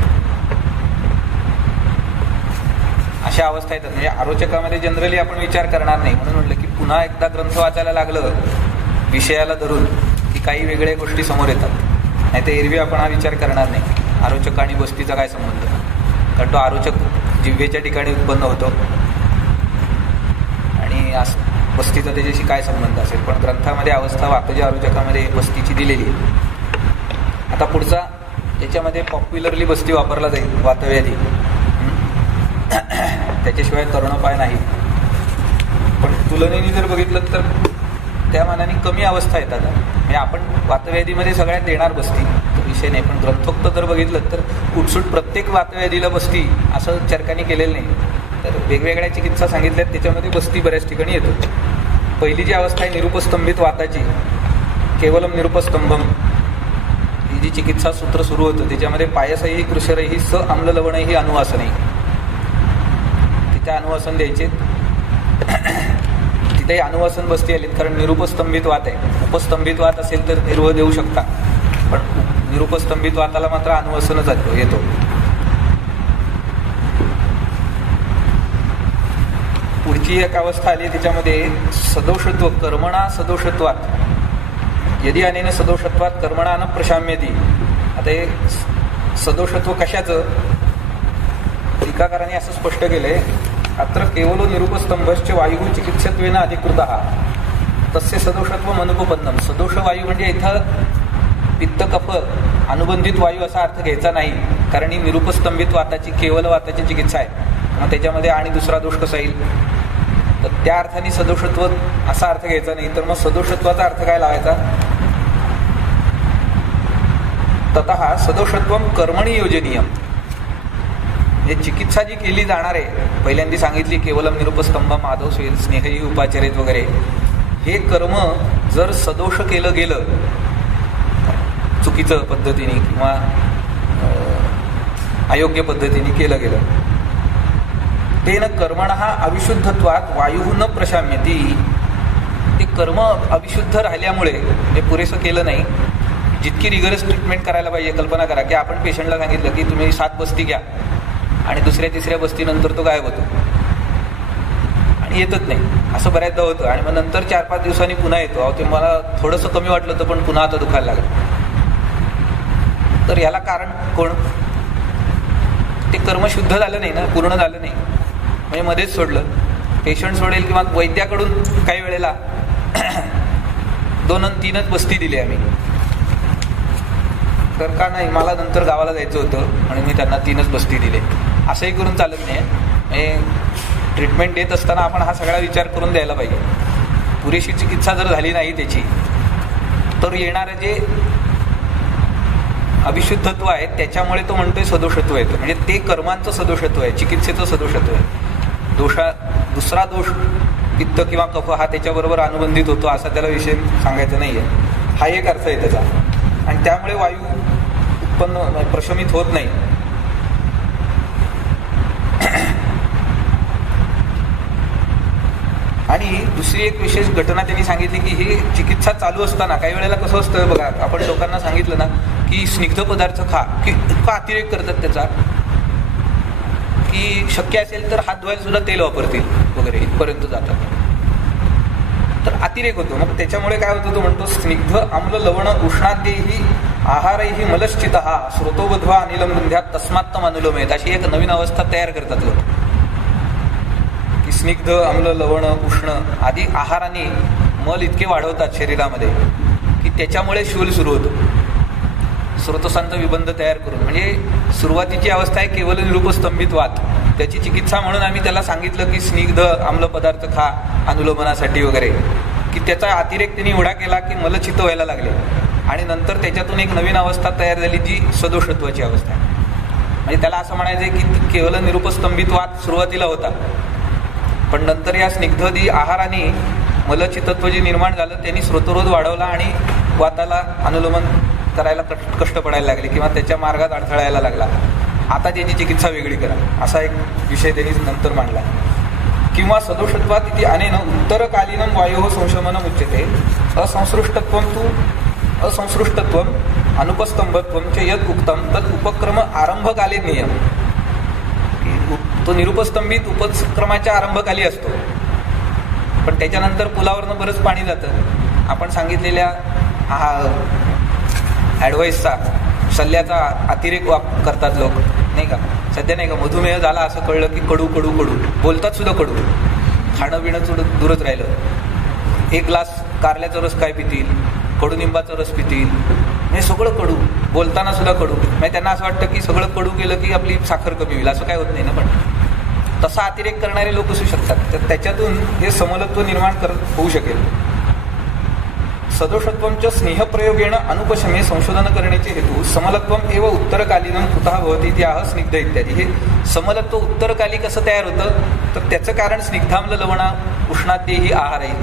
अशा अवस्था येतात. म्हणजे आरोचकामध्ये जनरली आपण विचार करणार नाही, म्हणून म्हटलं की पुन्हा एकदा ग्रंथ वाचायला लागलं विषयाला धरून की काही वेगळ्या गोष्टी समोर येतात. नाही तर एरवी आपण हा विचार करणार नाही आरोचक आणि बस्तीचा काय संबंध, कारण तो आरोचक जिव्हेच्या ठिकाणी उत्पन्न होतो आणि बस्तीचा त्याच्याशी काय संबंध असेल. पण ग्रंथामध्ये अवस्था वातज आरोचकामध्ये बस्तीची दिलेली आहे. आता पुढचा याच्यामध्ये पॉप्युलरली बस्ती वापरला जाईल वातव्याधी, त्याच्याशिवाय तरुणोपाय नाही. पण तुलनेने जर बघितलं तर त्या मानाने कमी अवस्था येतात. म्हणजे आपण वातव्याधीमध्ये सगळ्यात देणार बसती, तो विषय नाही. पण ग्रंथोक्त जर बघितलं तर उठसूट प्रत्येक वातव्याधीला बसती असं चरकाने केलेलं नाही. तर वेगवेगळ्या चिकित्सा सांगितल्यात, त्याच्यामध्ये बसती बऱ्याच ठिकाणी येतो. पहिली जी अवस्था आहे निरुपस्तंभित वाताची, केवलम निरुपस्तंभम, ही जी चिकित्सा सूत्र सुरू होतं त्याच्यामध्ये पायसही कृशरही स आम्ल लवणही अनुवासनही, तिथे अनुवासन द्यायचे. तिथेही अनुवासन बसती आलीत, कारण निरुपस्तंभित वात आहे. उपस्तंभित वात असेल तर निर्वह देऊ शकता, पण निरुपस्तंभित वाताला मात्र अनुवासनच येतो. पुढची एक अवस्था आली, त्याच्यामध्ये सदोषत्व, कर्मणा सदोषत्वात, यदि अनेन सदोषत्वात कर्मणा न प्रशाम्यती. आता हे सदोषत्व कशाचं, टीकाकारांनी असं स्पष्ट केलंय, अत्र केवलो निरुपस्तंभश्च वायू चिकित्सत्वेन अधिकृतः तस्य सदोषत्व अनुपपन्नम. सदोष वायू म्हणजे इथं पित्त कफ अनुबंधित वायू असा अर्थ घ्यायचा नाही, कारण ही निरुपस्तंभित वाताची, केवल वाताची चिकित्सा आहे. मग त्याच्यामध्ये आणि दुसरा दोष कसा येईल, तर त्या अर्थाने सदोषत्व असा अर्थ घ्यायचा नाही. तर मग सदोषत्वाचा अर्थ काय लावायचा, ततः सदोषत्वम कर्मणी योजनीयम. हे चिकित्सा जी केली जाणार आहे, पहिल्यांदा सांगितली केवलम निरुपस्तंभ माधव स्नेहही उपाचरित वगैरे, हे कर्म जर सदोष केलं गेलं, चुकीचं पद्धतीने किंवा अयोग्य पद्धतीने केलं गेलं, तेन कर्मणः अविशुद्धत्वात वायू न प्रशाम्यती. ते कर्म अविशुद्ध राहिल्यामुळे, म्हणजे पुरेसं केलं नाही, जितकी रिगरस ट्रीटमेंट करायला पाहिजे. कल्पना करा की आपण पेशंटला सांगितलं की तुम्ही 7 बस्ती घ्या, आणि दुसऱ्या तिसऱ्या बस्तीनंतर तो गायब होतो आणि येतच नाही. असं बऱ्याचदा होतं. आणि मग नंतर 4-5 दिवसांनी पुन्हा येतो, अहो ते मला थोडंसं कमी वाटलं होतं पण पुन्हा आता दुखायला लागलं. तर याला कारण कोण, ते कर्म शुद्ध झालं नाही ना, पूर्ण झालं नाही, म्हणजे मध्येच सोडलं. पेशंट सोडेल किंवा वैद्याकडून काही वेळेला 2-3च बस्ती दिली आम्ही, तर का नाही, मला नंतर गावाला जायचं होतं आणि मी त्यांना 3च बस्ती दिले, असंही करून चालत नाही. म्हणजे ट्रीटमेंट देत असताना आपण हा सगळा विचार करून द्यायला पाहिजे. पुरेशी चिकित्सा जर झाली नाही त्याची, तर येणारं जे अविशुद्धत्व आहे त्याच्यामुळे तो म्हणतोय सदोषत्व येतं. म्हणजे ते कर्मांचं सदोषत्व आहे, चिकित्सेचं सदोषत्व आहे. दुसरा दोष पित्त किंवा कफ हा त्याच्याबरोबर अनुबंधित होतो असा त्याला विषय सांगायचा नाही आहे. हा एक अर्थ आहे त्याचा. आणि त्यामुळे वायू उत्पन्न प्रशमित होत नाही. आणि दुसरी एक विशेष घटना त्यांनी सांगितली की हे चिकित्सा चालू असताना काही वेळेला कसं असतं बघा, आपण लोकांना सांगितलं ना की स्निग्ध पदार्थ खा, की इतका अतिरेक करतात त्याचा की शक्य असेल तर हात धुवायला सुद्धा तेल वापरतील वगैरे, इथपर्यंत जातात. तर अतिरेक होतो. मग त्याच्यामुळे काय होतं, तो म्हणतो स्निग्ध आम्ल लवण उष्णाद्यैहि आहारैहि मलश्चितः स्रोतोबध्वा अनिलम रुंध्यात तस्मात्तम अनुलोमेत. अशी एक नवीन अवस्था तयार करतात लोक की स्निग्ध आम्ल लवण उष्ण आदी आहाराने मल इतके वाढवतात शरीरामध्ये की त्याच्यामुळे शूल सुरू होतो, स्रोतोसांत विबंध तयार करून. म्हणजे सुरुवातीची अवस्था आहे केवल निरुपस्तंभित वात, त्याची चिकित्सा म्हणून आम्ही त्याला सांगितलं की स्निग्ध आम्ल पदार्थ खा अनुलोमनासाठी वगैरे, की त्याचा अतिरेक त्यांनी एवढा केला की मलचित्त व्हायला लागले. आणि नंतर त्याच्यातून एक नवीन अवस्था तयार झाली जी सदोषत्वाची अवस्था आहे. म्हणजे त्याला असं म्हणायचं आहे की केवल निरुपस्तंभित वात सुरुवातीला होता, पण नंतर या स्निग्धदी आहाराने मलचित्तत्व जे निर्माण झालं त्यांनी स्रोतरोध वाढवला आणि वाताला अनुलोमन करायला कष्ट पडायला लागले किंवा त्याच्या मार्गात अडथळा यायला लागला. आता त्याची चिकित्सा वेगळी करा, असा एक विषय त्यांनी नंतर मांडला. किंवा सदोषत्वात इथे अनेन उत्तरकालीनं वायोः संशमनम् उच्यते असंसृष्टत्वम अनुपस्तंभत्वम च यद उक्तम तद उपक्रम आरंभकाले नियम. तो निरुपस्तंभित उपक्रमाच्या आरंभकाली असतो, पण त्याच्यानंतर पुलावरनं बरंच पाणी जातं. आपण सांगितलेल्या ॲडवाईसचा, सल्ल्याचा अतिरेक करतात लोक, नाही का. सध्या नाही का मधुमेह झाला असं कळलं की कडू कडू कडू बोलतात सुद्धा, कडू खाणं पिणं थोडं दूरच राहिलं. 1 ग्लास कारल्याचा रस काय पितील, कडुनिंबाचा रस पितील, म्हणजे सगळं कडू, बोलताना सुद्धा कडू. म्हणजे त्यांना असं वाटतं की सगळं कडू केलं की आपली साखर कमी होईल, असं काय होत नाही ना. पण तसा अतिरेक करणारे लोक असू शकतात, तर त्याच्यातून हे समलत्व निर्माण होऊ शकेल. सदोषत्वंच स्नेहप्रयोगेण अनुपशमे संशोधन करण्याचे हेतू समलत्वम एव उत्तरकालीनं कुतः भवति इत्याह स्निग्ध इत्यादी. हे समलत्व उत्तरकाली कसं तयार होतं तर त्याचं कारण स्निग्धाम्ल लवणा उष्णाद्येही आहार आहे.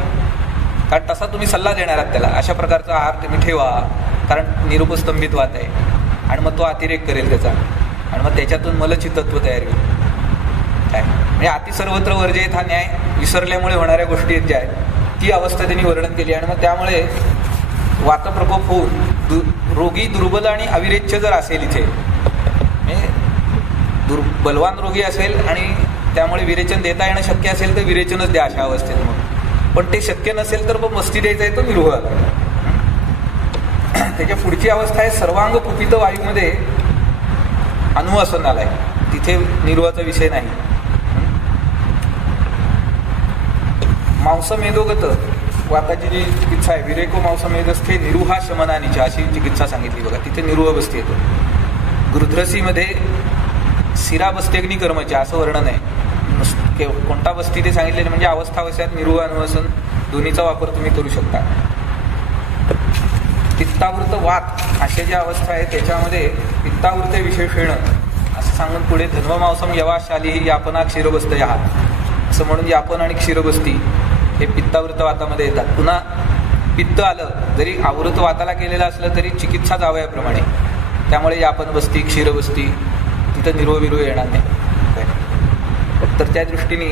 कारण तसा तुम्ही सल्ला देणार आहात त्याला, अशा प्रकारचा आहार तुम्ही ठेवा, कारण निरुपस्तंभित वात आहे आणि मग तो अतिरेक करेल त्याचा आणि मग त्याच्यातून मलचित्तत्व तयार होईल. काय म्हणजे अति सर्वत्र वर्जयेत हा न्याय विसरल्यामुळे होणाऱ्या गोष्टी आहेत ज्या आहेत ती अवस्था त्यांनी वर्णन केली. आणि मग त्यामुळे वातप्रकोप होऊन रोगी दुर्बल आणि अविरेच्य जर असेल इथे, म्हणजे बलवान रोगी असेल आणि त्यामुळे विरेचन देता येणं शक्य असेल तर विरेचनच द्या अशा अवस्थेत. मग पण ते शक्य नसेल तर मग मस्ती द्यायचा आहे तो निरुह. त्याच्या पुढची अवस्था आहे सर्वांग कुपित वायूमध्ये अनुवासन आलाय, तिथे निरुहाचा विषय नाही. मांसमेदोगत वाताची जी चिकित्सा आहे विरेको मांसमेदस्थे निरुहा शमनानीच्या अशी चिकित्सा सांगितली बघा. तिथे निरुह बसती येतो. गृध्रसीमध्ये शिरा बस्त्यग्निकर्मच्या असं वर्णन आहे. कोणता बस्ती ते सांगितलेलं म्हणजे अवस्थावशात निरुह अनुवासन दोन्हीचा वापर तुम्ही करू शकता. पित्तावृत वात अशा ज्या अवस्था आहे त्याच्यामध्ये पित्तावृत विशेषण असं सांगून पुढे धन्वमांसम यवाशाली यापना क्षीरबस्त या असं म्हणून यापन आणि क्षीरबस्ती हे पित्तावृत वातामध्ये येतात. पुन्हा पित्त आलं जरी आवृत वाताला केलेलं असलं तरी चिकित्सा जावयाप्रमाणे, त्यामुळे यापन बस्ती क्षीरबस्ती तिथं निरुह विरुह येणार नाही. तर त्या दृष्टीने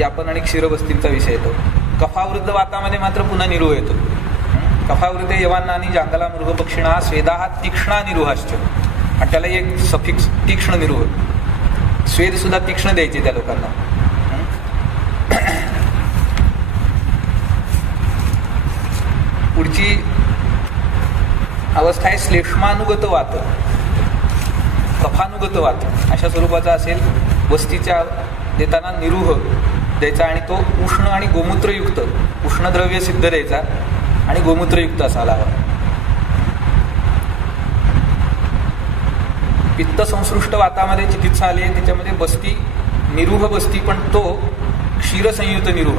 यापन आणि क्षीरबस्तींचा विषय येतो. कफावृद्ध वातामध्ये मात्र पुन्हा निरुह येतो. कफावृते यवांना आणि जांगला मृगपक्षिणा स्वेदा हा तीक्ष्णा निरुहाश्च आणि त्याला एक सफिक्स तीक्ष्ण निरुह, स्वेद सुद्धा तीक्ष्ण द्यायचे त्या लोकांना. पुढची अवस्था आहे श्लेष्मानुगत वात, कफानुगत वात अशा स्वरूपाचा असेल. वस्तीच्या देताना निरुह द्यायचा आणि तो उष्ण आणि गोमूत्रयुक्त, उष्णद्रव्य सिद्ध द्यायचा आणि गोमूत्रयुक्त असायला हवा. पित्त संसृष्ट वातामध्ये चिकित्सा आली आहे, त्याच्यामध्ये बस्ती निरुह बस्ती पण तो क्षीरसंयुक्त निरुह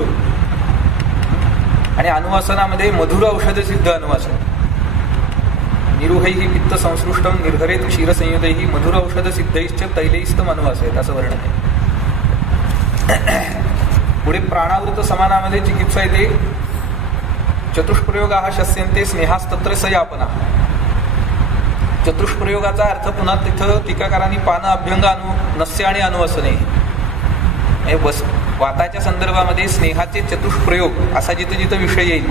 आणि अनुवासनामध्ये मधुर औषध सिद्ध अनुवासन. निरुहैही पित्त संसृष्टम निर्हरेत क्षीरसंयुतैही मधुर औषध सिद्धैश्च तैलैस्तम अनुवासयेत असं वर्णन आहे. पुढे प्राणावृत समानामध्ये चिकित्सा येते. चतुष्प्रयोगा शस्यन्ते स्नेहास्तत्र सयापना. चतुष्प्रयोगाचा अर्थ पुन्हा तिथं टीकाकारांनी पान अभ्यंग नस्य आणि अनुवसने बस वाताच्या संदर्भामध्ये स्नेहाचे चतुष्प्रयोग असा जिथं जिथं विषय येईल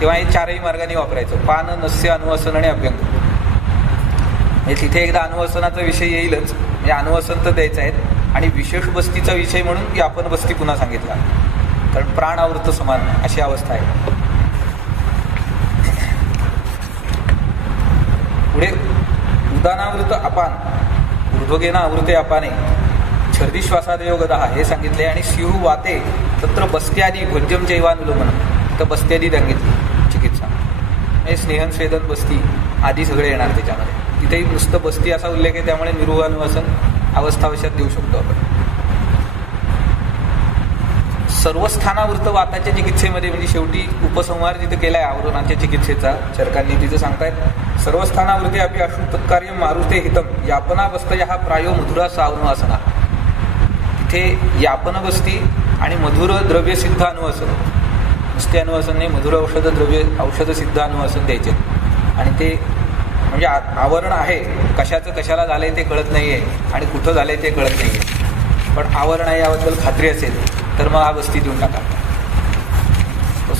तेव्हा हे चारही मार्गाने वापरायचं. पान नस्य अनुवसन आणि अभ्यंग. म्हणजे तिथे एकदा अनुवसनाचा विषय येईलच, म्हणजे अनुवसन तर द्यायचं आहे आणि विशेष बस्तीचा विषय म्हणून की आपण बस्ती पुन्हा सांगितला, कारण प्राणावृत समान अशी अवस्था आहे. पुढे उदानावृत अपान, ऊर्ध्वगेना आवृते अपाने छर्दी श्वासादयो गदा हे सांगितले. आणि स्युः वाते तत्र बस्त्यादी भोज्यम जैवानुलोमन, तर बस्त्यादी सांगितली चिकित्सा. म्हणजे स्नेहन स्वेदन बस्ती आदी सगळे येणार त्याच्यामध्ये. तिथेही नुसतं बस्ती असा उल्लेख आहे, त्यामुळे निरुह अनुवासन अवस्थावशात देऊ शकतो आपण. सर्वस्थानावृत वाताच्या चिकित्सेमध्ये म्हणजे शेवटी उपसंहार जिथे केलाय आवरणाच्या चिकित्सेचा चरकांनी तिथे सांगतायत सर्वस्थानावृते अपि अशुद्धकार्य मारुते हितम यापना बस्तया हा प्रायो मधुरा सावनुवासना. तिथे यापन बस्ती आणि मधुर द्रव्य सिद्ध अनुवासन, नुसते अनुवासन नाही, मधुर औषध सिद्ध अनुवासन द्यायचे. आणि ते म्हणजे आवरण आहे, कशाचं कशाला झालंय ते कळत नाही आहे आणि कुठं झालंय ते कळत नाही आहे, पण आवरण आहे याबद्दल खात्री असेल तर मग हा बस्ती देऊन टाका.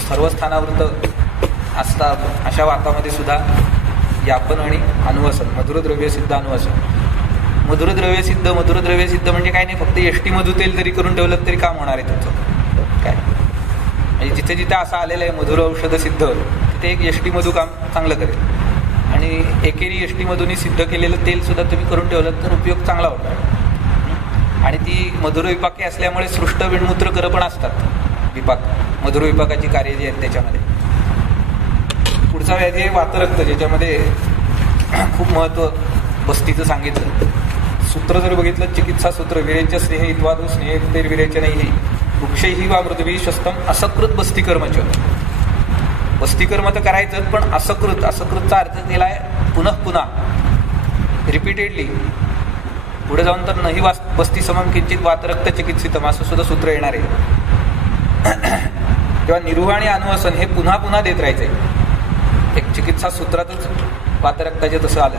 सर्वस्थानावृत असतात अशा वातामध्ये सुद्धा यापन आणि अनुवासन मधुरद्रव्य सिद्ध अनुवासन. मधुरद्रव्य सिद्ध म्हणजे काय नाही, फक्त एष्टी मधु तेल जरी करून ठेवलं तरी काम होणार आहे तुमचं. काय म्हणजे जिथे जिथे असं आलेलं आहे मधुर औषध सिद्ध, तिथे एक एष्टी मधू काम चांगलं करेल. आणि एकेरी एष्टी मधूनी सिद्ध केलेलं तेल सुद्धा तुम्ही करून ठेवलं तर उपयोग चांगला होणार. आणि ती मधुर विपाके असल्यामुळे सृष्ट विणमूत्र कर पण असतात विपाक, मधुर विपाकाची कार्य जी आहेत त्याच्यामध्ये. पुढचा व्याधी आहे वातरक्त, ज्याच्यामध्ये खूप महत्त्व बस्तीचं सांगितलं. सूत्र जर बघितलं चिकित्सा सूत्र विरेच्य स्नेह इत्वादू स्नेह विरेच्य नाही वृक्षही वा मृदवी शस्तम असकृत बस्ती कर्मच. वस्तीकर्म तर करायचं, पण असकृतचा अर्थ केला आहे पुन्हा पुन्हा, रिपीटेडली. पुढे जाऊन तर नाही वस्ती समम किंचित वातरक्त चिकित्सितम असं सुद्धा सूत्र येणार आहे. तेव्हा निरुह आणि अनुवसन हे पुन्हा पुन्हा देत राहायचे. एक चिकित्सा सूत्रातच वातरक्ताचे तसं आलं.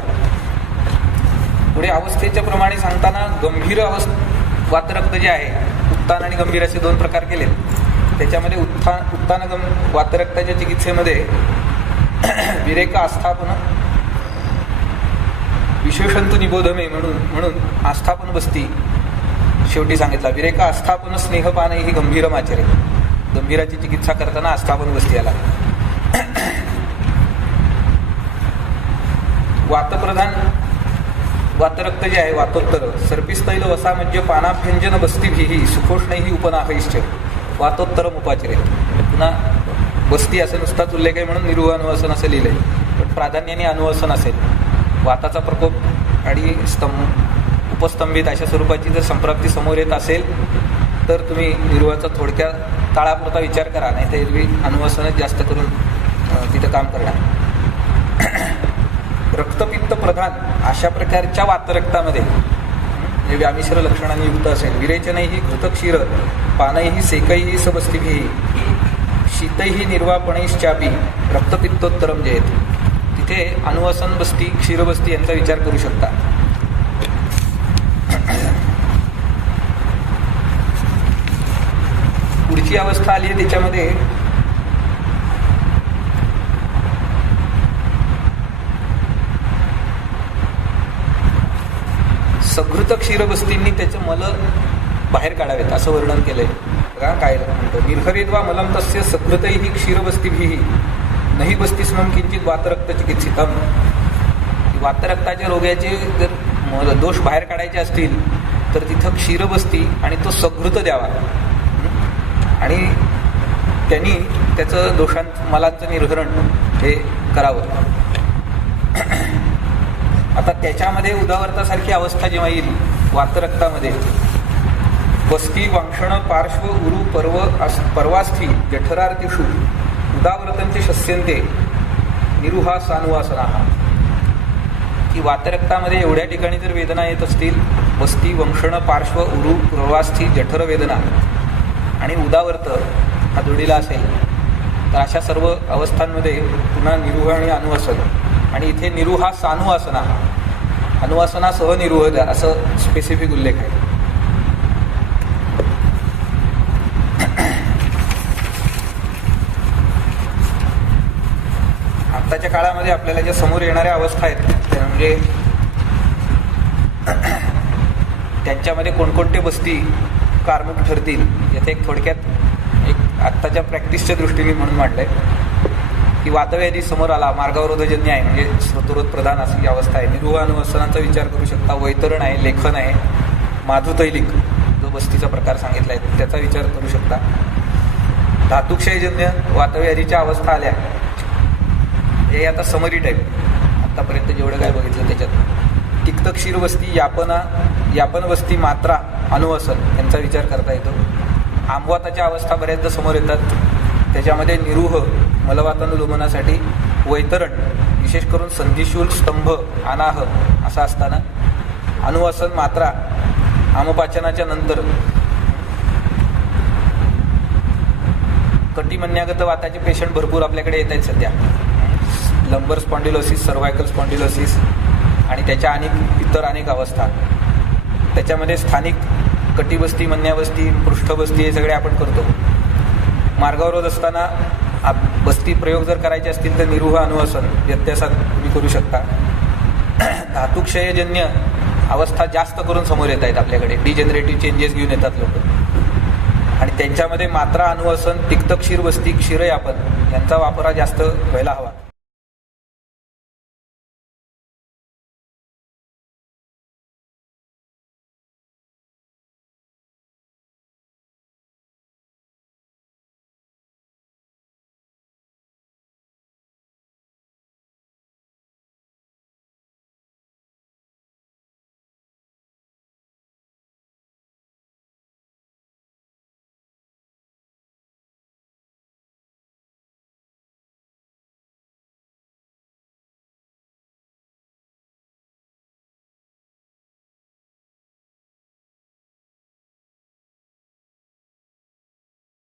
पुढे अवस्थेच्या प्रमाणे सांगताना गंभीर वातरक्त जे आहे, उत्तान आणि गंभीर असे दोन प्रकार केले. त्याच्यामध्ये उत्तान वातरक्ताच्या चिकित्सेमध्ये विरेक आस्थापन विशेषंतु निबोधमे म्हणून आस्थापन बसती शेवटी सांगितला. विरेक आस्थापन स्नेहपान ही गंभीरम आचरे. गंभीराची चिकित्सा करताना आस्थापन बसती आला. वातप्रधान वातरक्त जे आहे, वातोत्तर सर्पिस्तैल वसामज्य पानाभ्यंजन बस्तीभिही सुखोष्णैही उपनाहैश्च वातोत्तरम उपाचरे. पुन्हा बस्ती असं नुसताच उल्लेख आहे म्हणून निरुह अनुवसन असं लिहिलंय, पण प्राधान्याने अनुवसन असेल. वाताचा प्रकोप आणि उपस्तंभित अशा स्वरूपाची जर संप्राप्ती समोर येत असेल तर तुम्ही निरुहाचा थोडक्या ताळापुरता विचार करा, नाही तर एरवी अनुवसनच जास्त करून तिथं काम करणार. रक्तपित्त प्रधान अशा प्रकारच्या वातरक्तामध्ये जे व्यामिश्र लक्षणांनी युक्त असेल, विरेचनैही घृतक्षीर पानैही सेकैही सबस्तिभिः शीतैही निर्वापणैश्चापि रक्तपित्तोत्तरम जयेत. तिथे अनुवसन बस्ती, क्षीरबस्ती यांचा विचार करू शकता. पुढची अवस्था आली आहे त्याच्यामध्ये सघृत क्षीरबस्तींनी त्याचं मल बाहेर काढावेत असं वर्णन केलंय. बघा काय म्हणतो, निर्हरेद्वा मलम तस्य सघृतैहि क्षीरबस्तीभिः नहि बस्तीस्मम किंचित वातरक्त चिकित्सितम. वातरक्ताच्या रोग्याचे जर दोष बाहेर काढायचे असतील तर तिथं क्षीरबस्ती आणि तो सघृत द्यावा आणि त्यांनी त्याचं मलांचं निर्हरण हे करावं. आता त्याच्यामध्ये उदावर्तासारखी अवस्था जेव्हा येईल वातरक्तामध्ये, बस्ती वांक्षण पार्श्व उरु पर्वास्थी जठरार्तिषु उदावर्तंते शस्यन्ते निरुहा सानुवासना. की वातरक्तामध्ये एवढ्या ठिकाणी जर वेदना येत असतील, बस्ती वंक्षण पार्श्व उरु पर्वास्थी जठर वेदना आणि उदावर्त हा जोडीला असेल तर अशा सर्व अवस्थांमध्ये पुन्हा निरुह आणि अनुवसन. आणि इथे निरुहा सानुवासना, अनुवासनासह निरुह द्या असं स्पेसिफिक उल्लेख आहे. आत्ताच्या काळामध्ये आपल्याला ज्या समोर येणाऱ्या अवस्था आहेत त्या म्हणजे त्यांच्यामध्ये कोणकोणते बस्ती कारमुक ठरतील याथे एक थोडक्यात एक आत्ताच्या प्रॅक्टिसच्या दृष्टीने म्हणून मांडलंय की वातव्याधी समोर आला, मार्गावरोधजन्य आहे म्हणजे स्वतरोध प्रधान अशी अवस्था आहे. निरुह अनुवसनाचा विचार करू शकता. वैतरण आहे, लेखन आहे, माधुतैलिक जो बस्तीचा प्रकार सांगितला आहे त्याचा विचार करू शकता. धातुक्षयजन्य वातव्याधीच्या अवस्था आल्या, हे आता समरी टाईप आतापर्यंत जेवढं काय बघितलं त्याच्यात. तिक्त क्षीरबस्ती, यापन बस्ती, मात्रा, अनुवसन यांचा विचार करता येतो. आंबवाताच्या अवस्था बऱ्याचदा समोर येतात, त्याच्यामध्ये निरुह मलवातानुलोमनासाठी, वैतरण विशेष करून संधिशूल, स्तंभ, अनाह असा असताना, अनुवसन, मात्रा आमपाचनाच्या नंतर, कटिमन्यागत वाताचे पेशंट भरपूर आपल्याकडे येत आहेत सध्या. लंबर स्पॉन्डिलोसिस, सर्वायकल स्पॉन्डिलोसिस आणि त्याच्या इतर अनेक अवस्था. त्याच्यामध्ये स्थानिक कटिबस्ती, मन्याबस्ती, पृष्ठबस्ती हे सगळे आपण करतो. मार्गावरोध असताना बस्ती प्रयोग जर करायचे असतील तर निरुह अनुवसन व्यत्यासात तुम्ही करू शकता. धातुक्षयजन्य अवस्था जास्त करून समोर येत आहेत आपल्याकडे, डिजेनरेटिव्ह चेंजेस घेऊन येतात लोक आणि त्यांच्यामध्ये मात्रा, अनुवसन, तिक्त क्षीरबस्ती, क्षीरयापन यांचा वापर हा जास्त व्हायला हवा.